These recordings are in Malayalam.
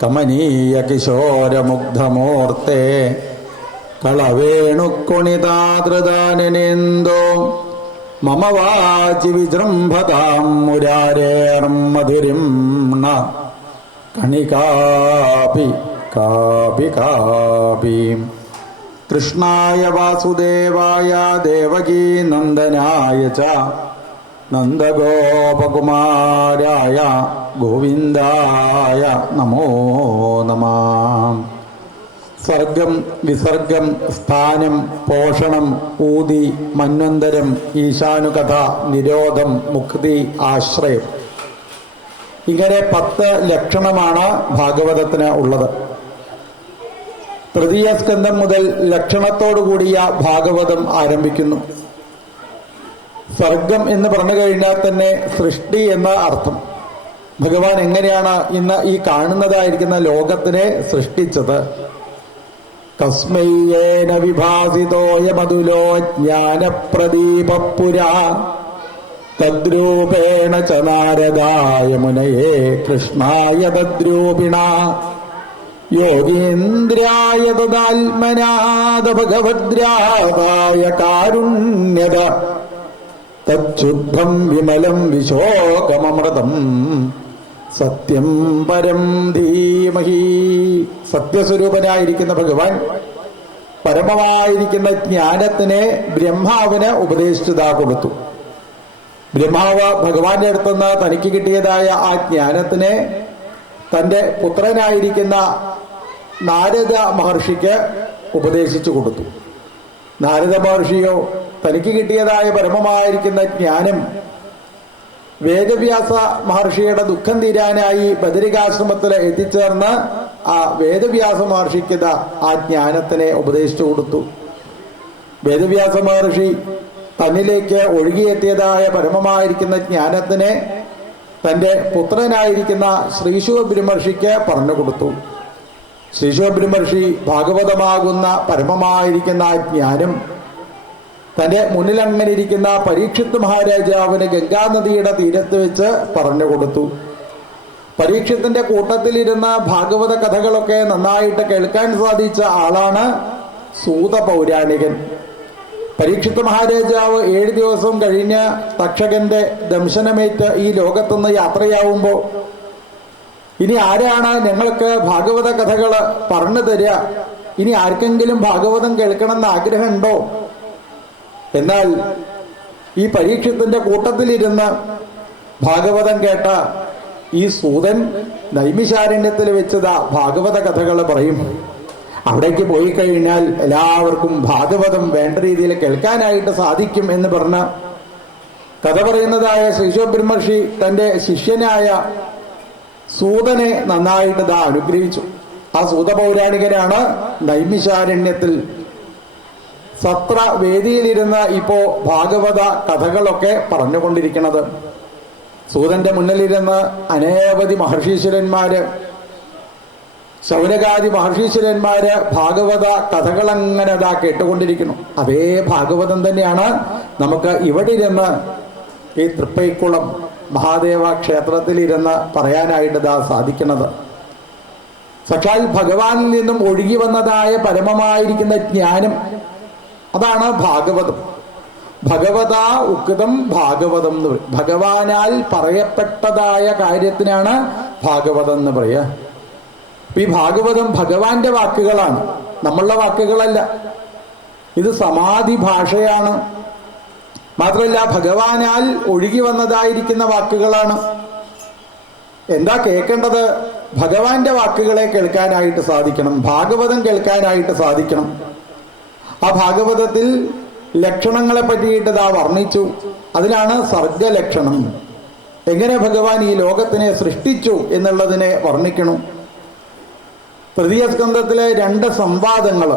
കമനീയ കിശോരമുഗ്ധമൂർത്തേ കളവേണുക്കുണിതാതൃതാനിനേന്തോ മമ വാചി വിജൃംഭതാം മുരാരേർമധുരിം ന കണികാപി കാപി കാപി. കൃഷ്ണായ വാസുദേവായ ദേവകീ നന്ദനായ ച നന്ദഗോപകുമാരായ ഗോവിന്ദായ നമോ നമഃ. സർഗം വിസർഗം സ്ഥാനം പോഷണം ഊതി മന്വന്തരം ഈശാനുകഥ നിരോധം മുക്തി ആശ്രയം, ഇങ്ങനെ 10 ലക്ഷണമാണ് ഭാഗവതത്തിന് ഉള്ളത്. തൃതീയ സ്കന്ധം മുതൽ ലക്ഷണത്തോടു കൂടിയ ഭാഗവതം ആരംഭിക്കുന്നു. സർഗം എന്ന് പറഞ്ഞു കഴിഞ്ഞാൽ തന്നെ സൃഷ്ടി എന്ന അർത്ഥം. ഭഗവാൻ എങ്ങനെയാണ് ഇന്ന് ഈ കാണുന്നതായിരിക്കുന്ന ലോകത്തിനെ സൃഷ്ടിച്ചത്? കസ്മയ്യേന വിഭാസിതോയമതുലോ ജ്ഞാനപ്രദീപപുരാ തദ്രൂപേണ ച നാരദായ മുനയേ കൃഷ്ണായ തദ്രൂപിണ യോഗീന്ദ്രായ തദാത്മനാദ ഭഗവദ്രാതായ കാരുണ്യത തച്ഛുദ്ധം വിമലം വിശോകമമൃതം സത്യം പരം ധീമഹി. സത്യസ്വരൂപനായിരിക്കുന്ന ഭഗവാൻ പരമമായിരിക്കുന്ന ജ്ഞാനത്തിനെ ബ്രഹ്മാവിന് ഉപദേശിച്ചതാ കൊടുത്തു. ബ്രഹ്മാവ് ഭഗവാന്റെ അടുത്തുനിന്ന് തനിക്ക് കിട്ടിയതായ ആ ജ്ഞാനത്തിനെ തൻ്റെ പുത്രനായിരിക്കുന്ന നാരദ മഹർഷിക്ക് ഉപദേശിച്ചു കൊടുത്തു. നാരദ മഹർഷിയോ തനിക്ക് കിട്ടിയതായ പരമമായിരിക്കുന്ന ജ്ഞാനം വേദവ്യാസ മഹർഷിയുടെ ദുഃഖം തീരാനായി ബദരികാശ്രമത്തിൽ എത്തിച്ചേർന്ന് ആ വേദവ്യാസ മഹർഷിക്ക് ആ ജ്ഞാനത്തിനെ ഉപദേശിച്ചു കൊടുത്തു. വേദവ്യാസ മഹർഷി തന്നിലേക്ക് ഒഴുകിയെത്തിയതായ പരമമായിരിക്കുന്ന ജ്ഞാനത്തിനെ തൻ്റെ പുത്രനായിരിക്കുന്ന ശ്രീശുഖബ്രഹ്മർഷിക്ക് പറഞ്ഞു കൊടുത്തു. ശ്രീശുഖബ്രഹ്മർഷി ഭാഗവതമാകുന്ന പരമമായിരിക്കുന്ന ജ്ഞാനം തൻ്റെ മുന്നിലങ്ങനെ ഇരിക്കുന്ന പരീക്ഷിത്ത് മഹാരാജാവിന് ഗംഗാനദിയുടെ തീരത്ത് വെച്ച് പറഞ്ഞു കൊടുത്തു. പരീക്ഷത്തിന്റെ കൂട്ടത്തിലിരുന്ന ഭാഗവത കഥകളൊക്കെ നന്നായിട്ട് കേൾക്കാൻ സാധിച്ച ആളാണ് സൂത പൗരാണികൻ. പരീക്ഷിത്ത് മഹാരാജാവ് 7 ദിവസം കഴിഞ്ഞ് തക്ഷകന്റെ ദംശനമേറ്റ് ഈ ലോകത്തുനിന്ന് യാത്രയാവുമ്പോൾ ഇനി ആരാണ് ഞങ്ങൾക്ക് ഭാഗവത കഥകൾ പറഞ്ഞു തരിക? ഇനി ആർക്കെങ്കിലും ഭാഗവതം കേൾക്കണമെന്ന് ആഗ്രഹമുണ്ടോ? എന്നാൽ ഈ പരീക്ഷത്തിന്റെ കൂട്ടത്തിലിരുന്ന് ഭാഗവതം കേട്ട ഈ സൂതൻ നൈമിഷാരണ്യത്തിൽ വെച്ചതാ ഭാഗവത കഥകൾ പറയും. അവിടേക്ക് പോയി കഴിഞ്ഞാൽ എല്ലാവർക്കും ഭാഗവതം വേണ്ട രീതിയിൽ കേൾക്കാനായിട്ട് സാധിക്കും എന്ന് പറഞ്ഞ കഥ പറയുന്നതായ ശ്രീശുഖബ്രഹ്മർഷി തൻ്റെ ശിഷ്യനായ സൂതനെ നന്നായിട്ട് അനുഗ്രഹിച്ചു. ആ സൂത പൗരാണികനാണ് നൈമിഷാരണ്യത്തിൽ സത്ര വേദിയിലിരുന്ന് ഇപ്പോ ഭാഗവത കഥകളൊക്കെ പറഞ്ഞുകൊണ്ടിരിക്കുന്നത്. സൂതന്റെ മുന്നിലിരുന്ന് അനേവധി മഹർഷീശ്വരന്മാര്, ശൗനകാദി മഹർഷീശ്വരന്മാര് ഭാഗവത കഥകളങ്ങനെ കേട്ടുകൊണ്ടിരിക്കുന്നു. അതേ ഭാഗവതം തന്നെയാണ് നമുക്ക് ഇവിടെ ഇരുന്ന് ഈ തൃപ്പൈക്കുളം മഹാദേവ ക്ഷേത്രത്തിലിരുന്ന് പറയാനായിട്ട് സാധിക്കുന്നത്. സാക്ഷാൽ ഭഗവാനിൽ നിന്നും ഒഴുകി വന്നതായ പരമമായിരിക്കുന്ന ജ്ഞാനം, അതാണ് ഭാഗവതം. ഭഗവത ഉക്തം ഭാഗവതം എന്ന് പറയും. ഭഗവാനാൽ പറയപ്പെട്ടതായ കാര്യത്തിനാണ് ഭാഗവതം എന്ന് പറയുക. ഈ ഭാഗവതം ഭഗവാന്റെ വാക്കുകളാണ്, നമ്മളുടെ വാക്കുകളല്ല. ഇത് സമാധി ഭാഷയാണ്. മാത്രമല്ല ഭഗവാനാൽ ഒഴുകി വന്നതായിരിക്കുന്ന വാക്കുകളാണ്. എന്താ കേൾക്കേണ്ടത്? ഭഗവാന്റെ വാക്കുകളെ കേൾക്കാനായിട്ട് സാധിക്കണം, ഭാഗവതം കേൾക്കാനായിട്ട് സാധിക്കണം. ആ ഭാഗവതത്തിൽ ലക്ഷണങ്ങളെ പറ്റിയിട്ട് വർണ്ണിച്ചു. അതിലാണ് സർഗലക്ഷണം. എങ്ങനെ ഭഗവാൻ ഈ ലോകത്തിനെ സൃഷ്ടിച്ചു എന്നുള്ളതിനെ വർണ്ണിക്കണം. തൃതീയ സ്കന്ധത്തിലെ 2 സംവാദങ്ങൾ.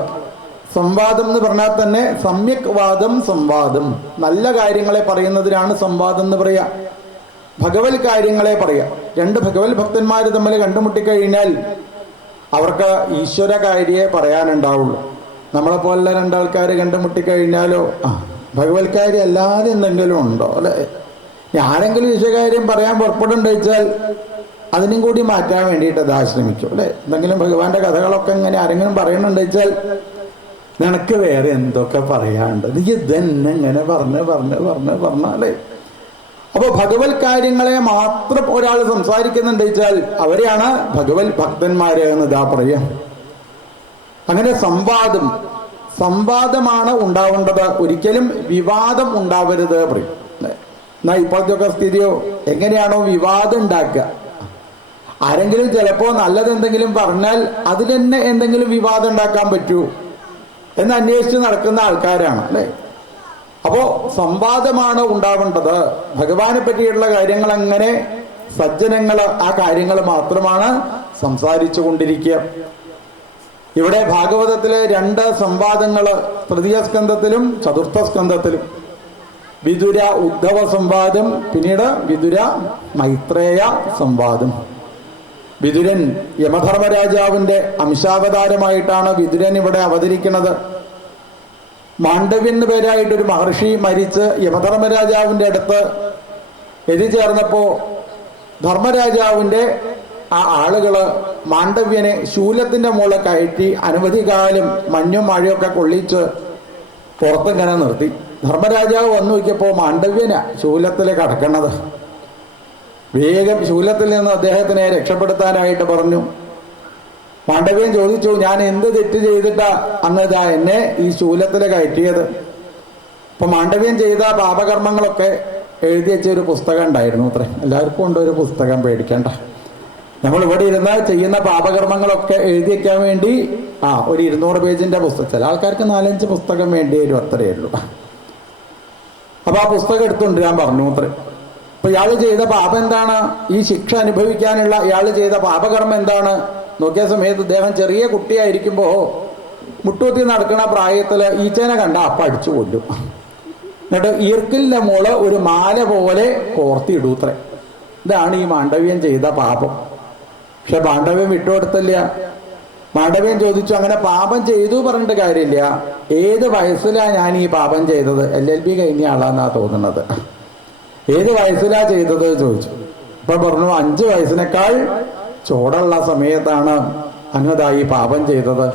സംവാദം എന്ന് പറഞ്ഞാൽ തന്നെ സമ്യക് വാദം, സംവാദം. നല്ല കാര്യങ്ങളെ പറയുന്നതിനാണ് സംവാദം എന്ന് പറയാ. ഭഗവത് കാര്യങ്ങളെ പറയാം. 2 ഭഗവത് ഭക്തന്മാർ തമ്മിൽ കണ്ടുമുട്ടിക്കഴിഞ്ഞാൽ അവർക്ക് ഈശ്വര കാര്യേ പറയാനുണ്ടാവുള്ളൂ. നമ്മളെപ്പോലുള്ള 2 ആൾക്കാർ കണ്ടുമുട്ടിക്കഴിഞ്ഞാലോ ഭഗവത് കാര്യം അല്ലാതെ എന്തെങ്കിലും ഉണ്ടോ? അല്ലെ, ആരെങ്കിലും ഈശ്വരകാര്യം പറയാൻ പുറപ്പെടുണ്ടെന്ന് വെച്ചാൽ അതിനും കൂടി മാറ്റാൻ വേണ്ടിയിട്ട് അതാ ശ്രമിക്കും അല്ലെ. എന്തെങ്കിലും ഭഗവാന്റെ കഥകളൊക്കെ ഇങ്ങനെ ആരെങ്കിലും പറയുന്നുണ്ട് വെച്ചാൽ നിനക്ക് വേറെ എന്തൊക്കെ പറയാനുണ്ട്, നീ ഇതന്നെ ഇങ്ങനെ പറഞ്ഞ അല്ലെ. അപ്പൊ ഭഗവത് കാര്യങ്ങളെ മാത്രം ഒരാൾ സംസാരിക്കുന്നുണ്ട് വെച്ചാൽ അവരെയാണ് ഭഗവത് ഭക്തന്മാര് എന്ന് ഇതാ പറയാം. അങ്ങനെ സംവാദമാണ് ഉണ്ടാവേണ്ടത്, ഒരിക്കലും വിവാദം ഉണ്ടാവരുത് പറയും. എന്നാ ഇപ്പോഴത്തെ സ്ഥിതിയോ എങ്ങനെയാണോ വിവാദം ഉണ്ടാക്കുക, ആരെങ്കിലും ചിലപ്പോ നല്ലതെന്തെങ്കിലും പറഞ്ഞാൽ അതിൽ തന്നെ എന്തെങ്കിലും വിവാദം ഉണ്ടാക്കാൻ പറ്റൂ എന്ന് അന്വേഷിച്ച് നടക്കുന്ന ആൾക്കാരാണ് അല്ലെ. അപ്പോ സംവാദമാണ് ഉണ്ടാവേണ്ടത്. ഭഗവാനെ പറ്റിയിട്ടുള്ള കാര്യങ്ങൾ അങ്ങനെ സജ്ജനങ്ങള് ആ കാര്യങ്ങൾ മാത്രമാണ് സംസാരിച്ചു കൊണ്ടിരിക്കുക. ഇവിടെ ഭാഗവതത്തിലെ 2 സംവാദങ്ങള് തൃതീയ സ്കന്ധത്തിലും ചതുർത്ഥ സ്കന്ധത്തിലും, വിതുര ഉദ്ധവ സംവാദം, പിന്നീട് വിതുര മൈത്രേയ സംവാദം. വിതുരൻ യമധർമ്മരാജാവിന്റെ അംശാവതാരമായിട്ടാണ് വിതുരൻ ഇവിടെ അവതരിക്കുന്നത്. മാണ്ഡവ്യൻ എന്ന പേരായിട്ടൊരു മഹർഷി മരിച്ച് യമധർമ്മരാജാവിന്റെ അടുത്ത് എത്തിച്ചേർന്നപ്പോ ധർമ്മരാജാവിന്റെ ആ ആളുകള് മാണ്ഡവ്യനെ ശൂലത്തിന്റെ മുകളിൽ കയറ്റി അനവധി കാലം മഞ്ഞും മഴയൊക്കെ കൊള്ളിച്ച് പുറത്തിങ്ങനെ നിർത്തി. ധർമ്മരാജാവ് വന്നു നോക്കിയപ്പോ മാണ്ഡവ്യന ശൂലത്തില് കടക്കണത്. വേഗം ശൂലത്തിൽ നിന്ന് അദ്ദേഹത്തിനെ രക്ഷപ്പെടുത്താനായിട്ട് പറഞ്ഞു. മാണ്ഡവ്യൻ ചോദിച്ചു, ഞാൻ എന്ത് തെറ്റ് ചെയ്തിട്ടാ അങ്ങതാ എന്നെ ഈ ശൂലത്തില് കയറ്റിയത്? അപ്പൊ മാണ്ഡവ്യൻ ചെയ്ത പാപകർമ്മങ്ങളൊക്കെ എഴുതി വെച്ച ഒരു പുസ്തകം ഉണ്ടായിരുന്നു അത്ര. എല്ലാവർക്കും ഉണ്ട് ഒരു പുസ്തകം, പേടിക്കണ്ട. നമ്മൾ ഇവിടെ ഇരുന്ന് ചെയ്യുന്ന പാപകർമ്മങ്ങളൊക്കെ എഴുതി വെക്കാൻ വേണ്ടി ഒരു 200 പേജിന്റെ പുസ്തകം. ചില ആൾക്കാർക്ക് 4-5 പുസ്തകം വേണ്ടി വരും, അത്രയേ ഉള്ളൂ. അപ്പൊ ആ പുസ്തകം എടുത്തുകൊണ്ടിരാൻ പറഞ്ഞു അത്ര. അപ്പൊ ഇയാള് ചെയ്ത പാപം എന്താണ്, ഈ ശിക്ഷ അനുഭവിക്കാനുള്ള ഇയാള് ചെയ്ത പാപകർമ്മം എന്താണ് നോക്കിയ സമയത്ത് ഇദ്ദേഹം ചെറിയ കുട്ടിയായിരിക്കുമ്പോ മുട്ടൂത്തി നടക്കുന്ന പ്രായത്തില് ഈച്ചേനെ കണ്ട അപ്പ അടിച്ചു കൊല്ലും. എന്നിട്ട് ഈർക്കിലിന്റെ മോള് ഒരു മാല പോലെ കോർത്തിയിടൂത്രേ. ഇതാണ് ഈ മാണ്ഡവ്യൻ ചെയ്ത പാപം. പക്ഷെ മാണ്ഡവ്യൻ വിട്ടുകൊടുത്തില്ല. മാണ്ഡവ്യൻ ചോദിച്ചു, അങ്ങനെ പാപം ചെയ്തു പറഞ്ഞിട്ട് കാര്യമില്ല, ഏത് വയസ്സിലാ ഞാൻ ഈ പാപം ചെയ്തത്? LLB കഴിഞ്ഞ ആളാന്നാ തോന്നുന്നത്. ഏത് വയസ്സിലാ ചെയ്തത് ചോദിച്ചു. അപ്പൊ പറഞ്ഞു, 5 വയസ്സിനേക്കാൾ ചോടുള്ള സമയത്താണ് അങ്ങതായി പാപം ചെയ്തത്.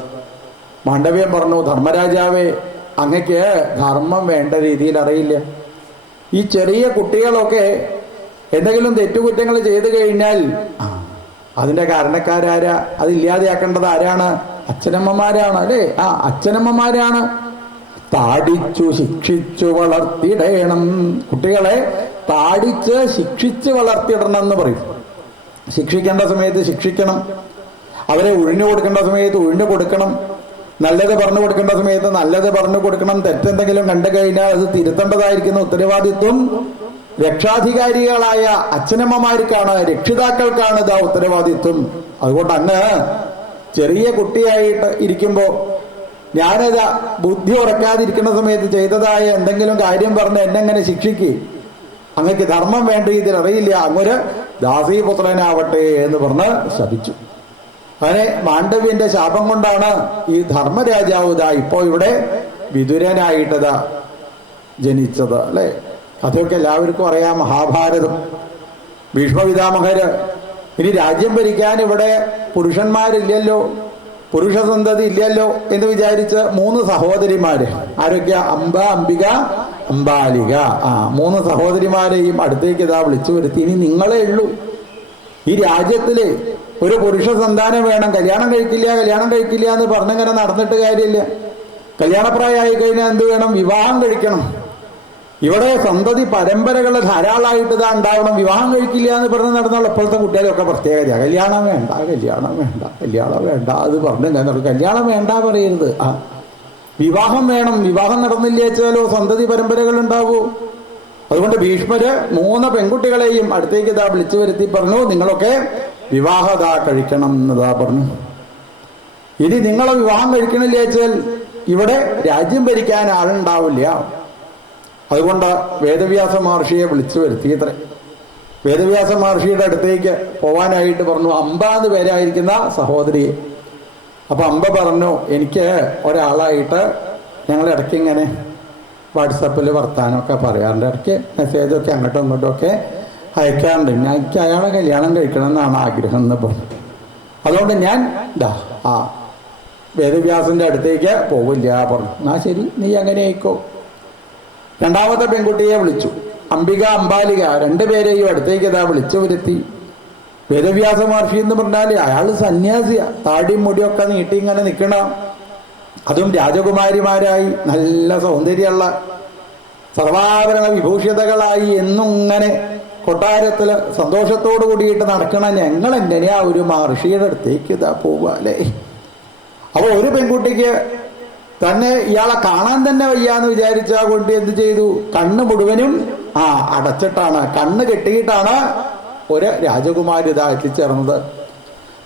മാണ്ഡവ്യൻ പറഞ്ഞു, ധർമ്മരാജാവേ, അങ്ങക്ക് ധർമ്മം വേണ്ട രീതിയിൽ അറിയില്ല. ഈ ചെറിയ കുട്ടികളൊക്കെ എന്തെങ്കിലും തെറ്റുകുറ്റങ്ങൾ ചെയ്തു കഴിഞ്ഞാൽ അതിന്റെ കാരണക്കാരാരാ? അതില്ലാതെയാക്കേണ്ടത് ആരാണ്? അച്ഛനമ്മമാരാണ് അല്ലേ. അച്ഛനമ്മമാരാണ്. താടിച്ചു ശിക്ഷിച്ചു വളർത്തിയിടണം. കുട്ടികളെ താടിച്ച് ശിക്ഷിച്ച് വളർത്തിയിടണം എന്ന് പറയും. ശിക്ഷിക്കേണ്ട സമയത്ത് ശിക്ഷിക്കണം, അവരെ ഉഴിഞ്ഞു കൊടുക്കേണ്ട സമയത്ത് ഉഴിഞ്ഞു കൊടുക്കണം, നല്ലത് പറഞ്ഞു കൊടുക്കേണ്ട സമയത്ത് നല്ലത് പറഞ്ഞു കൊടുക്കണം. തെറ്റെന്തെങ്കിലും കണ്ടു കഴിഞ്ഞാൽ അത് തിരുത്തേണ്ടതായിരിക്കുന്ന ഉത്തരവാദിത്വം രക്ഷാധികാരികളായ അച്ഛനമ്മമാർക്കാണ്, രക്ഷിതാക്കൾക്കാണ് ഇതാ ഉത്തരവാദിത്വം. അതുകൊണ്ട് അങ്ങ് ചെറിയ കുട്ടിയായിട്ട് ഇരിക്കുമ്പോ ഞാനത് ബുദ്ധി ഉറക്കാതിരിക്കുന്ന സമയത്ത് ചെയ്തതായ എന്തെങ്കിലും കാര്യം പറഞ്ഞ് എന്നെങ്ങനെ ശിക്ഷിക്ക്? അങ്ങക്ക് ധർമ്മം വേണ്ട ഇതിൽ അറിയില്ല, അങ്ങൊരു ദാസീപുത്രനാവട്ടെ എന്ന് പറഞ്ഞ് ശപിച്ചു. അങ്ങനെ മാണ്ഡവ്യന്റെ ശാപം കൊണ്ടാണ് ഈ ധർമ്മരാജാവ് ഇപ്പോ ഇവിടെ വിതുരനായിട്ടതാ ജനിച്ചത് അല്ലെ. അതൊക്കെ എല്ലാവർക്കും അറിയാം. മഹാഭാരതം, ഭീഷ്മപിതാമഹര്. ഇനി രാജ്യം ഭരിക്കാൻ ഇവിടെ പുരുഷന്മാരില്ലല്ലോ, പുരുഷസന്തതി ഇല്ലല്ലോ എന്ന് വിചാരിച്ച് 3 സഹോദരിമാര്. ആരൊക്കെ? അംബ, അംബിക, അംബാലിക. 3 സഹോദരിമാരെയും അടുത്തേക്ക് ഇതാ വിളിച്ചു വരുത്തി. ഇനി നിങ്ങളേ ഉള്ളൂ ഈ രാജ്യത്തില്, ഒരു പുരുഷ സന്താനം വേണം, കല്യാണം കഴിക്കില്ല എന്ന് പറഞ്ഞിങ്ങനെ നടന്നിട്ട് കാര്യമില്ല. കല്യാണപ്രായമായി കഴിഞ്ഞാൽ എന്ത് വേണം? വിവാഹം കഴിക്കണം. ഇവിടെ സന്തതി പരമ്പരകൾ ധാരാളമായിട്ട് ഇതാ ഉണ്ടാവണം. വിവാഹം കഴിക്കില്ല എന്ന് പറഞ്ഞ് നടന്നാൽ ഇപ്പോഴത്തെ കുട്ടികളൊക്കെ പ്രത്യേകത, കല്യാണം വേണ്ട അത് പറഞ്ഞു. കല്യാണം വേണ്ട പറയരുത്, വിവാഹം വേണം. വിവാഹം നടന്നില്ല വെച്ചാലോ സന്തതി പരമ്പരകൾ ഉണ്ടാവൂ. അതുകൊണ്ട് ഭീഷ്മര് 3 പെൺകുട്ടികളെയും അടുത്തേക്ക് ഇതാ വിളിച്ചു വരുത്തി പറഞ്ഞു, നിങ്ങളൊക്കെ വിവാഹതാ കഴിക്കണം എന്നതാ പറഞ്ഞു. ഇനി നിങ്ങളെ വിവാഹം കഴിക്കണില്ല വെച്ചാൽ ഇവിടെ രാജ്യം ഭരിക്കാൻ ആളുണ്ടാവില്ല. അതുകൊണ്ട് വേദവ്യാസ മഹർഷിയെ വിളിച്ചു വരുത്തിയത്രേ. വേദവ്യാസ മഹർഷിയുടെ അടുത്തേക്ക് പോവാനായിട്ട് പറഞ്ഞു 50 പേരായിരിക്കുന്ന സഹോദരിയെ. അപ്പൊ അമ്പ പറഞ്ഞു, എനിക്ക് ഒരാളായിട്ട് ഞങ്ങൾ ഇടയ്ക്ക് ഇങ്ങനെ വാട്സപ്പിൽ വർത്താനമൊക്കെ പറയാറുണ്ട്, ഇടയ്ക്ക് മെസ്സേജൊക്കെ അങ്ങോട്ടും ഇങ്ങോട്ടും ഒക്കെ അയക്കാറുണ്ട്. എനിക്ക് അയാളെ കല്യാണം കഴിക്കണം എന്നാണ് ആഗ്രഹം എന്ന് പറഞ്ഞു. അതുകൊണ്ട് ഞാൻ ആ വേദവ്യാസന്റെ അടുത്തേക്ക് പോവില്ല പറഞ്ഞു. എന്നാ ശരി, നീ അങ്ങനെ ആയിക്കോ. രണ്ടാമത്തെ പെൺകുട്ടിയെ വിളിച്ചു. അംബിക, അംബാലിക രണ്ടുപേരെയും അടുത്തേക്ക് വിളിച്ചു വരുത്തി. വേദവ്യാസ മഹർഷി എന്ന് പറഞ്ഞാൽ അയാൾ സന്യാസിയാ, താടിയും മുടിയൊക്കെ നീട്ടി ഇങ്ങനെ നിൽക്കണം. അതും രാജകുമാരിമാരായി നല്ല സൗന്ദര്യമുള്ള സർവാഭരണ വിഭൂഷിതകളായി എന്നും ഇങ്ങനെ കൊട്ടാരത്തില് സന്തോഷത്തോടു കൂടിയിട്ട് നടക്കണം. ഞങ്ങൾ എങ്ങനെയാ ഒരു മഹർഷിയുടെ അടുത്തേക്ക് പോവുക അല്ലേ? അപ്പൊ ഒരു പെൺകുട്ടിക്ക് തന്നെ ഇയാളെ കാണാൻ തന്നെ വയ്യാന്ന് വിചാരിച്ച കൊണ്ട് എന്ത് ചെയ്തു? കണ്ണ് മുഴുവനും അടച്ചിട്ടാണ്, കണ്ണ് കെട്ടിയിട്ടാണ് ഒരു രാജകുമാരി എത്തിച്ചേർന്നത്.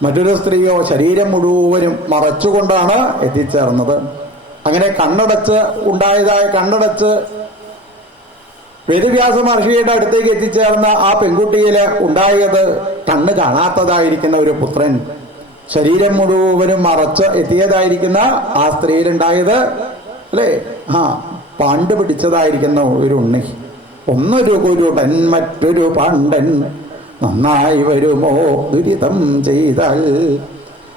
മറ്റൊരു സ്ത്രീയോ ശരീരം മുഴുവനും മറച്ചുകൊണ്ടാണ് എത്തിച്ചേർന്നത്. അങ്ങനെ കണ്ണടച്ച് വേദവ്യാസ മഹർഷിയുടെ അടുത്തേക്ക് എത്തിച്ചേർന്ന ആ പെൺകുട്ടിയില് ഉണ്ടായത് കണ്ണ് കാണാത്തതായിരിക്കുന്ന ഒരു പുത്രൻ, ശരീരം മുഴുവനും മറച്ച് എത്തിയതായിരിക്കുന്ന ആ സ്ത്രീയിലുണ്ടായത് അല്ലേ പാണ്ട് പിടിച്ചതായിരിക്കുന്ന ഒരു ഉണ്ണി. ഒന്നൊരു കുരുടൻ മറ്റൊരു പാണ്ഡൻ, നന്നായി വരുമോ ദുരിതം ചെയ്താൽ.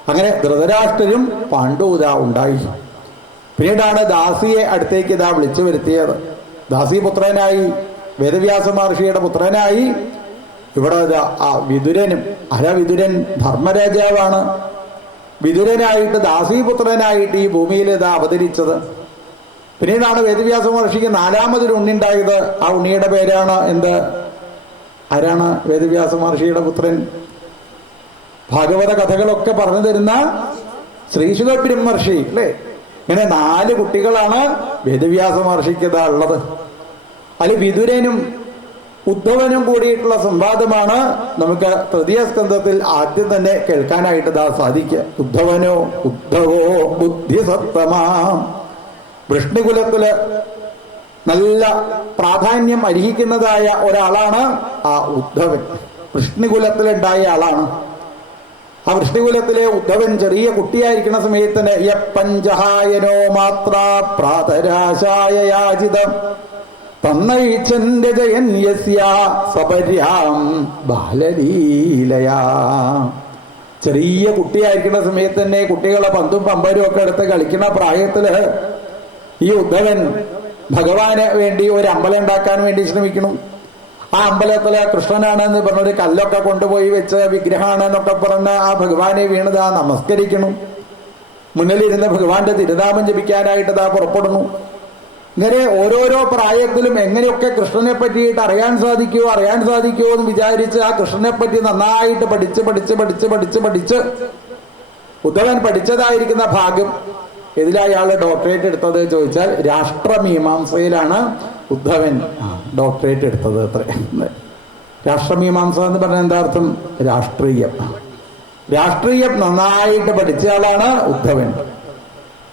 അങ്ങനെ ധൃതരാഷ്ട്രരും പാണ്ഡുത ഉണ്ടായി. പിന്നീടാണ് ദാസിയെ അടുത്തേക്ക് വിളിച്ചു വരുത്തിയത്. ദാസിപുത്രനായി, വേദവ്യാസ മഹർഷിയുടെ പുത്രനായി ഇവിടെ ആ വിതുരനും, വിതുരൻ ധർമ്മരാജാവാണ്. വിതുരനായിട്ട് ദാസീപുത്രനായിട്ട് ഈ ഭൂമിയിൽ അവതരിച്ചത്. പിന്നീടാണ് വേദവ്യാസ മഹർഷിക്ക് നാലാമതൊരു ഉണ്ണിണ്ടായത്. ആ ഉണ്ണിയുടെ പേരാണ് എന്ത്? ആരാണ് വേദവ്യാസ മഹർഷിയുടെ പുത്രൻ? ഭാഗവത കഥകളൊക്കെ പറഞ്ഞു തരുന്ന ശ്രീശുക ബ്രഹ്മർഷി അല്ലേ? ഇങ്ങനെ 4 കുട്ടികളാണ് വേദവ്യാസ മഹർഷിക്ക് ഉള്ളത്. അതിൽ വിതുരനും ഉദ്ധവനും കൂടിയിട്ടുള്ള സംവാദമാണ് നമുക്ക് തൃതീയ സ്കന്ധത്തിൽ ആദ്യം തന്നെ കേൾക്കാനായിട്ട് സാധിക്കുക. ഉദ്ധവോ ബുദ്ധിസത്തമാം. വൃഷ്ണികുലത്തില് നല്ല പ്രാധാന്യം അർഹിക്കുന്നതായ ഒരാളാണ് ആ ഉദ്ധവൻ. വൃഷ്ണികുലത്തിലുണ്ടായ ആളാണ്. ആ വൃഷ്ണികുലത്തിലെ ഉദ്ധവൻ ചെറിയ കുട്ടിയായിരിക്കുന്ന സമയത്തിന് യപ്പഞ്ചഹായനോ മാത്ര പ്രാതരാശായ യാചിതം തന്നൈച്ഛന്റെ ജയൻ യസ്യ സപര്യാം ബാലലീലയാ. ചെറിയ കുട്ടിയായിരിക്കുന്ന സമയത്ത് തന്നെ കുട്ടികളെ പന്തും പമ്പരും ഒക്കെ എടുത്ത് കളിക്കുന്ന പ്രായത്തില് ഈ ഉദ്ധവൻ ഭഗവാന് വേണ്ടി ഒരു അമ്പലം ഉണ്ടാക്കാൻ വേണ്ടി ശ്രമിക്കണം. ആ അമ്പലത്തിലെ കൃഷ്ണനാണെന്ന് പറഞ്ഞൊരു കല്ലൊക്കെ കൊണ്ടുപോയി വെച്ച് വിഗ്രഹമാണെന്നൊക്കെ പറഞ്ഞ് ആ ഭഗവാനെ വീണത് നമസ്കരിക്കണം. മുന്നിലിരുന്ന് ഭഗവാന്റെ തിരുനാമം ജപിക്കാനായിട്ട് പുറപ്പെടുന്നു. ഇങ്ങനെ ഓരോരോ പ്രായത്തിലും എങ്ങനെയൊക്കെ കൃഷ്ണനെ പറ്റിയിട്ട് അറിയാൻ സാധിക്കുമോ എന്ന് വിചാരിച്ച് ആ കൃഷ്ണനെ പറ്റി നന്നായിട്ട് പഠിച്ച് ഉദ്ധവൻ പഠിച്ചതായിരിക്കുന്ന ഭാഗം ഇതിലയാള് ഡോക്ടറേറ്റ് എടുത്തത് ചോദിച്ചാൽ രാഷ്ട്രമീമാംസയിലാണ് ഉദ്ധവൻ ഡോക്ടറേറ്റ് എടുത്തത്. അത്ര രാഷ്ട്രമീമാംസ എന്ന് പറഞ്ഞാൽ എന്താ അർത്ഥം? രാഷ്ട്രീയം നന്നായിട്ട് പഠിച്ച ആളാണ് ഉദ്ധവൻ.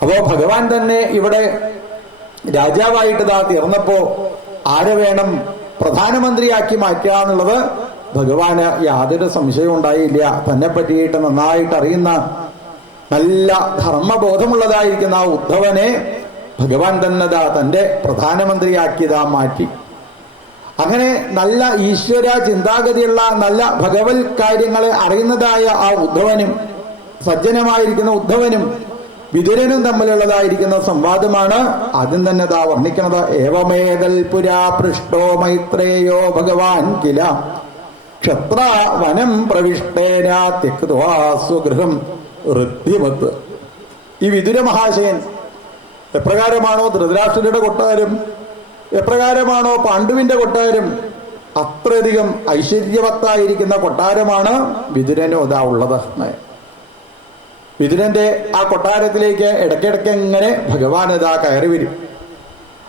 അപ്പോ ഭഗവാൻ തന്നെ ഇവിടെ രാജാവായിട്ട് തീർന്നപ്പോ ആരെ വേണം പ്രധാനമന്ത്രിയാക്കി മാറ്റുക എന്നുള്ളത് ഭഗവാന് യാതൊരു സംശയവും ഉണ്ടായില്ല. തന്നെ പറ്റിയിട്ട് നന്നായിട്ട് അറിയുന്ന നല്ല ധർമ്മബോധമുള്ളതായിരിക്കുന്ന ആ ഉദ്ധവനെ ഭഗവാൻ തന്നെ തന്റെ പ്രധാനമന്ത്രിയാക്കിയതാ മാറ്റി. അങ്ങനെ നല്ല ഈശ്വര ചിന്താഗതിയുള്ള നല്ല ഭഗവത് കാര്യങ്ങളെ അറിയുന്നതായ ആ ഉദ്ധവനും സജ്ജനമായിരിക്കുന്ന ഉദ്ധവനും വിതുരനും തമ്മിലുള്ളതായിരിക്കുന്ന സംവാദമാണ് ആദ്യം തന്നെ വർണ്ണിക്കുന്നത്. ഏവമേതൽ പുരാ പൃഷ്ടോ മൈത്രേയോ ഭഗവാൻ കില ക്ഷത്ര വനം പ്രവിഷ്ടേന ത്യക്ത്വാ സ്വഗൃഹം ഋദ്ധിമത്ത്. ഈ വിതുര മഹാശയൻ എപ്രകാരമാണോ ധൃതരാഷ്ട്രരുടെ കൊട്ടാരം, എപ്രകാരമാണോ പാണ്ഡുവിന്റെ കൊട്ടാരം, അത്രയധികം ഐശ്വര്യവത്തായിരിക്കുന്ന കൊട്ടാരമാണ് വിതുരനോ ഉള്ളത്. വിതുരന്റെ ആ കൊട്ടാരത്തിലേക്ക് ഇടയ്ക്കിടയ്ക്ക് ഇങ്ങനെ ഭഗവാൻ കയറി വരും.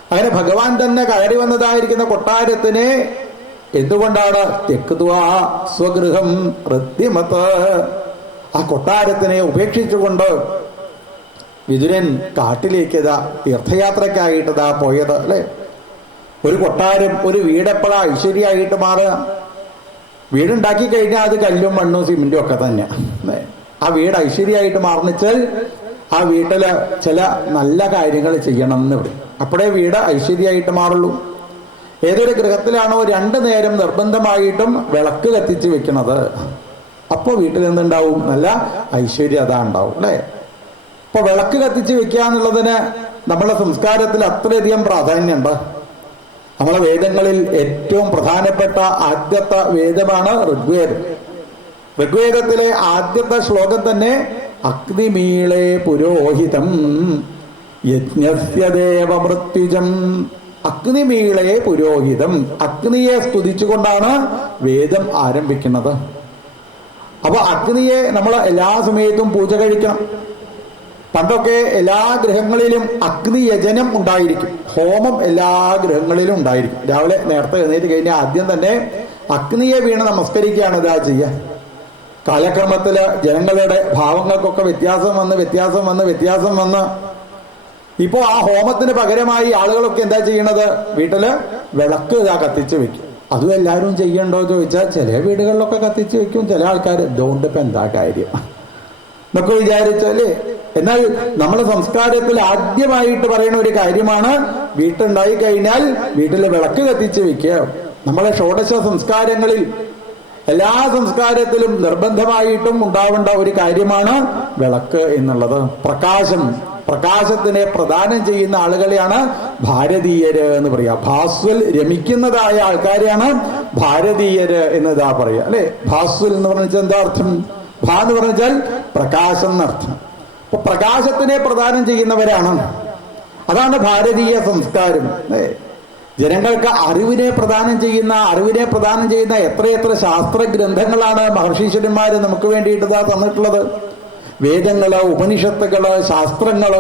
അങ്ങനെ ഭഗവാൻ തന്നെ കയറി വന്നതായിരിക്കുന്ന കൊട്ടാരത്തിനെ എന്തുകൊണ്ടാണ് തെക്കുതുവാ സ്വഗൃഹം ഋദ്ധിമത്ത്, ആ കൊട്ടാരത്തിനെ ഉപേക്ഷിച്ചുകൊണ്ട് വിതുരൻ കാട്ടിലേക്ക് തീർത്ഥയാത്രയ്ക്കായിട്ട് പോയത് അല്ലെ? ഒരു കൊട്ടാരം, ഒരു വീടെപ്പോഴാ ഐശ്വര്യമായിട്ട് മാറുക? വീടുണ്ടാക്കി കഴിഞ്ഞാൽ അത് കല്ലും മണ്ണും സിമെന്റും ഒക്കെ തന്നെ. ആ വീട് ഐശ്വര്യമായിട്ട് മാറുന്നിച്ചാൽ ആ വീട്ടില് ചില നല്ല കാര്യങ്ങൾ ചെയ്യണം എന്ന് പറയും. അപ്പോഴേ വീട് ഐശ്വര്യമായിട്ട് മാറുള്ളൂ. ഏതൊരു ഗൃഹത്തിലാണോ 2 നേരം നിർബന്ധമായിട്ടും വിളക്ക് കത്തിച്ച് വെക്കണത്, അപ്പോൾ വീട്ടിൽ എന്തുണ്ടാവും? നല്ല ഐശ്വര്യത ഉണ്ടാവും അല്ലേ? അപ്പൊ വിളക്ക് കത്തിച്ച് വെക്കുക എന്നുള്ളതിന് നമ്മുടെ സംസ്കാരത്തിൽ അത്രയധികം പ്രാധാന്യമുണ്ട്. നമ്മളെ വേദങ്ങളിൽ ഏറ്റവും പ്രധാനപ്പെട്ട ആദ്യത്തെ വേദമാണ് ഋഗ്വേദം. ഋഗ്വേദത്തിലെ ആദ്യത്തെ ശ്ലോകം തന്നെ അഗ്നിമീളേ പുരോഹിതം യജ്ഞസ്യ ദേവമൃത്യുജം. അഗ്നിമീളേ പുരോഹിതം, അഗ്നിയെ സ്തുതിച്ചുകൊണ്ടാണ് വേദം ആരംഭിക്കുന്നത്. അപ്പൊ അഗ്നിയെ നമ്മൾ എല്ലാ സമയത്തും പൂജ കഴിക്കണം. പണ്ടൊക്കെ എല്ലാ ഗൃഹങ്ങളിലും അഗ്നിയജനം ഉണ്ടായിരിക്കും, ഹോമം എല്ലാ ഗൃഹങ്ങളിലും ഉണ്ടായിരിക്കും. രാവിലെ നേരത്തെ എഴുന്നേറ്റ് കഴിഞ്ഞാൽ ആദ്യം തന്നെ അഗ്നിയെ വീണ് നമസ്കരിക്കുകയാണ് ഇതാ ചെയ്യുക. കാലക്രമത്തില് ജനങ്ങളുടെ ഭാവങ്ങൾക്കൊക്കെ വ്യത്യാസം വന്ന് ഇപ്പോ ആ ഹോമത്തിന് പകരമായി ആളുകളൊക്കെ എന്താ ചെയ്യണത്? വീട്ടില് വിളക്ക് ഇതാ കത്തിച്ച് വെക്കും. അതും എല്ലാവരും ചെയ്യണ്ടോ ചോദിച്ചാൽ ചില വീടുകളിലൊക്കെ കത്തിച്ച് വെക്കും, ചില ആൾക്കാർ ഇതുകൊണ്ട് ഇപ്പൊ എന്താ കാര്യം എന്നൊക്കെ വിചാരിച്ചല്ലേ. എന്നാൽ നമ്മുടെ സംസ്കാരത്തിൽ ആദ്യമായിട്ട് പറയുന്ന ഒരു കാര്യമാണ് വീട്ടുണ്ടായി കഴിഞ്ഞാൽ വീട്ടിൽ വിളക്ക് കത്തിച്ച് വെക്കുക. നമ്മളെ ഷോഡശ സംസ്കാരങ്ങളിൽ എല്ലാ സംസ്കാരത്തിലും നിർബന്ധമായിട്ടും ഉണ്ടാവേണ്ട ഒരു കാര്യമാണ് വിളക്ക് എന്നുള്ളത്. പ്രകാശത്തിനെ പ്രദാനം ചെയ്യുന്ന ആളുകളെയാണ് ഭാരതീയര് എന്ന് പറയാ. ഭാസ്വൽ രമിക്കുന്നതായ ആൾക്കാരെയാണ് ഭാരതീയര് എന്നതാ പറയാ അല്ലെ. ഭാസ്വൽ എന്ന് പറഞ്ഞാൽ എന്താ അർത്ഥം? ഭാ എന്ന് പറഞ്ഞാൽ പ്രകാശം എന്നർത്ഥം. അപ്പൊ പ്രകാശത്തിനെ പ്രദാനം ചെയ്യുന്നവരാണ്, അതാണ് ഭാരതീയ സംസ്കാരം. ജനങ്ങൾക്ക് അറിവിനെ പ്രദാനം ചെയ്യുന്ന എത്രയെത്ര ശാസ്ത്ര ഗ്രന്ഥങ്ങളാണ് മഹർഷീശ്വരന്മാര് നമുക്ക് വേണ്ടിയിട്ട് തന്നിട്ടുള്ളത്. വേദങ്ങള്, ഉപനിഷത്തുകള്, ശാസ്ത്രങ്ങള്,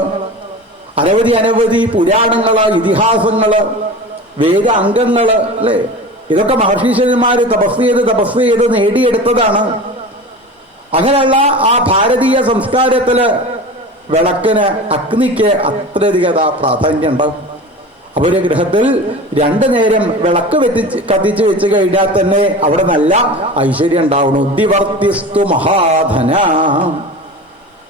അനവധി പുരാണങ്ങള്, ഇതിഹാസങ്ങള്, വേദ അംഗങ്ങള് അല്ലെ. ഇതൊക്കെ മഹർഷീശ്വരന്മാര് തപസ് ചെയ്ത് നേടിയെടുത്തതാണ്. അങ്ങനെയുള്ള ആ ഭാരതീയ സംസ്കാരത്തില് വിളക്കിന്, അഗ്നിക്ക് അത്രയധികം പ്രാധാന്യം ഉണ്ടാവും. അപ്പൊ ഒരു ഗൃഹത്തിൽ 2 നേരം വിളക്ക് കത്തിച്ച് വെച്ച് കഴിഞ്ഞാൽ തന്നെ അവിടെ നല്ല ഐശ്വര്യം ഉണ്ടാവണം. ദിവർത്തിസ്തു മഹാധന.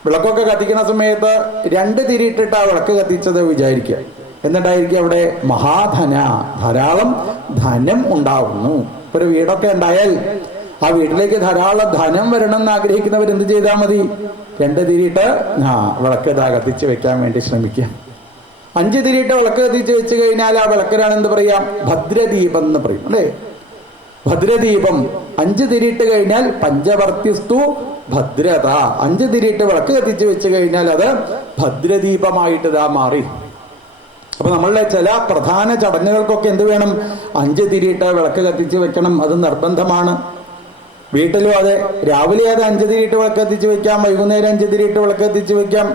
വിളക്കൊക്കെ കത്തിക്കുന്ന സമയത്ത് 2 തിരിയിട്ടിട്ട് ആ വിളക്ക് കത്തിച്ചത് വിചാരിക്കുക. എന്നിട്ടായിരിക്കും അവിടെ മഹാധന, ധാരാളം ധനം ഉണ്ടാവുന്നു. ഒരു വീടൊക്കെ ഉണ്ടായാൽ ആ വീട്ടിലേക്ക് ധാരാളം ധനം വരണം എന്ന് ആഗ്രഹിക്കുന്നവർ എന്ത് ചെയ്താൽ മതി? 2 തിരിയിട്ട് വിളക്ക് കത്തിച്ച് വെക്കാൻ വേണ്ടി ശ്രമിക്കുക. 5 തിരിയിട്ട് വിളക്ക് കത്തിച്ച് വെച്ച് കഴിഞ്ഞാൽ ആ വിളക്കിനാണ് എന്ത് പറയാം? ഭദ്രദീപം എന്ന് പറയും അല്ലെ. ഭദ്രദീപം 5 തിരിയിട്ട് കഴിഞ്ഞാൽ പഞ്ചവർത്തിസ്തു ഭദ്രത. 5 തിരിയിട്ട് വിളക്ക് കത്തിച്ച് വെച്ച് കഴിഞ്ഞാൽ അത് ഭദ്രദീപമായിട്ട് മാറി. അപ്പൊ നമ്മളുടെ ചില പ്രധാന ചടങ്ങുകൾക്കൊക്കെ എന്ത് വേണം? 5 തിരിയിട്ട് വിളക്ക് കത്തിച്ച് വെക്കണം, അത് നിർബന്ധമാണ്. വീട്ടിലും അതെ, രാവിലെ അത് 5 തിരിയിട്ട് വിളക്ക് കത്തിച്ച് വെക്കാം, വൈകുന്നേരം 5 തിരിയിട്ട് വിളക്ക് കത്തിച്ച് വെക്കാം.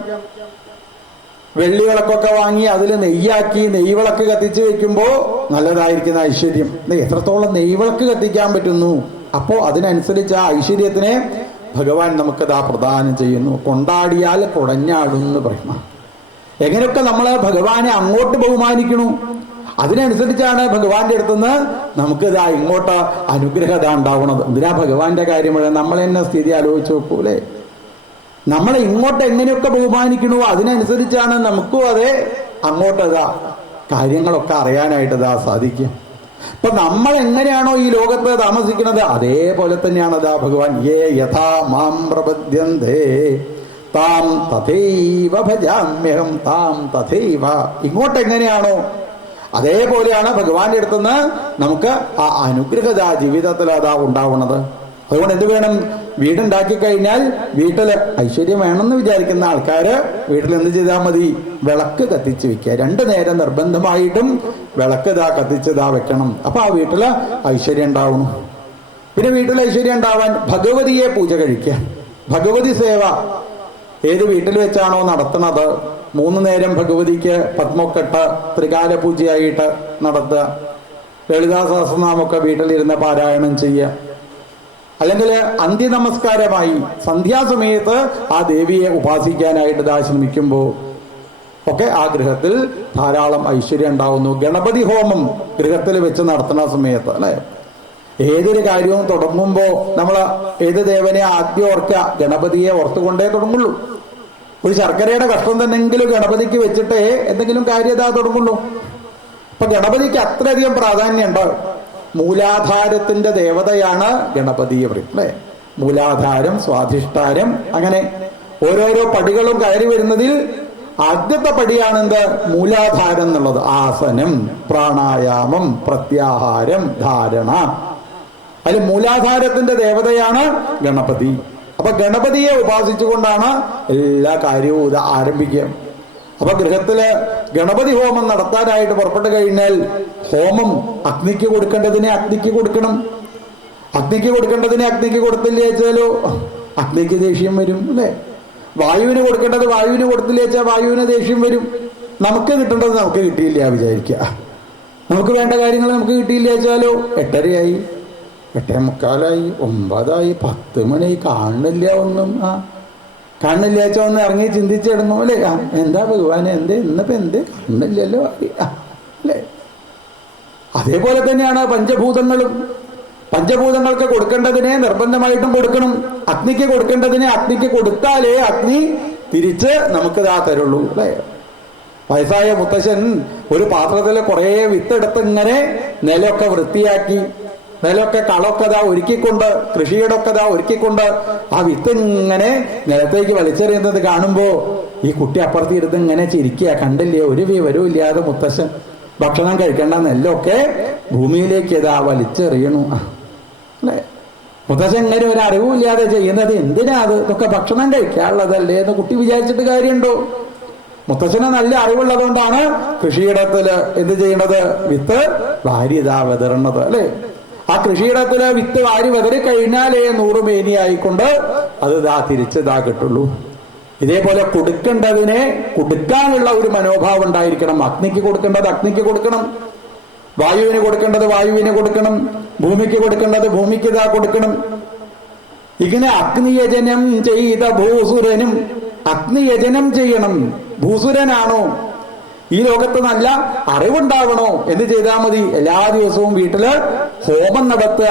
വെള്ളി വിളക്കൊക്കെ വാങ്ങി അതിൽ നെയ്യാക്കി നെയ്വിളക്ക് കത്തിച്ച് വെക്കുമ്പോൾ നല്ലതായിരിക്കുന്ന ഐശ്വര്യം. എത്രത്തോളം നെയ്വിളക്ക് കത്തിക്കാൻ പറ്റുന്നു, അപ്പോ അതിനനുസരിച്ച് ആ ഐശ്വര്യത്തിനെ ഭഗവാൻ നമുക്കതാ പ്രദാനം ചെയ്യുന്നു. കൊണ്ടാടിയാൽ കുടഞ്ഞാടും എന്ന് പറയുന്നു. എങ്ങനെയൊക്കെ നമ്മൾ ഭഗവാനെ അങ്ങോട്ട് ബഹുമാനിക്കണു, അതിനനുസരിച്ചാണ് ഭഗവാന്റെ അടുത്തുനിന്ന് നമുക്ക് ഇതാ ഇങ്ങോട്ട് അനുഗ്രഹത ഉണ്ടാവുന്നത്. എന്തിനാ ഭഗവാന്റെ കാര്യം? നമ്മൾ തന്നെ സ്ഥിതി ആലോചിച്ച് നോക്കൂലേ. നമ്മളെ ഇങ്ങോട്ട് എങ്ങനെയൊക്കെ ബഹുമാനിക്കണോ അതിനനുസരിച്ചാണ് നമുക്കും അതെ അങ്ങോട്ടതാ കാര്യങ്ങളൊക്കെ അറിയാനായിട്ട് സാധിക്കും. അപ്പൊ നമ്മൾ എങ്ങനെയാണോ ഈ ലോകത്ത് താമസിക്കുന്നത് അതേപോലെ തന്നെയാണ് ഭഗവാൻ. യേ യഥാ മാം പ്രപദ്യന്തേ താം തഥൈവ ഭജാമ്യഹം താം തഥൈവ. ഇങ്ങോട്ട് എങ്ങനെയാണോ അതേപോലെയാണ് ഭഗവാന്റെ അടുത്തുനിന്ന് നമുക്ക് ആ അനുഗ്രഹത ജീവിതത്തിൽ ഉണ്ടാവുന്നത്. അതുകൊണ്ട് എന്ത് വേണം? വീടുണ്ടാക്കി കഴിഞ്ഞാൽ വീട്ടില് ഐശ്വര്യം വേണമെന്ന് വിചാരിക്കുന്ന ആൾക്കാര് വീട്ടിൽ എന്ത് ചെയ്താൽ മതി? വിളക്ക് കത്തിച്ച് വെക്കുക. 2 നേരം നിർബന്ധമായിട്ടും വിളക്ക് കത്തിച്ച് വെക്കണം. അപ്പൊ ആ വീട്ടില് ഐശ്വര്യം ഉണ്ടാവണം. പിന്നെ വീട്ടിൽ ഐശ്വര്യം ഉണ്ടാവാൻ ഭഗവതിയെ പൂജ കഴിക്കുക. ഭഗവതി സേവ ഏത് വീട്ടിൽ വെച്ചാണോ നടത്തുന്നത് 3 നേരം ഭഗവതിക്ക് പത്മക്കെട്ട് ത്രികാല പൂജയായിട്ട് നടത്തുക. ലളിതാ സഹസ്രനാമൊക്കെ വീട്ടിലിരുന്ന് പാരായണം ചെയ്യുക. അല്ലെങ്കിൽ അന്ത്യനമസ്കാരമായി സന്ധ്യാസമയത്ത് ആ ദേവിയെ ഉപാസിക്കാനായിട്ട് ശ്രമിക്കുമ്പോൾ ഒക്കെ ആ ഗൃഹത്തിൽ ധാരാളം ഐശ്വര്യം ഉണ്ടാവുന്നു. ഗണപതി ഹോമം ഗൃഹത്തിൽ വെച്ച് നടത്തുന്ന സമയത്ത് അല്ലെ, ഏതൊരു കാര്യവും തുടങ്ങുമ്പോൾ നമ്മൾ ഏത് ദേവനെ ആദ്യം ഓർക്കുക? ഗണപതിയെ ഓർത്തുകൊണ്ടേ തുടങ്ങുള്ളൂ. ഒരു ശർക്കരയുടെ കഷ്ണം തന്നെങ്കിലും ഗണപതിക്ക് വെച്ചിട്ടേ എന്തെങ്കിലും കാര്യത തുടങ്ങുള്ളൂ. അപ്പൊ ഗണപതിക്ക് അത്രയധികം പ്രാധാന്യമുണ്ട്. മൂലാധാരത്തിന്റെ ദേവതയാണ് ഗണപതി പറയും അല്ലെ. മൂലാധാരം, സ്വാധിഷ്ഠാനം, അങ്ങനെ ഓരോരോ പടികളും കയറി വരുന്നതിൽ ആദ്യത്തെ പടിയാണ് എന്ത്? മൂലാധാരം എന്നുള്ളത്. ആസനം, പ്രാണായാമം, പ്രത്യാഹാരം, ധാരണ. അതിൽ മൂലാധാരത്തിന്റെ ദേവതയാണ് ഗണപതി. അപ്പൊ ഗണപതിയെ ഉപാസിച്ചുകൊണ്ടാണ് എല്ലാ കാര്യവും ആരംഭിക്കുക. അപ്പൊ ഗൃഹത്തില് ഗണപതി ഹോമം നടത്താനായിട്ട് പുറപ്പെട്ടു കഴിഞ്ഞാൽ ഹോമം അഗ്നിക്ക് കൊടുക്കേണ്ടതിനെ അഗ്നിക്ക് കൊടുക്കണം. അഗ്നിക്ക് കൊടുക്കേണ്ടതിനെ അഗ്നിക്ക് കൊടുത്തില്ല വെച്ചാലോ അഗ്നിക്ക് ദേഷ്യം വരും അല്ലെ. വായുവിന് കൊടുക്കേണ്ടത് വായുവിന് കൊടുത്തില്ല വെച്ചാൽ വായുവിന് ദേഷ്യം വരും. നമുക്ക് കിട്ടേണ്ടത് നമുക്ക് കിട്ടിയില്ല വിചാരിക്കുക. നമുക്ക് വേണ്ട കാര്യങ്ങൾ നമുക്ക് കിട്ടിയില്ല വെച്ചാലോ 8:30 8:45 9 10 മണി കാണുന്നില്ല ഒന്നും. കാണുന്നില്ല വെച്ചാൽ ഒന്ന് ഇറങ്ങി ചിന്തിച്ചിടുന്നു അല്ലേ. എന്താ ഭഗവാനെ ഇന്നിപ്പോ കാണുന്നില്ലല്ലോ അല്ലേ. അതേപോലെ തന്നെയാണ് പഞ്ചഭൂതങ്ങളും. പഞ്ചഭൂതങ്ങൾക്ക് കൊടുക്കേണ്ടതിനെ നിർബന്ധമായിട്ടും കൊടുക്കണം. അഗ്നിക്ക് കൊടുക്കേണ്ടതിനെ അഗ്നിക്ക് കൊടുത്താലേ അഗ്നി തിരിച്ച് നമുക്ക് തരുള്ളൂ അല്ലേ. വയസ്സായ മുത്തശ്ശൻ ഒരു പാത്രത്തിൽ കുറെ വിത്തെടുത്ത് ഇങ്ങനെ നിലമൊക്കെ വൃത്തിയാക്കി, നിലമൊക്കെ കളൊക്കെ ഒരുക്കിക്കൊണ്ട്, കൃഷിയിടൊക്കെ ഒരുക്കിക്കൊണ്ട് ആ വിത്ത് ഇങ്ങനെ നിലത്തേക്ക് വലിച്ചെറിയുന്നത് കാണുമ്പോ ഈ കുട്ടി അപ്പുറത്തിരുന്ന് ഇങ്ങനെ ചിരിക്കുക. കണ്ടില്ലേ, ഒരു വിവരവും ഇല്ലാതെ മുത്തശ്ശൻ ഭക്ഷണം കഴിക്കേണ്ട നെല്ലൊക്കെ ഭൂമിയിലേക്ക് വലിച്ചെറിയണു അല്ലെ. മുത്തശ്ശൻ ഇങ്ങനെ ഒരു അറിവുമില്ലാതെ ചെയ്യുന്നത് എന്തിനാ? അത് ഇതൊക്കെ ഭക്ഷണം കഴിക്കാനുള്ളതല്ലേ എന്ന് കുട്ടി വിചാരിച്ചിട്ട് കാര്യമുണ്ടോ? മുത്തശ്ശന് നല്ല അറിവുള്ളതുകൊണ്ടാണ് കൃഷിയിടത്തില് എന്ത് ചെയ്യണത്? വിത്ത് വാരി വിതറണത് അല്ലെ. ആ കൃഷിയിടത്തില് വിത്ത് വാരി വിതറി കഴിഞ്ഞാലേ 100 മേനിയായിക്കൊണ്ട് അത് തിരിച്ച് കിട്ടുള്ളൂ. ഇതേപോലെ കൊടുക്കേണ്ടതിനെ കൊടുക്കാനുള്ള ഒരു മനോഭാവം ഉണ്ടായിരിക്കണം. അഗ്നിക്ക് കൊടുക്കേണ്ടത് അഗ്നിക്ക് കൊടുക്കണം, വായുവിന് കൊടുക്കേണ്ടത് വായുവിന് കൊടുക്കണം, ഭൂമിക്ക് കൊടുക്കേണ്ടത് ഭൂമിക്ക് കൊടുക്കണം. ഇങ്ങനെ അഗ്നിയജനം ചെയ്ത ഭൂസുരനും അഗ്നിയജനം ചെയ്യണം. ഭൂസുരനാണോ ഈ ലോകത്ത് നല്ല അറിവുണ്ടാവണോ എന്ന് ചെയ്താൽ മതി. എല്ലാ ദിവസവും വീട്ടില് ഹോമം നടത്തുക,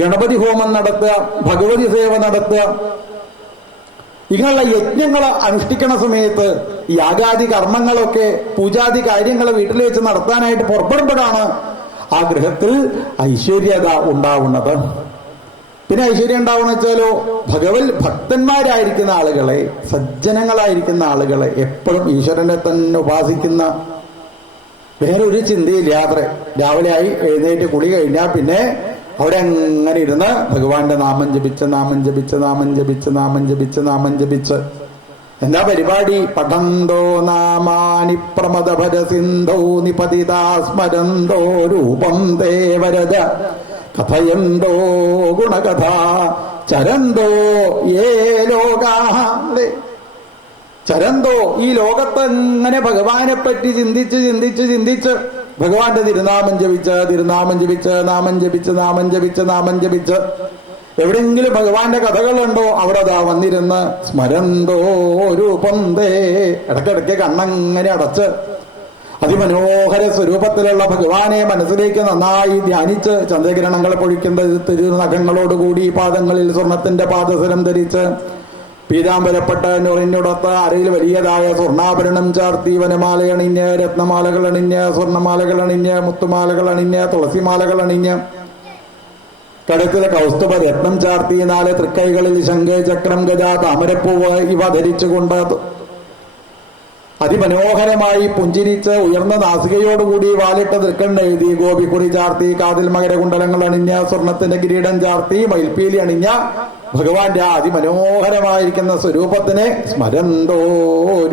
ഗണപതി ഹോമം നടത്തുക, ഭഗവതി സേവ നടത്തുക. ഇങ്ങനെയുള്ള യജ്ഞങ്ങൾ അനുഷ്ഠിക്കണ സമയത്ത് യാഗാദി കർമ്മങ്ങളൊക്കെ പൂജാദി കാര്യങ്ങൾ വീട്ടിൽ വെച്ച് നടത്താനായിട്ട് പുറപ്പെടുമ്പോഴാണ് ആ ഗൃഹത്തിൽ ഐശ്വര്യത ഉണ്ടാവുന്നത്. പിന്നെ ഐശ്വര്യം ഉണ്ടാവുന്ന വെച്ചാലോ ഭക്തന്മാരായിരിക്കുന്ന ആളുകളെ, സജ്ജനങ്ങളായിരിക്കുന്ന ആളുകളെ, എപ്പോഴും ഈശ്വരനെ തന്നെ ഉപാസിക്കുന്ന, വേറൊരു ചിന്തയില്ലാതെ രാവിലെ ആയി എഴുന്നേറ്റ് കുളി കഴിഞ്ഞാൽ പിന്നെ അവിടെ അങ്ങനെ ഇരുന്ന് ഭഗവാന്റെ നാമം ജപിച്ച് നാമം ജപിച്ച് നാമം ജപിച്ച് നാമം ജപിച്ച് നാമം ജപിച്ച് എന്താ പരിപാടി? പഠന്തോ നാമാനി പ്രമദഭര സിന്ധോ നിപതിതാ സ്മരന്തോ രൂപം ദേവരജ കഥയന്തോ ഗുണകഥ ചരന്തോ യേ ലോകാ. ചരന്തോ ഈ ലോകത്ത് ഇങ്ങനെ ഭഗവാനെ പറ്റി ചിന്തിച്ച് ചിന്തിച്ച് ചിന്തിച്ച് ഭഗവാന്റെ തിരുനാമം ജപിച്ച് തിരുനാമം ജപിച്ച് നാമം ജപിച്ച് നാമം ജപിച്ച് നാമം ജപിച്ച് എവിടെയെങ്കിലും ഭഗവാന്റെ കഥകളുണ്ടോ അവിടെ വന്നിരുന്ന് സ്മരന്തോ രൂപം തേ. ഇടയ്ക്കിടയ്ക്ക് കണ്ണങ്ങനെ അടച്ച് അതിമനോഹര സ്വരൂപത്തിലുള്ള ഭഗവാനെ മനസ്സിലേക്ക് നന്നായി ധ്യാനിച്ച് ചന്ദ്രകിരണങ്ങൾ പൊഴിക്കുന്ന തിരുനഖങ്ങളോടുകൂടി പാദങ്ങളിൽ സ്വർണത്തിന്റെ പാദസരം ധരിച്ച് പീതാംബരപ്പെട്ട ഞൊറിഞ്ഞുടത്ത് അരയിൽ വലിയതായ സ്വർണ്ണാഭരണം ചാർത്തി വനമാലയണിഞ്ഞ് രത്നമാലകൾ അണിഞ്ഞ് സ്വർണ്ണമാലകൾ അണിഞ്ഞ് മുത്തുമാലകൾ അണിഞ്ഞ് തുളസിമാലകൾ അണിഞ്ഞ് കഴുത്തിലെ കൗസ്തുഭ രത്നം ചാർത്തി 4 തൃക്കൈകളിൽ ശംഖ് ചക്രം ഗജ താമരപ്പൂവ് ഇവ ധരിച്ചുകൊണ്ട് അതിമനോഹരമായി പുഞ്ചിരിച്ച് ഉയർന്ന നാസികയോടുകൂടി വാലിട്ട് തൃക്കണ്ണ് എഴുതി ഗോപിക്കുറി ചാർത്തി കാതിൽ മകരകുണ്ടലങ്ങൾ അണിഞ്ഞ സ്വർണത്തിന്റെ കിരീടം ചാർത്തി മയിൽപ്പീലി അണിഞ്ഞ ഭഗവാന്റെ അതിമനോഹരമായിരിക്കുന്ന സ്വരൂപത്തിനെ സ്മരന്തോ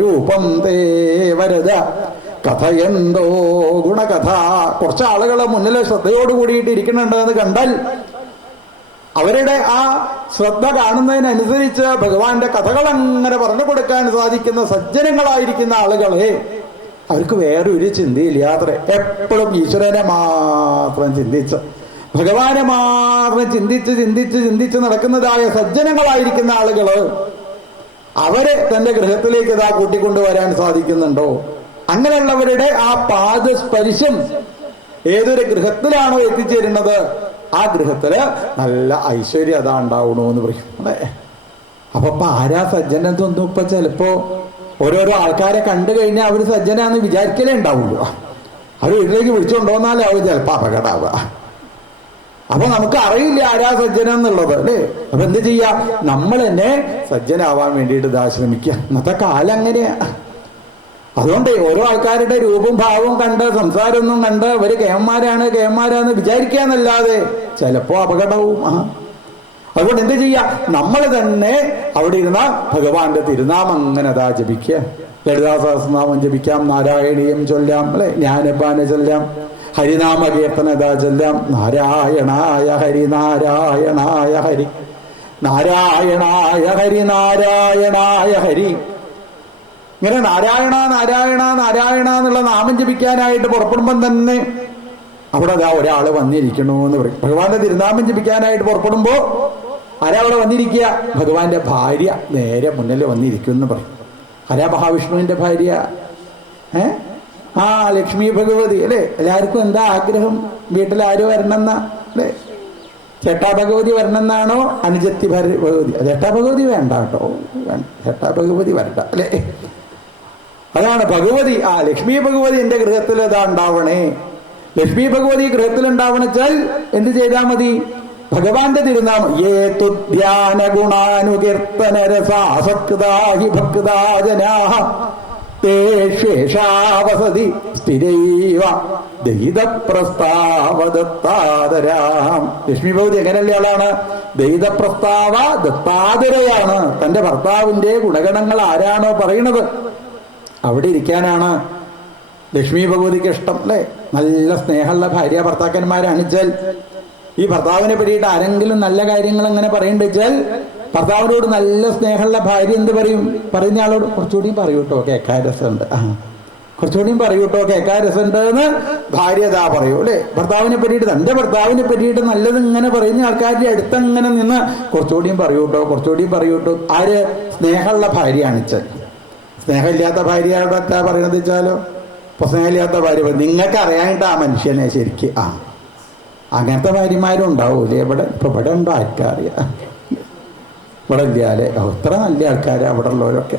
രൂപം ദേവരജ കഥയന്തോ ഗുണകഥ. കുറച്ച് ആളുകളെ മുന്നിൽ ശ്രദ്ധയോടുകൂടിയിട്ട് ഇരിക്കുന്നുണ്ട് എന്ന് കണ്ടാൽ അവരുടെ ആ ശ്രദ്ധ കാണുന്നതിനനുസരിച്ച് ഭഗവാന്റെ കഥകൾ അങ്ങനെ പറഞ്ഞു കൊടുക്കാൻ സാധിക്കുന്ന സജ്ജനങ്ങളായിരിക്കുന്ന ആളുകളെ അവർക്ക് വേറൊരു ചിന്തയില്ലാതെ എപ്പോഴും ഈശ്വരനെ മാത്രം ചിന്തിച്ച് ഭഗവാനെ മാത്രം ചിന്തിച്ച് ചിന്തിച്ച് ചിന്തിച്ച് നടക്കുന്നതായ സജ്ജനങ്ങളായിരിക്കുന്ന ആളുകള് അവരെ തന്റെ ഗൃഹത്തിലേക്ക് കൂട്ടിക്കൊണ്ടുവരാൻ സാധിക്കുന്നുണ്ടോ? അങ്ങനെയുള്ളവരുടെ ആ പാദസ്പർശം ഏതൊരു ഗൃഹത്തിലാണോ എത്തിച്ചേരുന്നത് ആ ഗൃഹത്തില് നല്ല ഐശ്വര്യത ഉണ്ടാവണമെന്ന് പറയും അല്ലേ. അപ്പൊ ആരാ സജ്ജനെന്നൊന്നും ഇപ്പൊ ചിലപ്പോ ഓരോരോ ആൾക്കാരെ കണ്ടു കഴിഞ്ഞാൽ അവര് സജ്ജനാന്ന് വിചാരിക്കലേ ഉണ്ടാവുള്ളൂ. അവർ വീട്ടിലേക്ക് വിളിച്ചുകൊണ്ടുവന്നാലേ അവർ ചിലപ്പോൾ അപകടമാവുക. അപ്പൊ നമുക്ക് അറിയില്ല ആരാ സജ്ജനം എന്നുള്ളത് അല്ലേ. അപ്പൊ എന്ത് ചെയ്യാ, നമ്മൾ തന്നെ സജ്ജനാവാൻ വേണ്ടിയിട്ട് ഇതാ ശ്രമിക്കുക. ഇന്നത്തെ കാലം അങ്ങനെയാ. അതുകൊണ്ട് ഓരോ ആൾക്കാരുടെ രൂപവും ഭാവവും കണ്ട് സംസാരമൊന്നും കണ്ട് അവര് കേമാരാന്ന് വിചാരിക്കാന്നല്ലാതെ ചിലപ്പോ അപകടവും. അതുകൊണ്ട് എന്ത് ചെയ്യാ, നമ്മൾ തന്നെ അവിടെ ഇരുന്ന ഭഗവാന്റെ തിരുനാമം അങ്ങനെ അതാ ജപിക്കുക. ലളിതാ സഹസ്രനാമം ജപിക്കാം, നാരായണീയം ചൊല്ലാം അല്ലെ, ജ്ഞാനപാന ചൊല്ലാം, ഹരിനാമ കീർത്തനതാ ചൊല്ലാം. നാരായണായ ഹരി നാരായണായ ഹരി നാരായണായ ഹരി നാരായണായ ഹരി. ഇങ്ങനെ നാരായണ നാരായണ നാരായണ എന്നുള്ള നാമം ജപിക്കാനായിട്ട് പുറപ്പെടുമ്പം തന്നെ അവിടെ അതാ ഒരാള് വന്നിരിക്കണു എന്ന് പറയും. ഭഗവാന്റെ തിരുനാമം ജപിക്കാനായിട്ട് പുറപ്പെടുമ്പോ ആരാ അവിടെ വന്നിരിക്കുക, ഭഗവാന്റെ ഭാര്യ നേരെ മുന്നിൽ വന്നിരിക്കും എന്ന് പറയും. ആരാ, മഹാവിഷ്ണുവിന്റെ ഭാര്യ, ലക്ഷ്മി ഭഗവതി അല്ലെ. എല്ലാവർക്കും എന്താ ആഗ്രഹം, വീട്ടിൽ ആര് വരണമെന്ന അല്ലെ. ചേട്ടാ ഭഗവതി വരണമെന്നാണോ, അനുജത്തി ഭഗവതി. ചേട്ടാ ഭഗവതി വേണ്ട കേട്ടോ, ചേട്ടാ ഭഗവതി വരണ്ട അല്ലെ. അതാണ് ഭഗവതി. ലക്ഷ്മി ഭഗവതി എന്റെ ഗൃഹത്തിൽ ഇതാ ഉണ്ടാവണേ. ലക്ഷ്മി ഭഗവതി ഗൃഹത്തിൽ ഉണ്ടാവണെച്ചാൽ എന്ത് ചെയ്താൽ മതി, ഭഗവാന്റെ തിരുനാമം. ധ്യാന ഗുണാനുകീർത്തന രസാസക്താഹി ഭക്താജനാഹ തേഷേഷാവസതി സ്ഥിരൈവ ദൈതപ്രസ്താവദത്താദരാം. ലക്ഷ്മി ഭഗവതി എങ്ങനെയുള്ള ആളാണ്, ദൈതപ്രസ്താവ ദത്താദരയാണ്. തന്റെ ഭർത്താവിന്റെ ഗുണഗണങ്ങൾ ആരാണോ പറയണത് അവിടെ ഇരിക്കാനാണ് ലക്ഷ്മി ഭഗവതിക്ക് ഇഷ്ടം അല്ലെ. നല്ല സ്നേഹമുള്ള ഭാര്യ ഭർത്താക്കന്മാരാണിച്ചാൽ ഈ ഭർത്താവിനെ പറ്റിയിട്ട് ആരെങ്കിലും നല്ല കാര്യങ്ങൾ അങ്ങനെ പറയണ്ടെച്ചാൽ ഭർത്താവിനോട് നല്ല സ്നേഹമുള്ള ഭാര്യ എന്ത് പറയും, പറയുന്ന ആളോട് കുറച്ചുകൂടിയും പറയൂട്ടോ കേൾക്കാൻ രസമുണ്ട്, കുറച്ചുകൂടിയും പറയൂട്ടോ കേൾക്കാൻ രസമുണ്ട് എന്ന് ഭാര്യ ഇതാ പറയൂ അല്ലെ. ഭർത്താവിനെ പറ്റിയിട്ട്, തന്റെ ഭർത്താവിനെ പറ്റിയിട്ട് നല്ലത് ഇങ്ങനെ പറയുന്ന ആൾക്കാരുടെ അടുത്തങ്ങനെ നിന്ന് കുറച്ചുകൂടിയും പറയൂട്ടോ കുറച്ചുകൂടിയും പറയൂട്ടോ. ആര്, സ്നേഹമുള്ള ഭാര്യയാണിച്ചാൽ. സ്നേഹമില്ലാത്ത ഭാര്യയോട് എന്താ പറയണത് വെച്ചാലോ, ഇപ്പൊ സ്നേഹമില്ലാത്ത ഭാര്യ നിങ്ങൾക്ക് അറിയാനിട്ട് ആ മനുഷ്യനെ ശരിക്ക് അങ്ങനത്തെ ഭാര്യമാരും ഉണ്ടാവൂലേ ഇവിടെ. ഇപ്പൊ ഇവിടെ ഉണ്ടോ ആർക്കറിയാം, ഇവിടെ ഇല്ലാലേ. എത്ര നല്ല ആൾക്കാര് അവിടെ ഉള്ളവരൊക്കെ.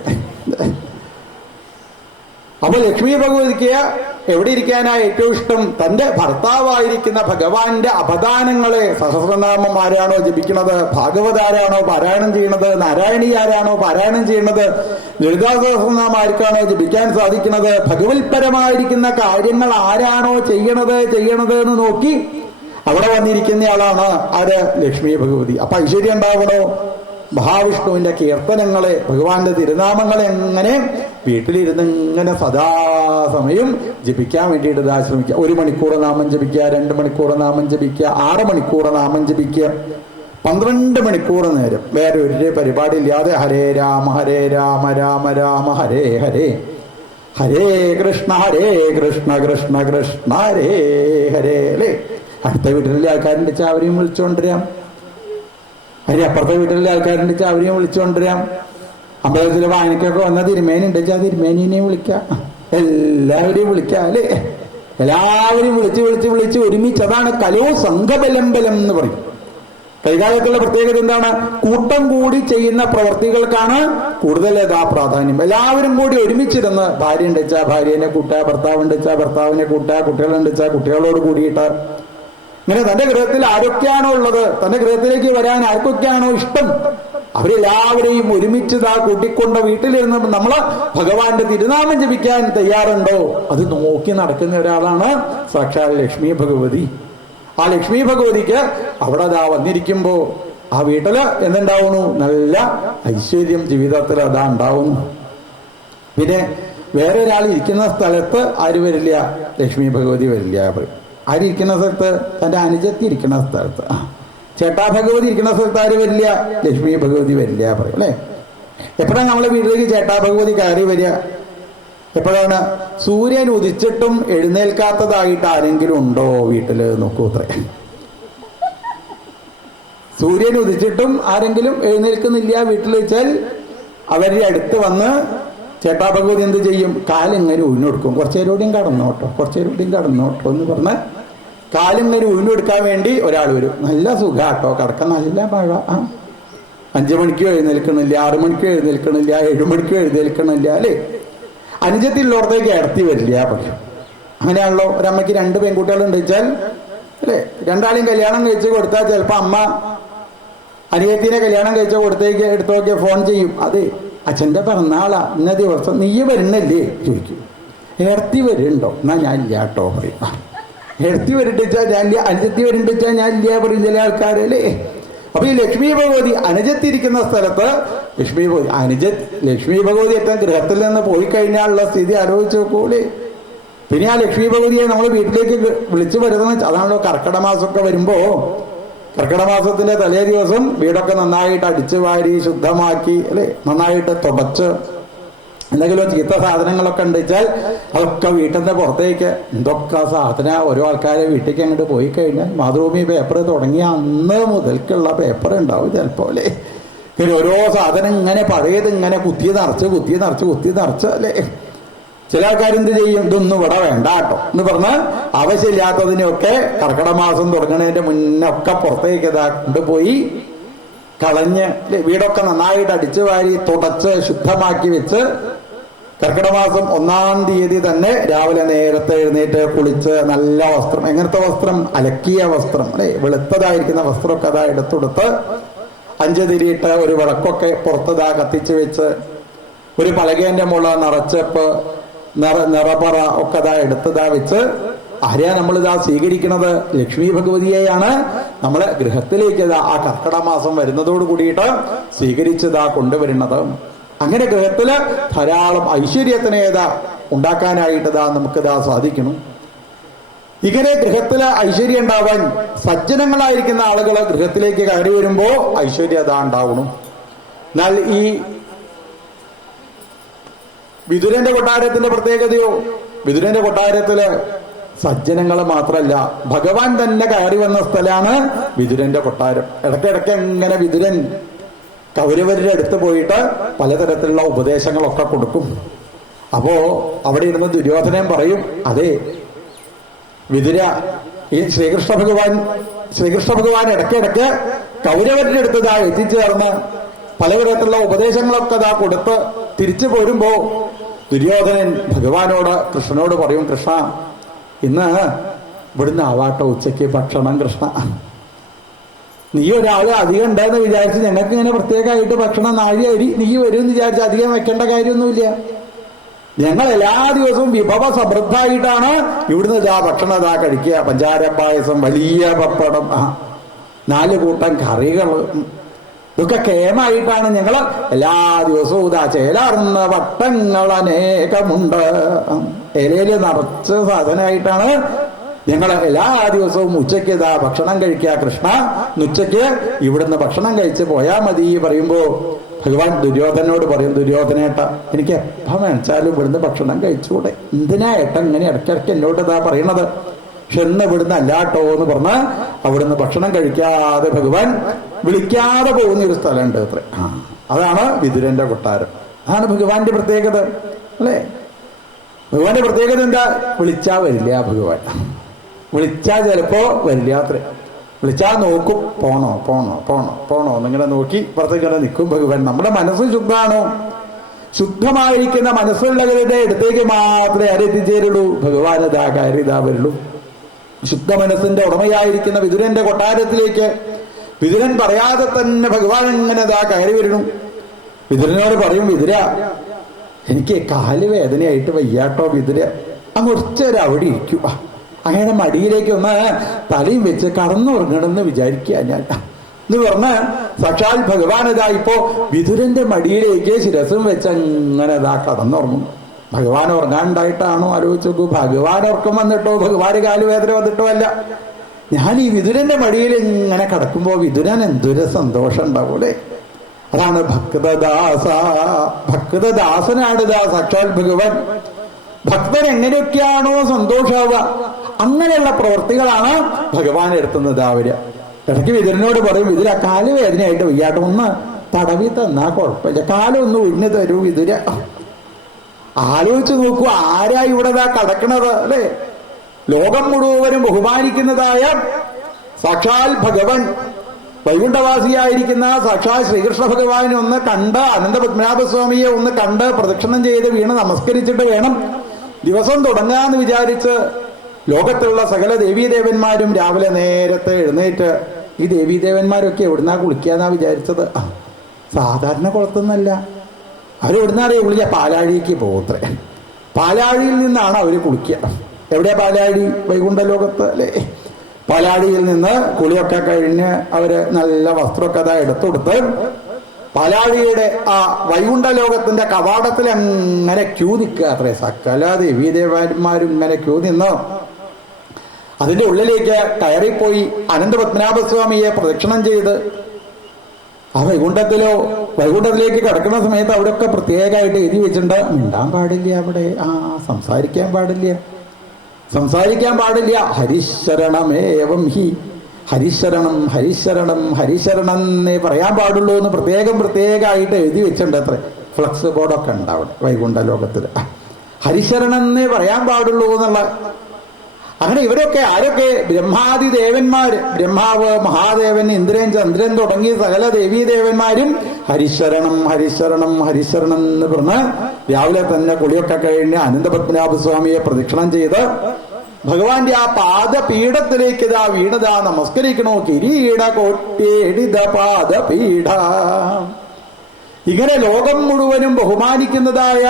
അപ്പൊ ലക്ഷ്മി ഭഗവതിക്ക് എവിടെ ഇരിക്കാനാ ഏറ്റവും ഇഷ്ടം, തന്റെ ഭർത്താവായിരിക്കുന്ന ഭഗവാന്റെ അപദാനങ്ങളെ. സഹസ്രനാമം ആരാണോ ജപിക്കുന്നത്, ഭാഗവതാരാണോ പാരായണം ചെയ്യണത്, നാരായണീ ആരാണോ പാരായണം ചെയ്യണത്, ലളിതാ സഹസ്രനാമം ആർക്കാണോ ജപിക്കാൻ സാധിക്കുന്നത്, ഭഗവത്പരമായിരിക്കുന്ന കാര്യങ്ങൾ ആരാണോ ചെയ്യണത് എന്ന് നോക്കി അവിടെ വന്നിരിക്കുന്നയാളാണ് ആര്, ലക്ഷ്മി ഭഗവതി. അപ്പൊ ഐശ്വര്യം ഉണ്ടാവണോ, മഹാവിഷ്ണുവിന്റെ കീർത്തനങ്ങളെ, ഭഗവാന്റെ തിരുനാമങ്ങളെ എങ്ങനെ വീട്ടിലിരുന്ന് ഇങ്ങനെ സദാസമയം ജപിക്കാൻ വേണ്ടിയിട്ട് ഇതാ ശ്രമിക്കുക. 1 മണിക്കൂർ നാമം ജപിക്കുക, 2 മണിക്കൂർ നാമം ജപിക്കുക, 6 മണിക്കൂർ നാമം ജപിക്കുക, 12 മണിക്കൂർ നേരം വേറെ ഒരു പരിപാടി ഇല്ലാതെ ഹരേ രാമ രാമ രാമ ഹരേ ഹരേ, ഹരേ കൃഷ്ണ കൃഷ്ണ കൃഷ്ണ ഹരേ ഹരേ അല്ലേ. അടുത്ത വീട്ടിലെ ആൾക്കാരുണ്ട് വെച്ചാൽ അവരെയും വിളിച്ചുകൊണ്ടുവരാം, അപ്പുറത്തെ വീട്ടിലെ ആൾക്കാരുണ്ട് വെച്ചാൽ അവരെയും വിളിച്ചുകൊണ്ടുവരാം. അമ്പലത്തിലെ വായനക്കൊക്കെ വന്ന തിരുമേനി ഉണ്ട് വെച്ചാൽ തിരുമേനിനെയും വിളിക്കാം, എല്ലാവരെയും വിളിക്കാം അല്ലേ. എല്ലാവരെയും വിളിച്ച് ഒരുമിച്ച്. അതാണ് കലോ സംഘബലംബലം എന്ന് പറയും. കൈകാലത്തുള്ള പ്രത്യേകത എന്താണ്, കൂട്ടം കൂടി ചെയ്യുന്ന പ്രവർത്തികൾക്കാണ് കൂടുതൽ പ്രാധാന്യം. എല്ലാവരും കൂടി ഒരുമിച്ചിരുന്ന്, ഭാര്യ ഉണ്ട് വെച്ചാൽ ഭാര്യനെ കൂട്ടുക, ഭർത്താവുണ്ട് വെച്ചാൽ ഭർത്താവിനെ കൂട്ടുക, കുട്ടികളുണ്ട് വെച്ചാൽ കുട്ടികളോട് കൂടിയിട്ട് ഇങ്ങനെ തന്റെ ഗൃഹത്തിൽ ആരൊക്കെയാണോ ഉള്ളത്, തന്റെ ഗൃഹത്തിലേക്ക് വരാൻ ആർക്കൊക്കെയാണോ ഇഷ്ടം അവരെല്ലാവരെയും ഒരുമിച്ച് കൂട്ടിക്കൊണ്ട് വീട്ടിലിരുന്ന് നമ്മള് ഭഗവാന്റെ തിരുനാമം ജപിക്കാൻ തയ്യാറുണ്ടോ അത് നോക്കി നടക്കുന്ന ഒരാളാണ് സാക്ഷാൽ ലക്ഷ്മി ഭഗവതി. ആ ലക്ഷ്മി ഭഗവതിക്ക് അവിടെ വന്നിരിക്കുമ്പോ ആ വീട്ടില് എന്തുണ്ടാവുന്നു, നല്ല ഐശ്വര്യം ജീവിതത്തിൽ അതാ ഉണ്ടാവുന്നു. പിന്നെ വേറെ ഒരാൾ ഇരിക്കുന്ന സ്ഥലത്ത് ആര് വരില്ല, ലക്ഷ്മി ഭഗവതി വരില്ല. ആരിയ്ക്കുന്ന സ്ഥലത്ത്, തന്റെ അനുജത്തി ഇരിക്കുന്ന സ്ഥലത്ത്, ചേട്ടാ ഭഗവതി ഇരിക്കുന്ന സ്ഥലത്ത് ആര് വരില്ല, ലക്ഷ്മി ഭഗവതി വരില്ല പറയും അല്ലെ. എപ്പോഴാണ് നമ്മളെ വീട്ടിലേക്ക് ചേട്ടാ ഭഗവതി കയറി വരിക, എപ്പോഴാണ്? സൂര്യൻ ഉദിച്ചിട്ടും എഴുന്നേൽക്കാത്തതായിട്ട് ആരെങ്കിലും ഉണ്ടോ വീട്ടില്, നോക്കൂ അത്രേ. സൂര്യൻ ഉദിച്ചിട്ടും ആരെങ്കിലും എഴുന്നേൽക്കുന്നില്ല വീട്ടിൽ വെച്ചാൽ അവരുടെ അടുത്ത് വന്ന് ചേട്ടാ ഭഗവതി എന്ത് ചെയ്യും, കാലിങ്ങനെ ഉഴിഞ്ഞെടുക്കും. കുറച്ചേരൂടെയും കടന്നോട്ടോ എന്ന് പറഞ്ഞ് കാലിങ്ങനെ ഉഴിഞ്ഞെടുക്കാൻ വേണ്ടി ഒരാൾ വരും. നല്ല സുഖാട്ടോ, കിടക്കാൻ നല്ല മഴ. 5 മണിക്കും എഴുന്നേൽക്കണില്ല, 6 മണിക്കും എഴുന്നേൽക്കണില്ല, 7 മണിക്കും എഴുന്നേൽക്കണില്ല അല്ലേ. അനുജത്തിലുള്ളടത്തേക്ക് ഇടത്തി വരില്ല പറയും. അങ്ങനെയാണല്ലോ. ഒരമ്മയ്ക്ക് 2 പെൺകുട്ടികളുണ്ട് വെച്ചാൽ അല്ലേ, രണ്ടാളെയും കല്യാണം കഴിച്ച് കൊടുത്താൽ ചിലപ്പോൾ അമ്മ അനിയത്തിനെ കല്യാണം കഴിച്ച കൊടുത്തേക്ക് എടുത്തു നോക്കിയ ഫോൺ ചെയ്യും, അതെ അച്ഛൻ്റെ പിറന്നാളാ ഇന്ന ദിവസം, നീ വരുന്നില്ലേ ചോദിക്കും. ഏർത്തി വരുന്നുണ്ടോ? എന്നാ ഞാൻ ഇല്ല കേട്ടോ പറയും. ഏർത്തി വരുന്നുണ്ടെച്ചാൽ ഞാൻ ഇല്ല, അനുജത്തി വരുന്നുണ്ടെച്ചാൽ ഞാൻ ഇല്ല പറയും ചില ആൾക്കാരല്ലേ. അപ്പൊ ഈ ലക്ഷ്മി ഭഗവതി അനുജത്തിരിക്കുന്ന സ്ഥലത്ത് ലക്ഷ്മി ഭഗവതി ഏറ്റവും ഗൃഹത്തിൽ നിന്ന് പോയി കഴിഞ്ഞാലുള്ള സ്ഥിതി ആലോചിച്ച് നോക്കൂലേ. പിന്നെ ആ ലക്ഷ്മി ഭഗവതിയെ നമ്മൾ വീട്ടിലേക്ക് വിളിച്ചു വരുന്നത്, അതാണല്ലോ കർക്കിടക മാസമൊക്കെ വരുമ്പോ, കർക്കിടക മാസത്തിന്റെ തലേ ദിവസം വീടൊക്കെ നന്നായിട്ട് അടിച്ചു വാരി ശുദ്ധമാക്കി അല്ലെ, നന്നായിട്ട് തുടച്ച്, എന്തെങ്കിലും ചീത്ത സാധനങ്ങളൊക്കെ ഉണ്ടെച്ചാൽ അതൊക്കെ വീട്ടിൽ നിന്ന് പുറത്തേക്ക്, എന്തൊക്കെ സാധന ഓരോ ആൾക്കാരെ വീട്ടിലേക്ക് അങ്ങോട്ട് പോയി കഴിഞ്ഞാൽ മാതൃഭൂമി പേപ്പർ തുടങ്ങിയ അന്ന് മുതൽക്കുള്ള പേപ്പർ ഉണ്ടാവും ചിലപ്പോൾ അല്ലേ. പിന്നെ ഓരോ സാധനം ഇങ്ങനെ പഴയത് ഇങ്ങനെ കുത്തി നിറച്ച് അല്ലേ. ചില ആൾക്കാരെന്ത് ചെയ്യും, ഇതൊന്നും ഇവിടെ വേണ്ട കേട്ടോ എന്ന് പറഞ്ഞ് ആവശ്യമില്ലാത്തതിനെയൊക്കെ കർക്കിടക മാസം തുടങ്ങുന്നതിന്റെ മുന്നേ ഒക്കെ പുറത്തേക്ക് കൊണ്ടുപോയി കളഞ്ഞ് വീടൊക്കെ നന്നായിട്ട് അടിച്ചു വാരി തുടച്ച് ശുദ്ധമാക്കി വെച്ച് കർക്കിടക മാസം 1-ാം തീയതി തന്നെ രാവിലെ നേരത്തെ എഴുന്നേറ്റ് കുളിച്ച് നല്ല വസ്ത്രം, എങ്ങനത്തെ വസ്ത്രം, അലക്കിയ വസ്ത്രം അല്ലെ, വെളുത്തതായിരിക്കുന്ന വസ്ത്രമൊക്കെ അതാ എടുത്തെടുത്ത് 5 തിരിയിട്ട് ഒരു വിളക്കൊക്കെ പുറത്തതാ കത്തിച്ച് വെച്ച് ഒരു പലകേന്റെ മുള നിറച്ചപ്പ് നിറപറ ഒക്കെ അതാ എടുത്തതാ വെച്ച് ആരെയാ നമ്മളിതാ സ്വീകരിക്കുന്നത്? ലക്ഷ്മി ഭഗവതിയെയാണ് നമ്മള് ഗൃഹത്തിലേക്ക് ആ കർക്കിടക മാസം വരുന്നതോട് കൂടിയിട്ട് സ്വീകരിച്ചതാ കൊണ്ടുവരുന്നത്. അങ്ങനെ ഗൃഹത്തില് ധാരാളം ഐശ്വര്യത്തിനെ ഉണ്ടാക്കാനായിട്ടതാ നമുക്കിതാ സാധിക്കണം. ഇങ്ങനെ ഗൃഹത്തില് ഐശ്വര്യം ഉണ്ടാവാൻ സജ്ജനങ്ങളായിരിക്കുന്ന ആളുകള് ഗൃഹത്തിലേക്ക് കയറി വരുമ്പോ ഐശ്വര്യത ഉണ്ടാവണം. എന്നാൽ ഈ വിതുരന്റെ കൊട്ടാരത്തിന്റെ പ്രത്യേകതയോ, വിതുരന്റെ കൊട്ടാരത്തില് സജ്ജനങ്ങൾ മാത്രമല്ല ഭഗവാൻ തന്നെ കയറി വന്ന സ്ഥലമാണ് വിതുരന്റെ കൊട്ടാരം. ഇടയ്ക്കിടയ്ക്ക് ഇങ്ങനെ വിതുരൻ കൗരവരുടെ അടുത്ത് പോയിട്ട് പലതരത്തിലുള്ള ഉപദേശങ്ങളൊക്കെ കൊടുക്കും. അപ്പോ അവിടെ ഇരുന്ന് ദുര്യോധനൻ പറയും, അതെ വിതുര, ഈ ശ്രീകൃഷ്ണ ഭഗവാൻ ഇടയ്ക്കിടയ്ക്ക് കൗരവരുടെ അടുത്ത് എത്തിച്ചേർന്ന് പലതരത്തിലുള്ള ഉപദേശങ്ങളൊക്കെ കൊടുത്ത് തിരിച്ചു പോരുമ്പോ ദുര്യോധനൻ ഭഗവാനോട് കൃഷ്ണനോട് പറയും, കൃഷ്ണ ഇന്ന് ഇവിടുന്ന് ആവാട്ടോ ഉച്ചയ്ക്ക് ഭക്ഷണം, കൃഷ്ണ നീ ഒരാള് അധികം ഉണ്ടെന്ന് വിചാരിച്ച് ഞങ്ങൾക്ക് ഇങ്ങനെ പ്രത്യേകമായിട്ട് ഭക്ഷണം 4 അരി നീ വരും എന്ന് വിചാരിച്ച് അധികം വെക്കേണ്ട കാര്യമൊന്നുമില്ല. ഞങ്ങൾ എല്ലാ ദിവസവും വിഭവ സമൃദ്ധമായിട്ടാണ് ഇവിടുന്ന് ഭക്ഷണം കഴിക്കുക. പഞ്ചാര പായസം, വലിയ പപ്പടം, 4 കൂട്ടം കറികൾ, ഇതൊക്കെ കേമായിട്ടാണ് ഞങ്ങൾ എല്ലാ ദിവസവും ചേലാർന്ന വട്ടങ്ങൾ അനേകമുണ്ട്, ഇലയിൽ നിറച്ച് സാധനമായിട്ടാണ് ഞങ്ങൾ എല്ലാ ദിവസവും ഉച്ചയ്ക്ക് ഭക്ഷണം കഴിക്കുക. കൃഷ്ണ ഉച്ചയ്ക്ക് ഇവിടുന്ന് ഭക്ഷണം കഴിച്ച് പോയാൽ മതി പറയുമ്പോ ഭഗവാൻ ദുര്യോധനോട് പറയും, ദുര്യോധനേട്ട എനിക്ക് എപ്പം വെച്ചാലും ഇവിടുന്ന് ഭക്ഷണം കഴിച്ചുകൂടെ, എന്തിനാ ഏട്ടൻ ഇങ്ങനെ ഇടയ്ക്കിടയ്ക്ക് എന്നോട് പറയണത്, പക്ഷെ എന്ന് ഇവിടുന്ന് അല്ലാട്ടോ എന്ന് പറഞ്ഞ് അവിടുന്ന് ഭക്ഷണം കഴിക്കാതെ ഭഗവാൻ വിളിക്കാതെ പോകുന്ന ഒരു സ്ഥലമുണ്ട് അത്ര. അതാണ് വിതുരന്റെ കൊട്ടാരം. അതാണ് ഭഗവാന്റെ പ്രത്യേകത അല്ലേ. ഭഗവാന്റെ പ്രത്യേകത എന്താ? വിളിച്ചാ വരില്ല ഭഗവാൻ, വിളിച്ചാ ചിലപ്പോ വരില്ല അത്ര. വിളിച്ചാൽ നോക്കും, പോണോ പോണോ പോണോ പോണോ എന്നിങ്ങനെ നോക്കി പുറത്തേക്ക് നിൽക്കും ഭഗവാൻ. നമ്മുടെ മനസ്സ് ശുദ്ധമാണോ? ശുദ്ധമായിരിക്കുന്ന മനസ്സുള്ളവരുടെ അടുത്തേക്ക് മാത്രമേ ആരെത്തിച്ചേരുള്ളൂ. ഭഗവാൻ കയറി വരുള്ളൂ. ശുദ്ധ മനസ്സിന്റെ ഉടമയായിരിക്കുന്ന വിതുരന്റെ കൊട്ടാരത്തിലേക്ക് വിതുരൻ പറയാതെ തന്നെ ഭഗവാൻ ഇങ്ങനെ കയറി വരുന്നു. വിതുരനോട് പറയും, വിതുര എനിക്ക് കാല് വേദനയായിട്ട് വയ്യാട്ടോ വിതുര, അങ്ങ് ഉച്ചവരെ അവിടെ ഇരിക്കുക, അങ്ങനെ മടിയിലേക്ക് ഒന്ന് തലയും വെച്ച് കടന്നുറങ്ങണമെന്ന് വിചാരിക്കുക ഞാൻ എന്ന് പറഞ്ഞ് സാക്ഷാൽ ഭഗവാൻ ഇപ്പോ വിതുരന്റെ മടിയിലേക്ക് ശിരസും വെച്ച് അങ്ങനെ കടന്നുറങ്ങും. ഭഗവാൻ ഉറങ്ങാനുണ്ടായിട്ടാണോ ആലോചിച്ച് നോക്കൂ. ഭഗവാൻ ഉറക്കം വന്നിട്ടോ ഭഗവാന് കാലുവേദന വന്നിട്ടോ അല്ല. ഞാൻ ഈ വിതുരന്റെ മടിയിൽ ഇങ്ങനെ കിടക്കുമ്പോ വിതുരൻ എന്തൊരു സന്തോഷം ഉണ്ടാവൂലേ. അതാണ് ഭക്തദാസനാണ് സാക്ഷാൽ ഭഗവാൻ. ഭക്തൻ എങ്ങനെയൊക്കെയാണോ സന്തോഷാവുക അങ്ങനെയുള്ള പ്രവൃത്തികളാണ് ഭഗവാൻ എടുത്തുന്നത്. അവര് ഇടയ്ക്ക് വിതുരനോട് പറയും, വിതുര കാലുവേദനയായിട്ട് വയ്യാട്ടോ ഒന്ന് തടവി തന്നാ കുഴപ്പമില്ല, കാലൊന്ന് ഒഴിഞ്ഞു തരൂ വിതുര. ആലോചിച്ച് നോക്കൂ, ആരാ ഇവിടെ കടക്കണത് അല്ലേ. ലോകം മുഴുവനും ബഹുമാനിക്കുന്നതായ സാക്ഷാൽ ഭഗവാൻ, വൈകുണ്ഠവാസിയായിരിക്കുന്ന സാക്ഷാൽ ശ്രീകൃഷ്ണ ഭഗവാനെ ഒന്ന് കണ്ട്, അനന്തപത്മനാഭസ്വാമിയെ ഒന്ന് കണ്ട് പ്രദക്ഷിണം ചെയ്ത് വീണ് നമസ്കരിച്ചിട്ട് വേണം ദിവസം തുടങ്ങാന്ന് വിചാരിച്ച് ലോകത്തുള്ള സകല ദേവീദേവന്മാരും രാവിലെ നേരത്തെ എഴുന്നേറ്റ്, ഈ ദേവീദേവന്മാരൊക്കെ എവിടുന്നാ കുളിക്കാന്നാ വിചാരിച്ചത്? സാധാരണ കുളത്തൊന്നല്ല. അവരെവിടുന്നാ അറിയാം? കുളിക്കുക പാലാഴിക്ക് പോകത്രേ. പാലാഴിയിൽ നിന്നാണ് അവർ കുളിക്കുക. എവിടെയാ പാലാഴി? വൈകുണ്ഠ ലോകത്ത് അല്ലേ? പാലാഴിയിൽ നിന്ന് കുളിയൊക്കെ കഴിഞ്ഞ് അവര് നല്ല വസ്ത്രമൊക്കെ അതാ എടുത്തുകൊടുത്ത് പാലാഴിയുടെ ആ വൈകുണ്ഠ ലോകത്തിന്റെ കവാടത്തിൽ അങ്ങനെ ക്യൂ നിൽക്കുക അത്രേ. സകല ദേവീദേവന്മാരും ഇങ്ങനെ ക്യൂ നിന്ന് അതിന്റെ ഉള്ളിലേക്ക് കയറിപ്പോയി അനന്തപത്മനാഭസ്വാമിയെ പ്രദക്ഷിണം ചെയ്ത് ആ വൈകുണ്ഠത്തിലേക്ക് കിടക്കുന്ന സമയത്ത് അവിടെയൊക്കെ പ്രത്യേകമായിട്ട് എഴുതി വെച്ചിട്ടുണ്ട്, മിണ്ടാൻ പാടില്ല, അവിടെ സംസാരിക്കാൻ പാടില്ല. ഹരിശരണമേവം ഹി, ഹരിശരണം ഹരിശരണം ഹരിശരണം എന്നേ പറയാൻ പാടുള്ളൂ എന്ന് പ്രത്യേകമായിട്ട് എഴുതി വെച്ചിട്ടുണ്ട് അത്ര. ഫ്ലക്സ് ബോർഡൊക്കെ ഉണ്ട് അവിടെ വൈകുണ്ഠ ലോകത്തിൽ. ഹരിശരണം എന്നേ പറയാൻ പാടുള്ളൂ എന്നുള്ള. അങ്ങനെ ഇവരൊക്കെ ആരൊക്കെ? ബ്രഹ്മാദി ദേവന്മാര്, ബ്രഹ്മാവ്, മഹാദേവൻ, ഇന്ദ്രൻ, ചന്ദ്രൻ തുടങ്ങിയ സകല ദേവീദേവന്മാരും ഹരിശരണം ഹരിശരണം ഹരിശരണം എന്ന് പറഞ്ഞ് രാവിലെ തന്നെ കുളിയൊക്കെ കഴിഞ്ഞ് അനന്തപത്മനാഭസ്വാമിയെ പ്രദക്ഷിണം ചെയ്ത് ഭഗവാന്റെ ആ പാദപീഠത്തിലേക്ക് ഇതാ വീണതാ നമസ്കരിക്കണോ. കിരീട കോട്ടേടിത പാദപീഠ. ഇങ്ങനെ ലോകം മുഴുവനും ബഹുമാനിക്കുന്നതായ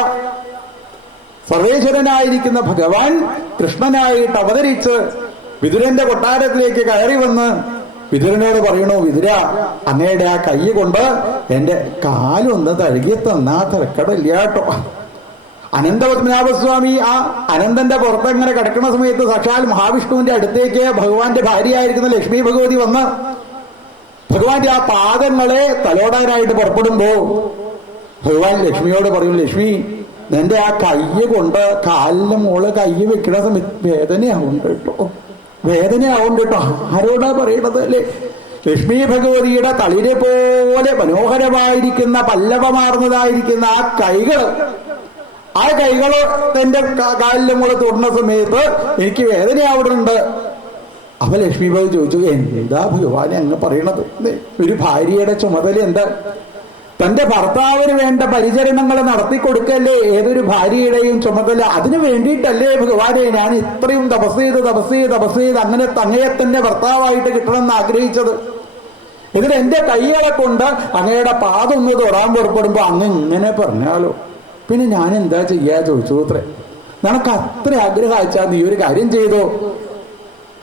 സർവേശ്വരനായിരിക്കുന്ന ഭഗവാൻ കൃഷ്ണനായിട്ട് അവതരിച്ച് വിതുരന്റെ കൊട്ടാരത്തിലേക്ക് കയറി വന്ന് വിതുരനോട് പറയണു, വിതുര, അങ്ങയുടെ ആ കൈ കൊണ്ട് എന്റെ കാലൊന്ന് തഴുകി തന്നാ തിരക്കടില്ല കേട്ടോ. അനന്തപത്മനാഭസ്വാമി ആ അനന്തന്റെ പുറത്തെങ്ങനെ കിടക്കുന്ന സമയത്ത് സാക്ഷാൽ മഹാവിഷ്ണുവിന്റെ അടുത്തേക്ക് ഭഗവാന്റെ ഭാര്യയായിരിക്കുന്ന ലക്ഷ്മി ഭഗവതി വന്ന് ഭഗവാന്റെ ആ പാദങ്ങളെ തലോടാനായിട്ട് പുറപ്പെടുമ്പോ ഭഗവാൻ ലക്ഷ്മിയോട് പറയും, ലക്ഷ്മി, നിന്റെ ആ കൈ കൊണ്ട് കാലിന്റെ മോള് കൈ വെക്കണ സമയത്ത് വേദനയാവുണ്ട് കേട്ടോ. ആരോടാ പറയണത് അല്ലേ? ലക്ഷ്മി ഭഗവതിയുടെ തളിരെ പോലെ മനോഹരമായിരിക്കുന്ന പല്ലവമാർന്നതായിരിക്കുന്ന ആ കൈകള് എന്റെ കാലിന്റെ മോള് തൊടുന്ന സമയത്ത് എനിക്ക് വേദനയാവുന്നുണ്ട്. അപ്പൊ ലക്ഷ്മി ഭഗവതി ചോദിച്ചു, എന്താ ഭഗവാനെ അങ്ങ് പറയണത്? ഒരു ഭാര്യയുടെ ചുമതല എന്താ? തന്റെ ഭർത്താവിന് വേണ്ട പരിചരണങ്ങൾ നടത്തിക്കൊടുക്കല്ലേ ഏതൊരു ഭാര്യയുടെയും ചുമതല. അതിനു വേണ്ടിയിട്ടല്ലേ ഭഗവാനെ ഞാൻ ഇത്രയും തപസ് ചെയ്ത് അങ്ങനെ അങ്ങയെ തന്നെ ഭർത്താവായിട്ട് കിട്ടണമെന്ന് ആഗ്രഹിച്ചത്. എന്നിട്ട് എന്റെ കൈകളെ കൊണ്ട് അങ്ങയുടെ പാദം ഒന്ന് തൊടാൻ പുറപ്പെടുമ്പോ അങ്ങ് ഇങ്ങനെ പറഞ്ഞാലോ, പിന്നെ ഞാൻ എന്താ ചെയ്യാ ചോദിച്ചു അത്രേ. നിനക്ക് അത്ര ആഗ്രഹം അയച്ചാൽ നീ ഒരു കാര്യം ചെയ്തോ.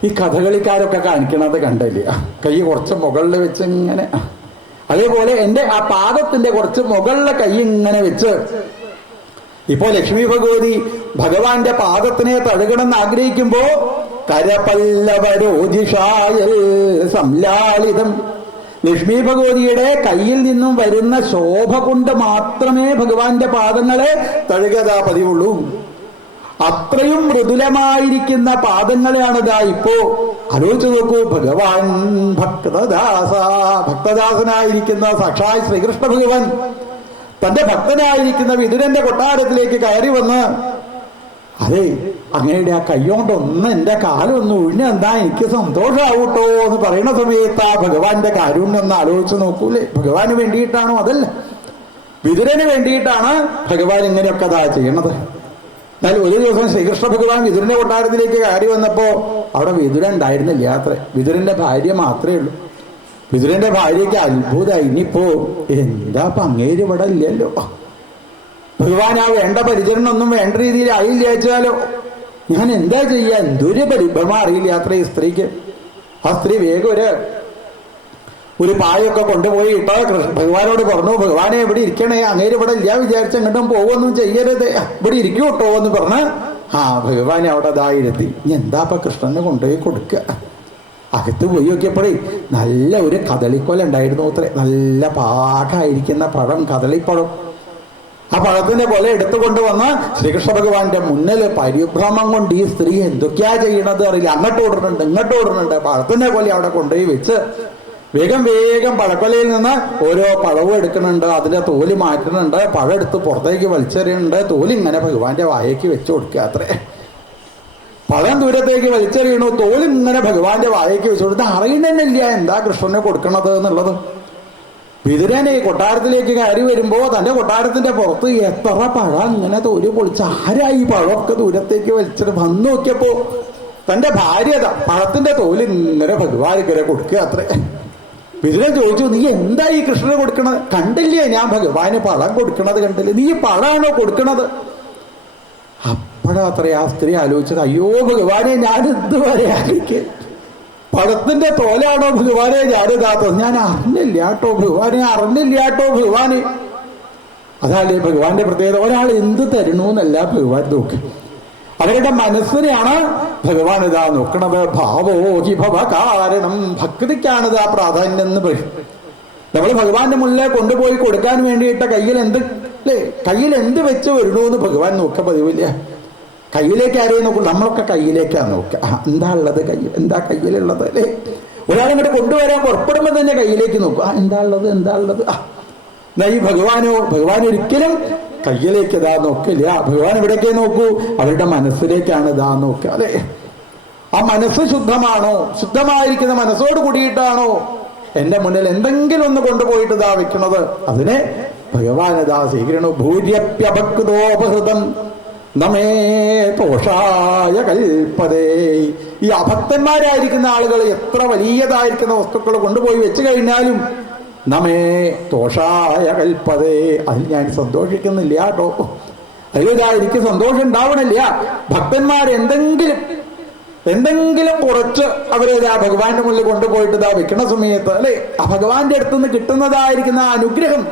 ഈ കഥകളിക്കാരൊക്കെ കാണിക്കണത് കണ്ടല്ലേ, കൈ കുറച്ച് മുകളിൽ വെച്ച് ഇങ്ങനെ, അതേപോലെ എന്റെ ആ പാദത്തിന്റെ കുറച്ച് മുകളിലെ കൈ ഇങ്ങനെ വെച്ച് ഇപ്പോ ലക്ഷ്മി ഭഗവതി ഭഗവാന്റെ പാദത്തിനെ തഴുകണമെന്ന് ആഗ്രഹിക്കുമ്പോ കരപല്ലവരോജിഷായൽ സംലാളിതം, ലക്ഷ്മി ഭഗവതിയുടെ കയ്യിൽ നിന്നും വരുന്ന ശോഭ കൊണ്ട് മാത്രമേ ഭഗവാന്റെ പാദങ്ങളെ തഴുകതാ പതിവുള്ളൂ. അത്രയും മൃദുലമായിരിക്കുന്ന പാദങ്ങളെയാണിതാ ഇപ്പോ ആലോചിച്ചു നോക്കൂ. ഭഗവാൻ ഭക്തദാസനായിരിക്കുന്ന സാക്ഷാൽ ശ്രീകൃഷ്ണ ഭഗവാൻ തന്റെ ഭക്തനായിരിക്കുന്ന വിതുരന്റെ കൊട്ടാരത്തിലേക്ക് കയറി വന്ന്, അതെ അങ്ങയുടെ ആ കൈകൊണ്ടൊന്ന് എന്റെ കാലൊന്ന് ഒഴിഞ്ഞെന്താ എനിക്ക് സന്തോഷമാവൂട്ടോ എന്ന് പറയുന്ന സമയത്ത് ആ ഭഗവാന്റെ കാരുണ്യം ഒന്ന് ആലോചിച്ച് നോക്കൂലേ. ഭഗവാന് വേണ്ടിയിട്ടാണോ? അതല്ല, വിതുരന് വേണ്ടിയിട്ടാണ് ഭഗവാൻ ഇങ്ങനെയൊക്കെ അതാ ചെയ്യണത്. എന്നാൽ ഒരു ദിവസം ശ്രീകൃഷ്ണ ഭഗവാൻ വിതുരന്റെ കൊട്ടാരത്തിലേക്ക് കയറി വന്നപ്പോ അവിടെ വിതുരൻ ഉണ്ടായിരുന്നില്ല അത്രേ. വിതുരന്റെ ഭാര്യ മാത്രമേ ഉള്ളൂ. വിതുരന്റെ ഭാര്യയ്ക്ക് അത്ഭുതമായി, ഇനിയിപ്പോ എന്താ അങ്ങേര് ഇവിടെ ഇല്ലല്ലോ, ഭഗവാൻ ആ വേണ്ട പരിചരണം ഒന്നും വേണ്ട രീതിയിൽ ആയില്ല വെച്ചാലോ, ഞാൻ എന്താ ചെയ്യാ? എന്തൊരു പരിഭ്രമം അറിയില്ല അത്രേ ഈ സ്ത്രീക്ക്. ആ സ്ത്രീ വേഗം ഒരു പായൊക്കെ കൊണ്ടുപോയി ഇട്ടോ ഭഗവാനോട് പറഞ്ഞു, ഭഗവാനെ ഇവിടെ ഇരിക്കണേ, അങ്ങേര് ഇവിടെ ഇല്ല വിചാരിച്ച എങ്ങോട്ടും പോവൊന്നും ചെയ്യരുത്, ഇവിടെ ഇരിക്കൂ കേട്ടോ എന്ന് പറഞ്ഞ് ഭഗവാനെ അവിടെ അതായിരുത്തി. ഇനി എന്താപ്പ കൃഷ്ണനെ കൊണ്ടുപോയി കൊടുക്കുക. അകത്ത് പോയി നോക്കിയപ്പോഴേ നല്ല ഒരു കദളിക്കൊല ഉണ്ടായിരുന്നു അത്രേ. നല്ല പാകായിരിക്കുന്ന പഴം, കദളിപ്പഴം. ആ പഴത്തിന്റെ കൊല എടുത്തുകൊണ്ടുവന്ന് ശ്രീകൃഷ്ണ ഭഗവാന്റെ മുന്നിൽ പരിഭ്രമം കൊണ്ട് ഈ സ്ത്രീ എന്തൊക്കെയാ ചെയ്യണത് അറിയില്ല. അങ്ങോട്ട് ഓടുന്നുണ്ട്, ഇങ്ങോട്ട് ഓടുന്നുണ്ട്. പഴത്തിന്റെ കൊല അവിടെ കൊണ്ടുപോയി വെച്ച് വേഗം പഴക്കൊലയിൽ നിന്ന് ഓരോ പഴവും എടുക്കുന്നുണ്ട്, അതിന്റെ തോല് മാറ്റുന്നുണ്ട്, പഴം എടുത്ത് പുറത്തേക്ക് വലിച്ചെറിയുന്നുണ്ട്, തോലിങ്ങനെ ഭഗവാന്റെ വായയ്ക്ക് വെച്ചു കൊടുക്കുക അത്രേ. പഴം ദൂരത്തേക്ക് വലിച്ചെറിയണു, തോലിങ്ങനെ ഭഗവാന്റെ വായയ്ക്ക് വെച്ചു കൊടുത്ത് അറിയണില്ല എന്താ കൃഷ്ണന് കൊടുക്കണത് എന്നുള്ളത്. വിതുരനെ കൊട്ടാരത്തിലേക്ക് കയറി വരുമ്പോ തന്റെ കൊട്ടാരത്തിന്റെ പുറത്ത് എത്ര പഴം ഇങ്ങനെ തോല് പൊളിച്ച് ആരായി പഴമൊക്കെ ദൂരത്തേക്ക് വലിച്ചിട്ട് വന്നു നോക്കിയപ്പോ തന്റെ ഭാര്യ പഴത്തിന്റെ തോല് ഇങ്ങനെ ഭഗവാനിക്കരെ കൊടുക്കുക അത്രേ. വിതുരൻ ചോദിച്ചു, നീ എന്താ ഈ കൃഷ്ണന് കൊടുക്കണത്? കണ്ടില്ലേ ഞാൻ ഭഗവാന് പഴം കൊടുക്കണത് കണ്ടില്ലേ, നീ പഴമാണോ കൊടുക്കണത്? അപ്പോഴത്രേ ആ സ്ത്രീ ആലോചിച്ചത്, അയ്യോ ഭഗവാനെ, ഞാൻ എന്ത് പറയാനിക്ക് പഴത്തിന്റെ തോലാണോ ഭഗവാനെ ഞാനിതാത്തത്? ഞാൻ അറിഞ്ഞില്ല കേട്ടോ ഭഗവാനെ, അറിഞ്ഞില്ല കേട്ടോ ഭഗവാന്. അതല്ലേ ഭഗവാന്റെ പ്രത്യേകത, ഒരാൾ എന്ത് തരണൂന്നല്ല ഭഗവാൻ നോക്കി, അവരുടെ മനസ്സിനെയാണ് ഭഗവാൻ ഇതാ നോക്കണത്. ഭാവോഹി ഭവ കാരണം, ഭക്തിക്കാണിതാ പ്രാധാന്യം എന്ന് പറയും. നമ്മൾ ഭഗവാന്റെ മുന്നിലെ കൊണ്ടുപോയി കൊടുക്കാൻ വേണ്ടിയിട്ട് കയ്യിൽ എന്ത് അല്ലേ, കയ്യിൽ എന്ത് വെച്ച് വരണൂന്ന് ഭഗവാൻ നോക്ക പതിവില്ല. കയ്യിലേക്ക് ആരെയും നോക്കും, നമ്മളൊക്കെ കയ്യിലേക്കാണ് നോക്കുക. എന്താ ഉള്ളത് കയ്യിൽ, എന്താ കയ്യിലുള്ളത് അല്ലേ. ഒരാളിങ്ങോട്ട് കൊണ്ടുവരാൻ പുറപ്പെടുമ്പോൾ തന്നെ കയ്യിലേക്ക് നോക്കും, എന്താ ഉള്ളത്, എന്താ ഉള്ളത്. ഈ ഭഗവാൻ ഒരിക്കലും കയ്യിലേക്ക് ഇതാ നോക്കില്ല. ഭഗവാൻ എവിടേക്കേ നോക്കൂ, അവരുടെ മനസ്സിലേക്കാണ് ഇതാ നോക്കുക അല്ലെ. ആ മനസ്സ് ശുദ്ധമാണോ, ശുദ്ധമായിരിക്കുന്ന മനസ്സോട് കൂടിയിട്ടാണോ എന്റെ മുന്നിൽ എന്തെങ്കിലും ഒന്ന് കൊണ്ടുപോയിട്ട് ഇതാ വെക്കണത്, അതിനെ ഭഗവാൻ ഇതാ സ്വീകരണു. ഭൂര്യപ്യഭക്തോപഹൃതം നമേ ദോഷായ കൽപ്പതേ. ഈ അഭക്തന്മാരായിരിക്കുന്ന ആളുകൾ എത്ര വലിയതായിരിക്കുന്ന വസ്തുക്കൾ കൊണ്ടുപോയി വെച്ചു കഴിഞ്ഞാലും നമേ ദോഷായ കൽപ്പതേ, അതിൽ ഞാൻ സന്തോഷിക്കുന്നില്ല കേട്ടോ, അതിലിതാ എനിക്ക് സന്തോഷം ഉണ്ടാവണില്ല. ഭക്തന്മാർ എന്തെങ്കിലും കുറച്ച് അവരിതാ ഭഗവാന്റെ മുന്നിൽ കൊണ്ടുപോയിട്ട് ഇതാ വെക്കണ സമയത്ത് അല്ലെ, ആ ഭഗവാന്റെ അടുത്തുനിന്ന് കിട്ടുന്നതായിരിക്കുന്ന ആ അനുഗ്രഹം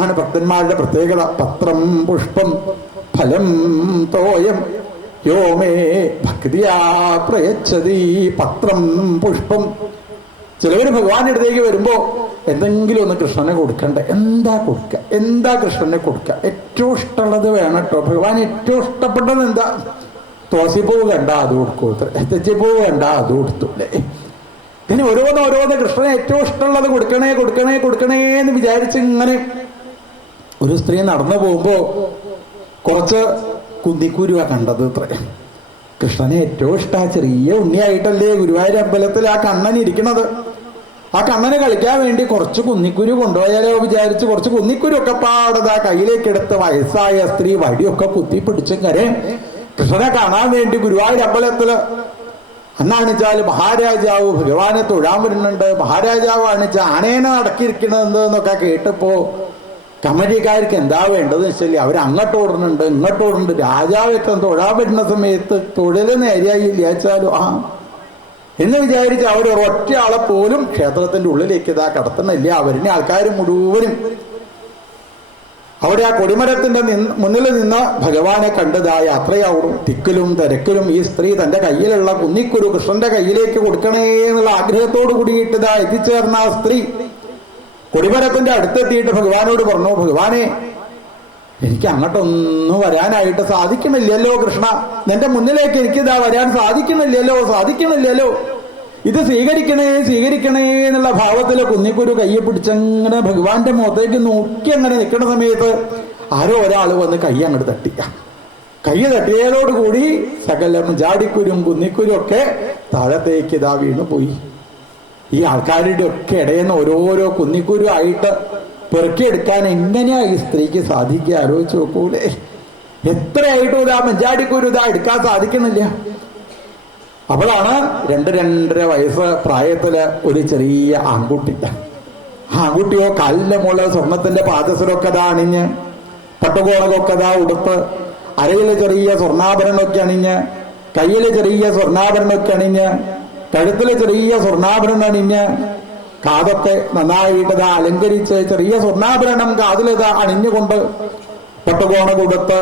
ആണ് ഭക്തന്മാരുടെ പ്രത്യേകത. പത്രം പുഷ്പം ഫലം തോയം യോമേ ഭക്തിയാ പ്രയച്ഛതി. പത്രം പുഷ്പം, ചിലവർ ഭഗവാന്റെ അടുത്തേക്ക് വരുമ്പോ എന്തെങ്കിലും ഒന്ന് കൃഷ്ണനെ കൊടുക്കണ്ടേ, എന്താ കൊടുക്കുക, എന്താ കൃഷ്ണനെ കൊടുക്കുക, ഏറ്റവും ഇഷ്ടമുള്ളത് വേണം കേട്ടോ. ഭഗവാൻ ഏറ്റവും ഇഷ്ടപ്പെട്ടത് എന്താ, തുളസിപ്പൂവ് കണ്ട അത് കൊടുക്കൂ, തെച്ചിപ്പൂവ് കണ്ട അത് കൊടുത്തു അല്ലേ. ഇനി ഓരോന്ന് കൃഷ്ണനെ ഏറ്റവും ഇഷ്ടമുള്ളത് കൊടുക്കണേ എന്ന് വിചാരിച്ച് ഇങ്ങനെ ഒരു സ്ത്രീ നടന്നു പോകുമ്പോ കുറച്ച് കുന്തിക്കുരുവാ കണ്ടത് ഇത്ര. കൃഷ്ണനെ ഏറ്റവും ഇഷ്ട ചെറിയ ഉണ്ണിയായിട്ടല്ലേ ഗുരുവായൂർ അമ്പലത്തിൽ ആ കണ്ണൻ ഇരിക്കണത്. ആ കണ്ണനെ കളിക്കാൻ വേണ്ടി കുറച്ച് കുന്നിക്കുരു കൊണ്ടുപോയാലോ വിചാരിച്ച് കുറച്ച് കുന്നിക്കുരു ഒക്കെ പാടതാ കയ്യിലേക്ക് എടുത്ത് വയസ്സായ സ്ത്രീ വടിയൊക്കെ കുത്തിപ്പിടിച്ചും കരെ കൃഷ്ണനെ കാണാൻ വേണ്ടി ഗുരുവായൂർ അമ്പലത്തില് അന്നാണിച്ചാൽ മഹാരാജാവ് ഭഗവാനെ തൊഴാൻ വരുന്നുണ്ട്. മഹാരാജാവ് ആണിച്ച ആനേനെ നടക്കിയിരിക്കണെന്നൊക്കെ കേട്ടപ്പോ കമ്മറ്റിക്കാർക്ക് എന്താ വേണ്ടതെന്ന് വെച്ചാൽ അവർ അങ്ങോട്ട് ഓടുന്നുണ്ട് ഇങ്ങോട്ട് ഓടുന്നുണ്ട്. രാജാവൊക്കെ തൊഴാൻ വരുന്ന സമയത്ത് തൊഴില് നേരെയായില്ല വെച്ചാലും എന്ന് വിചാരിച്ച് അവർ ഒറ്റ ആളെ പോലും ക്ഷേത്രത്തിന്റെ ഉള്ളിലേക്ക് ഇതാ കടത്തുന്നില്ല. അവരിനെ ആൾക്കാർ മുഴുവനും അവിടെ ആ കൊടിമരത്തിന്റെ മുന്നിൽ നിന്ന് ഭഗവാനെ കണ്ടതാ യാത്രയാവും. തിക്കിലും തിരക്കിലും ഈ സ്ത്രീ തന്റെ കയ്യിലുള്ള കുന്നിക്കുരു കൃഷ്ണന്റെ കയ്യിലേക്ക് കൊടുക്കണേ എന്നുള്ള ആഗ്രഹത്തോട് കൂടിയിട്ട് ഇതാ എത്തിച്ചേർന്ന ആ സ്ത്രീ കൊടിമരത്തിന്റെ അടുത്തെത്തിയിട്ട് ഭഗവാനോട് പറഞ്ഞു, ഭഗവാനെ എനിക്ക് അങ്ങോട്ടൊന്നും വരാനായിട്ട് സാധിക്കണില്ലല്ലോ കൃഷ്ണ, നിന്റെ മുന്നിലേക്ക് എനിക്കിതാ വരാൻ സാധിക്കണില്ലല്ലോ. ഇത് സ്വീകരിക്കണേ എന്നുള്ള ഭാവത്തില് കുന്നിക്കുരു കയ്യെ പിടിച്ചങ്ങനെ ഭഗവാന്റെ മുഖത്തേക്ക് നോക്കി അങ്ങനെ നിൽക്കുന്ന സമയത്ത് ആരോ ഒരാൾ വന്ന് കൈ അങ്ങോട്ട് കൈ തട്ടിയതോടുകൂടി സകലം ജാടിക്കുരും കുന്നിക്കുരും ഒക്കെ താഴത്തേക്ക് ഇതാ വീണു പോയി. ഈ ആൾക്കാരുടെ ഒക്കെ ഇടയിൽ നിന്ന് ഓരോരോ കുന്നിക്കുരു ആയിട്ട് പെറുക്കിയെടുക്കാൻ എങ്ങനെയാ ഈ സ്ത്രീക്ക് സാധിക്കുക ആലോചിച്ച് നോക്കൂലേ. എത്രയായിട്ടും ഇതാ മഞ്ചാടിക്കുരു ഇതാ എടുക്കാൻ സാധിക്കുന്നില്ല. അപ്പോഴാണ് 2-2.5 വയസ്സ് പ്രായത്തില് ഒരു ചെറിയ ആൺകുട്ടി. ആൺകുട്ടിയോ കാലിന്റെ മുകളിൽ സ്വർണത്തിന്റെ പാദസരമൊക്കെ ഇതാ അണിഞ്ഞ് പട്ടുകോണകൊക്കെ ഇതാ ഉടുത്ത് അരയില് ചെറിയ സ്വർണ്ണാഭരണമൊക്കെ അണിഞ്ഞ് കയ്യില് ചെറിയ സ്വർണ്ണാഭരണമൊക്കെ അണിഞ്ഞ് കഴുത്തില് ചെറിയ സ്വർണ്ണാഭരണം അണിഞ്ഞ് കാതൊക്കെ നന്നായിട്ടിതാ അലങ്കരിച്ച് ചെറിയ സ്വർണ്ണാഭരണം കാതിലിതാ അണിഞ്ഞുകൊണ്ട് പട്ടുകോണ കൊടുത്ത്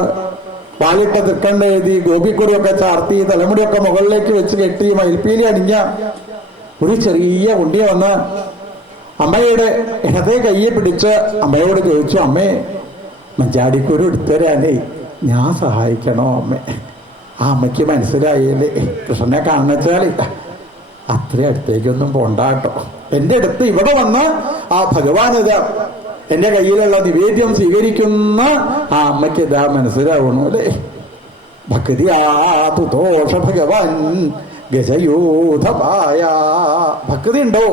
വാലിട്ട തിക്കണ്ട എഴുതി ഗോപിക്കൊടിയൊക്കെ ചാർത്തി തലമുടിയൊക്കെ മുകളിലേക്ക് വെച്ച് കെട്ടി മയിൽപ്പീലി അണിഞ്ഞ ഒരു ചെറിയ ഉണ്ണി വന്ന് അമ്മയുടെ ഇടത്തെ കയ്യെ പിടിച്ച് അമ്മയോട് ചോദിച്ചു, അമ്മേ മഞ്ചാടിക്കുരു എടുത്തുതരാനേ ഞാൻ സഹായിക്കണോ അമ്മേ? ആ അമ്മയ്ക്ക് മനസ്സിലായില്ലേ കൃഷ്ണനെ കാണുവെച്ചാൽ അത്ര അടുത്തേക്കൊന്നും പോണ്ടാട്ടോ, എന്റെ അടുത്ത് ഇവിടെ വന്ന് ആ ഭഗവാനിത് എന്റെ കയ്യിലുള്ള നിവേദ്യം സ്വീകരിക്കുന്ന ആ അമ്മയ്ക്ക് ഇതാ മനസ്സിലാവണു അല്ലേ. ഭക്തിയാതുദോഷ ഭഗവാൻ ഗജയൂഥമായ. ഭക്തി ഉണ്ടോ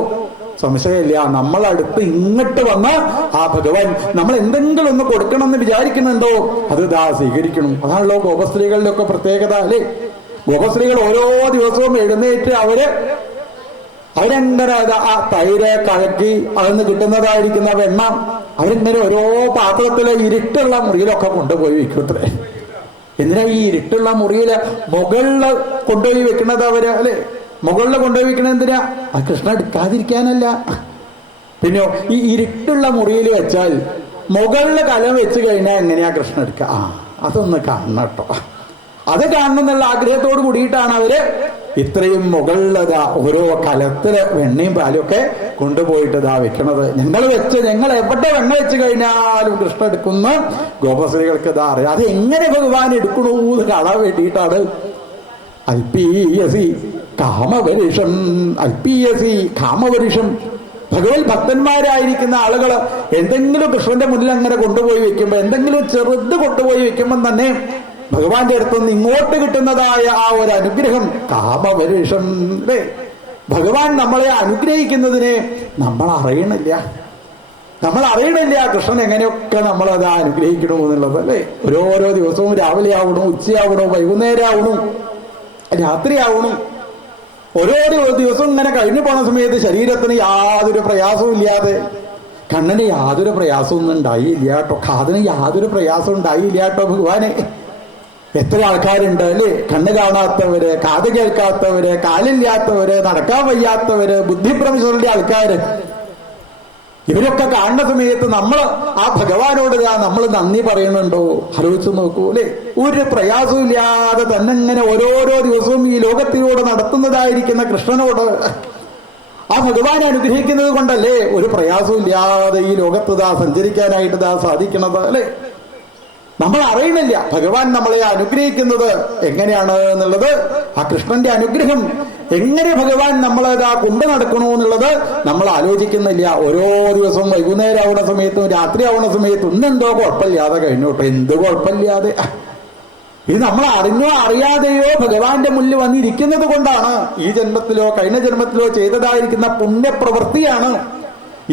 സംശയമില്ല, നമ്മളടുത്ത് ഇങ്ങോട്ട് വന്ന് ആ ഭഗവാൻ നമ്മൾ എന്തെങ്കിലും ഒന്ന് കൊടുക്കണമെന്ന് വിചാരിക്കുന്നുണ്ടോ അത് സ്വീകരിക്കണം. അതാണല്ലോ ഗോപസ്ത്രീകളുടെ ഒക്കെ പ്രത്യേകത അല്ലേ. ഗോപസ്ത്രീകൾ ഓരോ ദിവസവും എഴുന്നേറ്റ് അവരെങ്ങനെ ആ തൈര് കലക്കി അതിന് കിട്ടുന്നതായിരിക്കുന്ന വെണ്ണ അവരിങ്ങനെ ഓരോ പാത്രത്തിലെ ഇരുട്ടുള്ള മുറിയിലൊക്കെ കൊണ്ടുപോയി വെക്കത്രേ. എന്തിനാ ഈ ഇരുട്ടുള്ള മുറിയില് മുകളില് കൊണ്ടുപോയി വെക്കണത് അവര് അല്ലെ? മുകളിൽ കൊണ്ടുപോയി വെക്കണത് എന്തിനാ? ആ കൃഷ്ണ എടുക്കാതിരിക്കാനല്ല. പിന്നെയോ ഈ ഇരുട്ടുള്ള മുറിയിൽ വെച്ചാൽ മുകളിൽ കലം വെച്ച് കഴിഞ്ഞാൽ എങ്ങനെയാ കൃഷ്ണ എടുക്കുക? അതൊന്ന് കാണണം കേട്ടോ. അത് കാണണം എന്നുള്ള ആഗ്രഹത്തോട് കൂടിയിട്ടാണ് അവര് ഇത്രയും മുകളിലതാ ഓരോ കലത്തില് വെണ്ണയും പാലും ഒക്കെ കൊണ്ടുപോയിട്ട് വെക്കണത്. ഞങ്ങൾ എവിടെ വെണ്ണ വെച്ച് കഴിഞ്ഞാലും കൃഷ്ണ എടുക്കുന്ന ഗോപസ്ത്രീകൾക്ക് അറിയാം. അത് എങ്ങനെ ഭഗവാൻ എടുക്കണൂ എന്ന് കാണാൻ വേണ്ടിയിട്ടാണ് അൽപീയസി കാമവരിഷം. ഭഗവത് ഭക്തന്മാരായിരിക്കുന്ന ആളുകൾ എന്തെങ്കിലും കൃഷ്ണന്റെ മുന്നിൽ അങ്ങനെ കൊണ്ടുപോയി വെക്കുമ്പോ, എന്തെങ്കിലും ചെറുത് കൊണ്ടുപോയി വെക്കുമ്പം തന്നെ ഭഗവാന്റെ അടുത്തുനിന്ന് ഇങ്ങോട്ട് കിട്ടുന്നതായ ആ ഒരു അനുഗ്രഹം കാമവരിഷം അല്ലേ. ഭഗവാൻ നമ്മളെ അനുഗ്രഹിക്കുന്നതിനെ നമ്മൾ അറിയണില്ല. കൃഷ്ണൻ എങ്ങനെയൊക്കെ നമ്മളത് അനുഗ്രഹിക്കണു എന്നുള്ളത് അല്ലേ. ഓരോരോ ദിവസവും രാവിലെ ആവണു, ഉച്ചയാവണു, വൈകുന്നേരം ആവണു, രാത്രി ആവണു. ഓരോ ദിവസവും ഇങ്ങനെ കഴിഞ്ഞു പോണ സമയത്ത് ശരീരത്തിന് യാതൊരു പ്രയാസവും ഇല്ലാതെ, കണ്ണിന് യാതൊരു പ്രയാസവും ഒന്നും ഉണ്ടായില്ല കേട്ടോ, കാതിന് യാതൊരു പ്രയാസവും ഉണ്ടായില്ല കേട്ടോ. ഭഗവാനെ എത്ര ആൾക്കാരുണ്ട് അല്ലേ? കണ്ണ് കാണാത്തവര്, കാത് കേൾക്കാത്തവര്, കാലില്ലാത്തവര്, നടക്കാൻ വയ്യാത്തവര്, ബുദ്ധിഭ്രംശരുടെ ആൾക്കാര്, ഇവരൊക്കെ കാണുന്ന സമയത്ത് നമ്മൾ ആ ഭഗവാനോട് നമ്മൾ നന്ദി പറയുന്നുണ്ടോ? ആലോചിച്ച് നോക്കൂ അല്ലേ. ഒരു പ്രയാസവും ഇല്ലാതെ തന്നെ ഇങ്ങനെ ഓരോരോ ദിവസവും ഈ ലോകത്തിലൂടെ നടത്തുന്നതായിരിക്കുന്ന കൃഷ്ണനോട് ആ ഭഗവാൻ അനുഗ്രഹിക്കുന്നത് കൊണ്ടല്ലേ ഒരു പ്രയാസവും ഇല്ലാതെ ഈ ലോകത്ത് സഞ്ചരിക്കാനായിട്ട് സാധിക്കണത് അല്ലേ. നമ്മൾ അറിയണില്ല ഭഗവാൻ നമ്മളെ അനുഗ്രഹിക്കുന്നത് എങ്ങനെയാണ് എന്നുള്ളത്. ആ കൃഷ്ണന്റെ അനുഗ്രഹം എങ്ങനെ ഭഗവാൻ നമ്മളതാ കൊണ്ടു നടക്കണോ എന്നുള്ളത് നമ്മൾ ആലോചിക്കുന്നില്ല. ഓരോ ദിവസവും വൈകുന്നേരം ആവുന്ന സമയത്തും രാത്രി ആവുന്ന സമയത്തും ഇന്നെന്തോ കുഴപ്പമില്ലാതെ കഴിഞ്ഞോട്ടെ. എന്ത് കുഴപ്പമില്ലാതെ? ഇത് നമ്മൾ അറിഞ്ഞോ അറിയാതെയോ ഭഗവാന്റെ മുന്നിൽ വന്നിരിക്കുന്നത് കൊണ്ടാണ്. ഈ ജന്മത്തിലോ കഴിഞ്ഞ ജന്മത്തിലോ ചെയ്തതായിരിക്കുന്ന പുണ്യപ്രവൃത്തിയാണ്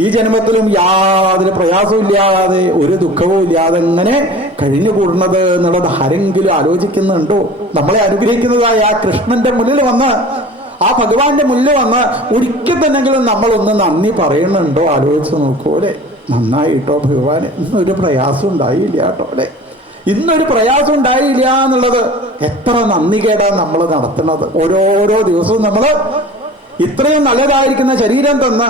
ഈ ജന്മത്തിലും യാതൊരു പ്രയാസവും ഇല്ലാതെ ഒരു ദുഃഖവും ഇല്ലാതെ എങ്ങനെ കഴിഞ്ഞുകൂടുന്നത് എന്നുള്ളത് ആരെങ്കിലും ആലോചിക്കുന്നുണ്ടോ? നമ്മളെ അനുഗ്രഹിക്കുന്നതായ ആ കൃഷ്ണന്റെ മുന്നിൽ വന്ന്, ആ ഭഗവാന്റെ മുന്നിൽ വന്ന് ഒരിക്കൽ തന്നെങ്കിലും നമ്മളൊന്ന് നന്ദി പറയുന്നുണ്ടോ? ആലോചിച്ച് നോക്കൂ അല്ലെ. നന്നായിട്ടോ ഭഗവാന് ഇന്നൊരു പ്രയാസം ഉണ്ടായില്ല കേട്ടോ അല്ലെ. ഇന്നൊരു പ്രയാസം ഉണ്ടായില്ല എന്നുള്ളത് എത്ര നന്ദി കേടാണ് നമ്മൾ നടത്തുന്നത്. ഓരോരോ ദിവസവും നമ്മൾ ഇത്രയും നല്ലതായിരിക്കുന്ന ശരീരം തന്ന്,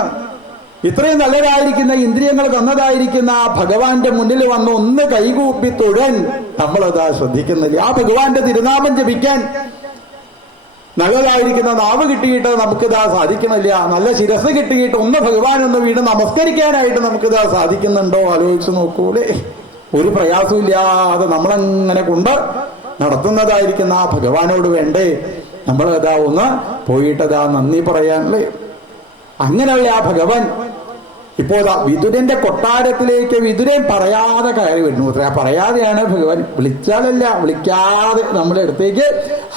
ഇത്രയും നല്ലതായിരിക്കുന്ന ഇന്ദ്രിയങ്ങൾ തന്നതായിരിക്കുന്ന ആ ഭഗവാന്റെ മുന്നിൽ വന്ന് ഒന്ന് കൈകൂപ്പി തൊഴാൻ നമ്മളതാ ശ്രദ്ധിക്കുന്നില്ല. ആ ഭഗവാന്റെ തിരുനാമം ജപിക്കാൻ നല്ലതായിരിക്കുന്ന നാവ് കിട്ടിയിട്ട് നമുക്കിതാ സാധിക്കണില്ല. നല്ല ശിരസ് കിട്ടിയിട്ട് ഒന്ന് ഭഗവാനൊന്ന് വീണ് നമസ്കരിക്കാനായിട്ട് നമുക്കിതാ സാധിക്കുന്നുണ്ടോ? ആലോചിച്ച് നോക്കൂലേ. ഒരു പ്രയാസവും ഇല്ലാതെ നമ്മളങ്ങനെ കൊണ്ട് നടത്തുന്നതായിരിക്കുന്ന ആ ഭഗവാനോട് വേണ്ടേ നമ്മളതാ ഒന്ന് പോയിട്ടതാ നന്ദി പറയാനല്ലേ. അങ്ങനെയുള്ള ആ ഭഗവാൻ ഇപ്പോൾ വിതുരന്റെ കൊട്ടാരത്തിലേക്ക് വിതുരൻ പറയാതെ കയറി വരുന്നു. പറയാതെയാണ് ഭഗവാൻ, വിളിക്കാതെ നമ്മുടെ അടുത്തേക്ക്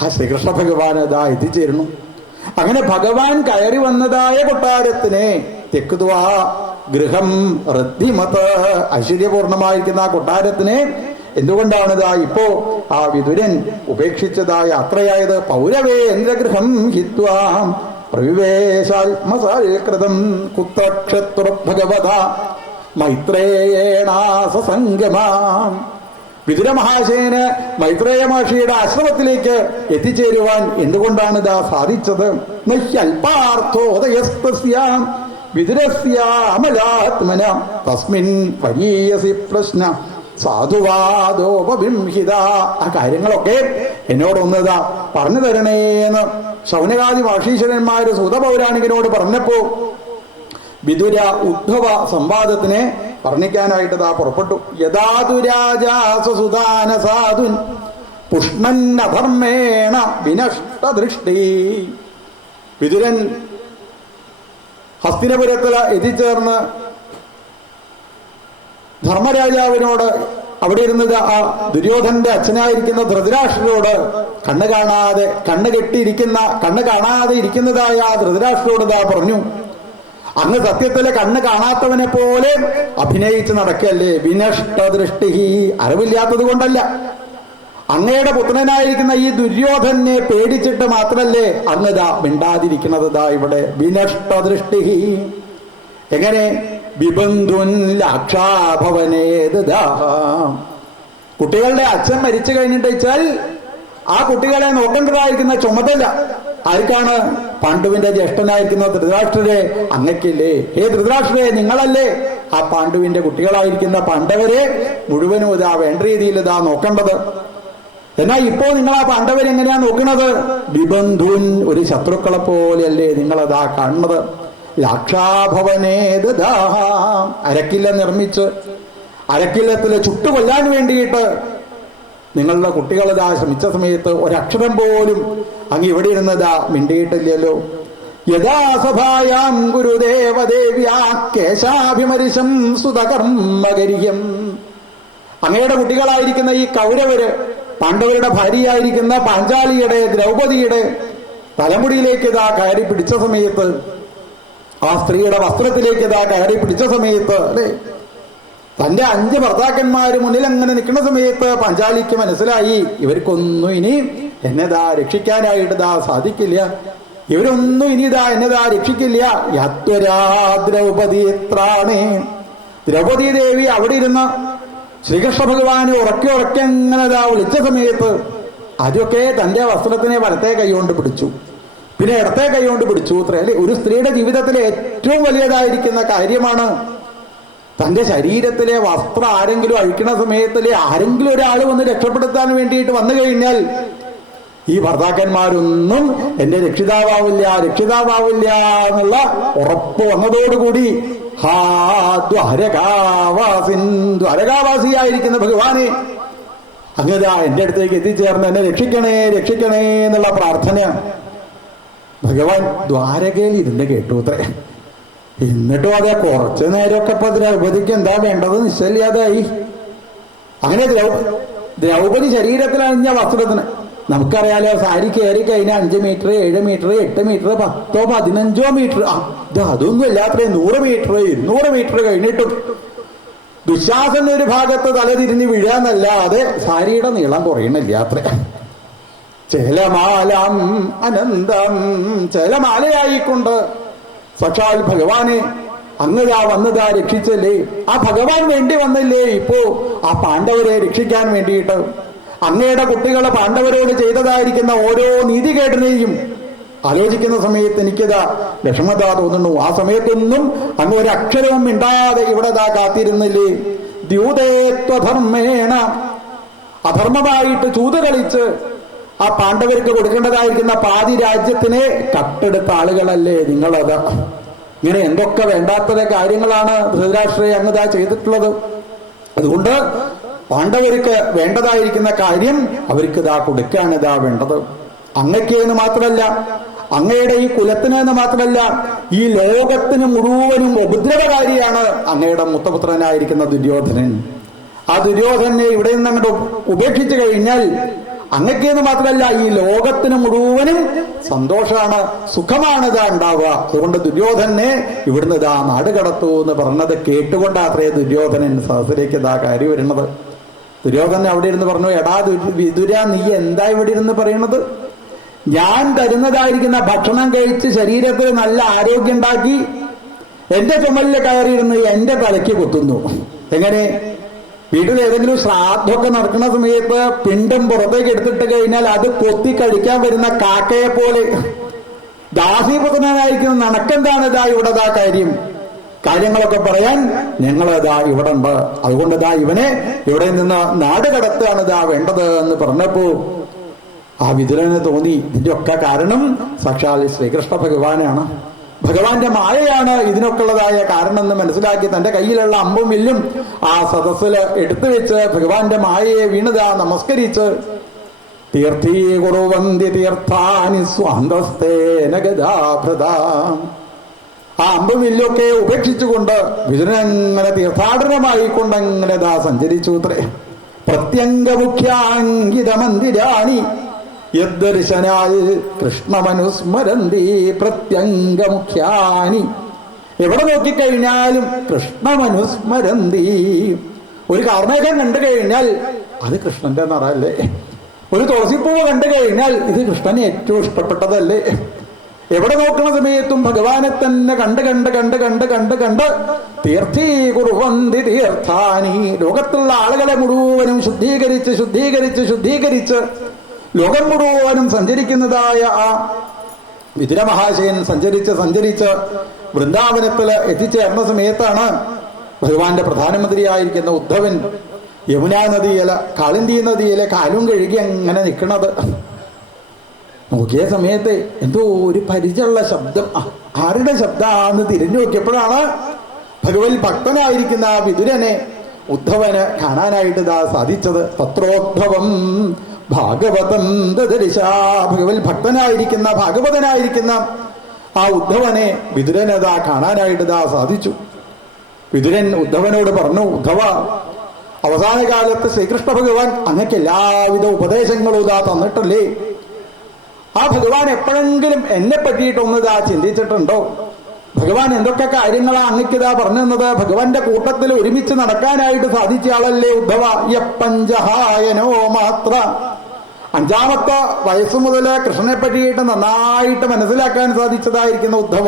ആ ശ്രീകൃഷ്ണ ഭഗവാൻ അതാ എത്തിച്ചേരുന്നു. അങ്ങനെ ഭഗവാൻ കയറി വന്നതായ കൊട്ടാരത്തിനെ തെക്കുതുവാ ഗൃഹം ഋദ്ധിമത്, ഐശ്വര്യപൂർണമായിരിക്കുന്ന ആ കൊട്ടാരത്തിനെ എന്തുകൊണ്ടാണിതാ ഇപ്പോ ആ വിതുരൻ ഉപേക്ഷിച്ചതായ യാത്രയായത്? പൗരവേന്ദ്രഗൃഹം ഹിത്വാം പ്രവിവേശാത്മസാൽകൃതം കുത്രക്ഷത്ര ഭഗവത മൈത്രേയേണാസംഗമാം. വിതുര മഹാശയന് മൈത്രേയ മഹർഷിയുടെ ആശ്രമത്തിലേക്ക് എത്തിച്ചേരുവാൻ എന്തുകൊണ്ടാണ് ഇതാ സാധിച്ചത്? നഹ്യൽപാർത്ഥോദയസ്തസ്യാം വിതുരസ്യാമലാത്മന തസ്മിൻ വരീയസി പ്രശ്ന സാധുവാദോപവിംഹിത. ആ കാര്യങ്ങളൊക്കെ എന്നോടൊന്നിതാ പറഞ്ഞു തരണേന്ന് ശൗനകാദി മഹർഷീശ്വരന്മാര് സൂതപൗരാണികനോട് പറഞ്ഞപ്പോ വിതുര ഉദ്ഭവ സംവാദത്തിനെ വർണ്ണിക്കാനായിട്ടതാ പുറപ്പെട്ടു. യഥാതുരാജാസുതാന സാധുൻ പുഷ്ണന്നധർമ്മേണ വിനഷ്ടദൃഷ്ടി. വിതുരൻ ഹസ്തിനപുരത്തിൽ എത്തിച്ചേർന്ന് ധർമ്മരാജാവിനോട് അവിടെ ഇരുന്നത് ആ ദുര്യോധനന്റെ അച്ഛനായിരിക്കുന്ന ധൃതരാഷ്ട്രരോട് കണ്ണ് കാണാതെ ഇരിക്കുന്നതായ ആ ധൃതരാഷ്ട്രരോട് ഇതാ പറഞ്ഞു, അങ്ങ് സത്യത്തിലെ കണ്ണ് കാണാത്തവനെ പോലെ അഭിനയിച്ച് നടക്കല്ലേ. വിനഷ്ടദൃഷ്ടി, അറിവില്ലാത്തത് കൊണ്ടല്ല. അങ്ങയുടെ പുത്രനായിരിക്കുന്ന ഈ ദുര്യോധനെ പേടിച്ചിട്ട് മാത്രല്ലേ അങ്ങ് മിണ്ടാതിരിക്കുന്നത്. ഇവിടെ വിനഷ്ടദൃഷ്ടി. എങ്ങനെ? ബിബന്ധുൻ ലാക്ഷാഭവനേത്. കുട്ടികളുടെ അച്ഛൻ മരിച്ചു കഴിഞ്ഞിട്ട് വെച്ചാൽ ആ കുട്ടികളെ നോക്കേണ്ടതായിരിക്കുന്ന ചുമതല ആർക്കാണ്? പാണ്ഡുവിന്റെ ജ്യേഷ്ഠനായിരിക്കുന്ന ധൃതരാഷ്ട്രരെ അങ്ങക്കില്ലേ. ധൃതരാഷ്ട്രരെ, നിങ്ങളല്ലേ ആ പാണ്ഡുവിന്റെ കുട്ടികളായിരിക്കുന്ന പാണ്ഡവരെ മുഴുവനും വേണ്ട രീതിയിൽ നോക്കേണ്ടത്. എന്നാൽ ഇപ്പോ നിങ്ങൾ ആ പാണ്ഡവരെങ്ങനെയാ നോക്കുന്നത്? ബിബന്ധുൻ, ഒരു ശത്രുക്കളെ പോലെയല്ലേ നിങ്ങളതാ കാണുന്നത്. ലാക്ഷാഭവനേത് അരക്കില്ല നിർമ്മിച്ച് അരക്കില്ലത്തില് ചുട്ടുകൊല്ലാൻ വേണ്ടിയിട്ട് നിങ്ങളുടെ കുട്ടികളിതാ ശ്രമിച്ച സമയത്ത് ഒരക്ഷരം പോലും അങ്ങ് ഇവിടെ ഇരുന്നതാ മിണ്ടിയിട്ടില്ലല്ലോ. യഥാസഭായാം ഗുരുദേവദേവ്യാ കേശാഭിമരിശം സുതകർമ്മകരിയം. അങ്ങയുടെ കുട്ടികളായിരിക്കുന്ന ഈ കൗരവര് പാണ്ഡവരുടെ ഭാര്യയായിരിക്കുന്ന പാഞ്ചാലിയുടെ, ദ്രൗപദിയുടെ തലമുടിയിലേക്ക് കയറി പിടിച്ച സമയത്ത്, ആ സ്ത്രീയുടെ വസ്ത്രത്തിലേക്ക് കയറി പിടിച്ച സമയത്ത്, അല്ലെ, തന്റെ 5 ഭർത്താക്കന്മാര് മുന്നിൽ അങ്ങനെ നിൽക്കുന്ന സമയത്ത് പാഞ്ചാലിക്ക് മനസ്സിലായി ഇവർക്കൊന്നും ഇനി എന്നതാ രക്ഷിക്കാനായിട്ട് സാധിക്കില്ല. ഇവരൊന്നും ഇനി എന്നതാ രക്ഷിക്കില്ല. യത്വരാ ദ്രൗപദി ത്രാണേ. ദ്രൗപദി ദേവി അവിടെ ഇരുന്ന് ശ്രീകൃഷ്ണ ഭഗവാനെ ഉറക്കെ അങ്ങനെ വിളിച്ച സമയത്ത് അതൊക്കെ തന്റെ വസ്ത്രത്തിനെ വലത്തെ കൈകൊണ്ട് പിടിച്ചു, പിന്നെ ഇടത്തെ കൈകൊണ്ട് പിടിച്ചു. അല്ലെ, ഒരു സ്ത്രീയുടെ ജീവിതത്തിലെ ഏറ്റവും വലിയതായിരിക്കുന്ന കാര്യമാണ് തന്റെ ശരീരത്തിലെ വസ്ത്രം ആരെങ്കിലും അഴിക്കുന്ന സമയത്തിലെ ആരെങ്കിലും ഒരാൾ വന്ന് രക്ഷപ്പെടുത്താൻ വേണ്ടിയിട്ട് വന്നു കഴിഞ്ഞാൽ ഈ ഭർത്താക്കന്മാരൊന്നും എന്റെ രക്ഷിതാവില്ല എന്നുള്ള ഉറപ്പ് വന്നതോടുകൂടി ദ്വാരകാവാസിയായിരിക്കുന്ന ഭഗവാനെ അങ്ങതാ എന്റെ അടുത്തേക്ക് എത്തിച്ചേർന്ന് എന്നെ രക്ഷിക്കണേ എന്നുള്ള പ്രാർത്ഥന ഭഗവാൻ ദ്വാരകയിൽ ഇരുന്ന് കേട്ടു അത്രേ. എന്നിട്ടും അതെ കുറച്ചു നേരമൊക്കെ ഇപ്പൊ ദ്രൗപദിക്ക് എന്താ വേണ്ടത് നിശ്ചയില്ലാതായി. അങ്ങനെ ദ്രൗപദി ശരീരത്തിൽ അണിഞ്ഞ വസ്ത്രത്തിന് നമുക്കറിയാലോ, സാരി കയറി കഴിഞ്ഞാൽ 5 മീറ്റർ 7 മീറ്റർ 8 മീറ്റർ 10 15 മീറ്റർ, അതൊന്നും ഇല്ലാത്രേ. 100 മീറ്റർ 200 മീറ്റർ കഴിഞ്ഞിട്ടും ദുശാസന ഒരു ഭാഗത്ത് തലതിരിഞ്ഞ് വീഴാന്നല്ലാതെ സാരിയുടെ നീളം കുറയണില്ല അത്രേ. ചേലമാലാം അനന്തം, ചേലമാലയായിക്കൊണ്ട് സാക്ഷാൽ ഭഗവാനെ വന്നതാ രക്ഷിച്ചല്ലേ. ആ ഭഗവാൻ വേണ്ടി വന്നില്ലേ ഇപ്പോ ആ പാണ്ഡവരെ രക്ഷിക്കാൻ വേണ്ടിയിട്ട്. അങ്ങയുടെ കുട്ടികളെ പാണ്ഡവരോട് ചെയ്തതായിരിക്കുന്ന ഓരോ നീതികേടിനെയും ആലോചിക്കുന്ന സമയത്ത് എനിക്കിതാ വിഷമത തോന്നുന്നു. ആ സമയത്തൊന്നും അങ്ങ് ഒരു അക്ഷരവും മിണ്ടാതെ ഇവിടെ കാത്തിരുന്നില്ലേ. ദ്യൂതേത്വധർമ്മേണ, അധർമ്മമായിട്ട് ചൂത് കളിച്ച് ആ പാണ്ഡവർക്ക് കൊടുക്കേണ്ടതായിരിക്കുന്ന പാതി രാജ്യത്തിനെ കട്ടെടുത്ത ആളുകളല്ലേ നിങ്ങളത്. ഇങ്ങനെ എന്തൊക്കെ വേണ്ടാത്ത കാര്യങ്ങളാണ് ധൃതരാഷ്ട്രയെ അങ്ങതാ ചെയ്തിട്ടുള്ളത്. അതുകൊണ്ട് പാണ്ഡവർക്ക് വേണ്ടതായിരിക്കുന്ന കാര്യം അവർക്ക് കൊടുക്കാണ് വേണ്ടത്. അങ്ങയ്ക്ക് എന്ന് മാത്രമല്ല, അങ്ങയുടെ ഈ കുലത്തിന് എന്ന് മാത്രമല്ല, ഈ ലോകത്തിന് മുഴുവനും ഉപദ്രവകാരിയാണ് അങ്ങയുടെ മുത്തപുത്രനായിരിക്കുന്ന ദുര്യോധനൻ. ആ ദുര്യോധനെ ഇവിടെ നിന്ന് അങ്ങോട്ട് ഉപേക്ഷിച്ചു കഴിഞ്ഞാൽ അങ്ങക്ക് എന്ന് മാത്രമല്ല ഈ ലോകത്തിന് മുഴുവനും സന്തോഷമാണ്, സുഖമാണ് ഉണ്ടാവുക. അതുകൊണ്ട് ദുര്യോധനെ ഇവിടുന്ന് നാട് കടത്തൂ എന്ന് പറഞ്ഞത് കേട്ടുകൊണ്ടാത്രേ ദുര്യോധനൻ സഹസിലേക്ക് കയറി വരുന്നത്. ദുര്യോധനൻ അവിടെ ഇരുന്ന് പറഞ്ഞു, എടാ വിതുര, നീ എന്താ ഇവിടെ ഇരുന്ന് പറയണത്? ഞാൻ തരുന്നതായിരിക്കുന്ന ഭക്ഷണം കഴിച്ച് ശരീരത്തിൽ നല്ല ആരോഗ്യം ഉണ്ടാക്കി എന്റെ ചുമലിൽ കയറിയിരുന്ന് എന്റെ തലയ്ക്ക് കുത്തുന്നു. എങ്ങനെ? വീട്ടിൽ ഏതെങ്കിലും ശ്രാദ്ധമൊക്കെ നടക്കുന്ന സമയത്ത് പിണ്ടം പുറത്തേക്ക് എടുത്തിട്ട് കഴിഞ്ഞാൽ അത് കൊത്തി കഴിക്കാൻ വരുന്ന കാക്കയെ പോലെ ദാസീപുത്രനായിരിക്കുന്ന നണക്കെന്താണ് ഇവിടെ കാര്യങ്ങളൊക്കെ പറയാൻ ഞങ്ങളതാ ഇവിടെ ഉണ്ട്. അതുകൊണ്ട് ഇവനെ ഇവിടെ നിന്ന് നാട് കടത്താണ് വേണ്ടത് എന്ന് പറഞ്ഞപ്പോ ആ വിതുരന് തോന്നി ഇതിന്റെ ഒക്കെ കാരണം സാക്ഷാൽ ശ്രീകൃഷ്ണ ഭഗവാനാണ്, ഭഗവാന്റെ മായയാണ് ഇതിനൊക്കെ ഉള്ളതായ കാരണം എന്ന് മനസ്സിലാക്കി തന്റെ കയ്യിലുള്ള അമ്പും വില്ലും ആ സദസ്സില് എടുത്തു വെച്ച് ഭഗവാന്റെ മായയെ വീണതാ നമസ്കരിച്ച് തീർത്ഥീ കുറുവന്തി തീർത്ഥാനി സ്വാന്തസ്തേന ഗദാഭൃതാം. ആ അമ്പും വില്ലൊക്കെ ഉപേക്ഷിച്ചുകൊണ്ട് വിതുരനങ്ങനെ തീർത്ഥാടനമായിക്കൊണ്ട് അങ്ങനെ സഞ്ചരിച്ചു അത്രേ. പ്രത്യംഗമുഖ്യാങ്കിതമന്ദിരാണി യദ്ദർശനാൽ കൃഷ്ണമനുസ്മരന്തി പ്രത്യംഗമുഖ്യാനി. എവിടെ നോക്കിക്കഴിഞ്ഞാലും കൃഷ്ണമനുസ്മരന്തി. ഒരു കാർമേഘം കണ്ടു കഴിഞ്ഞാൽ അത് കൃഷ്ണന്റെ നിറല്ലേ. ഒരു തുളസിപ്പൂവ് കണ്ടു കഴിഞ്ഞാൽ ഇത് കൃഷ്ണന് ഏറ്റവും ഇഷ്ടപ്പെട്ടതല്ലേ. എവിടെ നോക്കുന്ന സമയത്തും ഭഗവാനെ തന്നെ കണ്ട് കണ്ട് കണ്ട് കണ്ട് കണ്ട് കണ്ട് തീർത്ഥീകുറുവന്തി തീർത്ഥാനി. ലോകത്തുള്ള ആളുകളെ മുഴുവനും ശുദ്ധീകരിച്ച് ശുദ്ധീകരിച്ച് ശുദ്ധീകരിച്ച് ലോകം മുഴുവനും സഞ്ചരിക്കുന്നതായ ആ വിതുര മഹാശയൻ സഞ്ചരിച്ച് സഞ്ചരിച്ച് വൃന്ദാവനത്തിൽ എത്തിച്ചേർന്ന സമയത്താണ് ഭഗവാന്റെ പ്രധാനമന്ത്രിയായിരിക്കുന്ന ഉദ്ധവൻ യമുനാ നദിയിലെ കാളിന്തി നദിയിലെ കാലും കഴുകി അങ്ങനെ നിൽക്കണത് നോക്കിയ സമയത്ത് എന്തോ ഒരു പരിചയമുള്ള ശബ്ദം. ആരുടെ ശബ്ദമാണെന്ന് തിരിഞ്ഞു നോക്കിയപ്പോഴാണ് ഭഗവത് ഭക്തനായിരിക്കുന്ന ആ വിതുരനെ ഉദ്ധവന് കാണാനായിട്ട് ഇതാ സാധിച്ചത്. പത്രോദ്ഭവം ഭാഗവതം ദദർശ. ഭഗവത് ഭക്തനായിരിക്കുന്ന ഭാഗവതനായിരിക്കുന്ന ആ ഉദ്ധവനെ വിതുരനതാ കാണാനായിട്ട് ഇതാ സാധിച്ചു. വിതുരൻ ഉദ്ധവനോട് പറഞ്ഞു, ഉദ്ധവ, അവസാന കാലത്ത് ശ്രീകൃഷ്ണ ഭഗവാൻ അങ്ങക്ക് എല്ലാവിധ ഉപദേശങ്ങളും ഇതാ തന്നിട്ടല്ലേ. ആ ഭഗവാൻ എപ്പോഴെങ്കിലും എന്നെ പറ്റിയിട്ടൊന്ന് ഇതാ ചിന്തിച്ചിട്ടുണ്ടോ? ഭഗവാൻ എന്തൊക്കെ കാര്യങ്ങളാ അങ്ങക്കിതാ പറഞ്ഞു തന്നത്? ഭഗവാന്റെ കൂട്ടത്തിൽ ഒരുമിച്ച് നടക്കാനായിട്ട് സാധിച്ച ആളല്ലേ ഉദ്ധവ. യപ്പഞ്ചഹായനോ മാത്ര. 5ാമത്തെ വയസ്സ് മുതൽ കൃഷ്ണനെ പറ്റിയിട്ട് നന്നായിട്ട് മനസ്സിലാക്കാൻ സാധിച്ചതായിരിക്കുന്ന ഉദ്ധവ,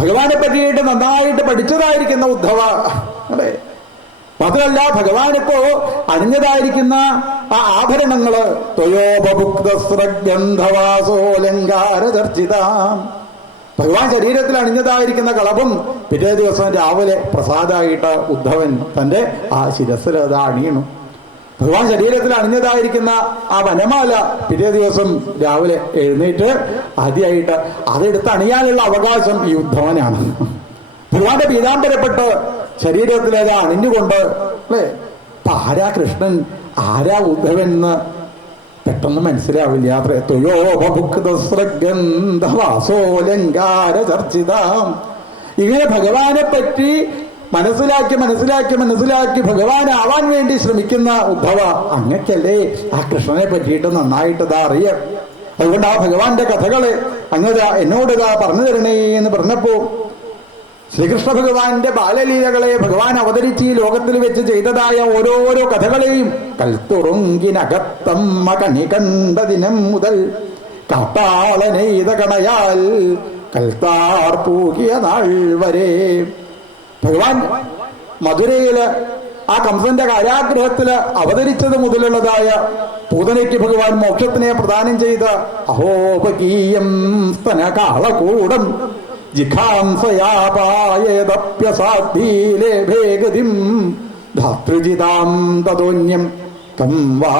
ഭഗവാനെ പറ്റിയിട്ട് നന്നായിട്ട് പഠിച്ചതായിരിക്കുന്ന ഉദ്ധവ. അതെ, മാത്രമല്ല ഭഗവാൻ ഇപ്പോ അണിഞ്ഞതായിരിക്കുന്ന ആ ആഭരണങ്ങള് ത്വയോപഭുക്തസ്രഗന്ധവാസോലങ്കാരചർച്ചിത. ഭഗവാൻ ശരീരത്തിൽ അണിഞ്ഞതായിരിക്കുന്ന കളഭം പിറ്റേ ദിവസം രാവിലെ പ്രസാദമായിട്ട് ഉദ്ധവൻ തന്റെ ആ ശിരസ്സിൽ അത് അണിയണം. ഭഗവാൻ ശരീരത്തിൽ അണിഞ്ഞതായിരിക്കുന്ന ആ വനമാല പിറ്റേ ദിവസം രാവിലെ എഴുന്നേറ്റ് ആദ്യമായിട്ട് അതെടുത്ത് അണിയാനുള്ള അവകാശം ഈ ഉദ്ധവനാണ്. ഭഗവാന്റെ പീതാംബരപ്പെട്ട് ശരീരത്തിലേത് അണിഞ്ഞുകൊണ്ട് അല്ലേ. അപ്പൊ ആരാ കൃഷ്ണൻ, ആരാ ഉദ്ധവൻ എന്ന് പെട്ടെന്ന് മനസ്സിലാവില്ല. അത്രേ. ത്വയോപഭുക്തസ്രഗന്ധവാസോലങ്കാരചർച്ചിത. ഇങ്ങനെ ഭഗവാനെ പറ്റി മനസ്സിലാക്കി മനസ്സിലാക്കി മനസ്സിലാക്കി ഭഗവാനാവാൻ വേണ്ടി ശ്രമിക്കുന്ന ഉദ്ധവ, അങ്ങക്കല്ലേ ആ കൃഷ്ണനെ പറ്റിയിട്ട് നന്നായിട്ട് ഇതാ അറിയാം. അതുകൊണ്ട് ആ ഭഗവാന്റെ കഥകളെ അങ്ങതാ എന്നോടിതാ പറഞ്ഞു തരണേ എന്ന് പറഞ്ഞപ്പോ ശ്രീകൃഷ്ണ ഭഗവാന്റെ ബാലലീലകളെ ഭഗവാൻ അവതരിച്ച് ഈ ലോകത്തിൽ വെച്ച് ചെയ്തതായ ഓരോരോ കഥകളെയും കൽത്തുറുങ്കിനകത്തമ്മ കണി കണ്ട ദിനം മുതൽ കാട്ടാളനെയ്ത കണയാൽ കൽത്താർ പൂകിയ നാൾ വരെ. ഭഗവാൻ മധുരയില് ആ കംസന്റെ കാരാഗ്രഹത്തില് അവതരിച്ചത് മുതലുള്ളതായ പൂതനയ്ക്ക് ഭഗവാൻ മോക്ഷത്തിനെ പ്രദാനം ചെയ്ത അഹോപകീയം സ്തനകാളകൂടം ജിഖാംസയാപായേതപ്യസാദ്ഭീലേഭേഗതിം ധാതൃജിതാം തദോന്യം കം വാ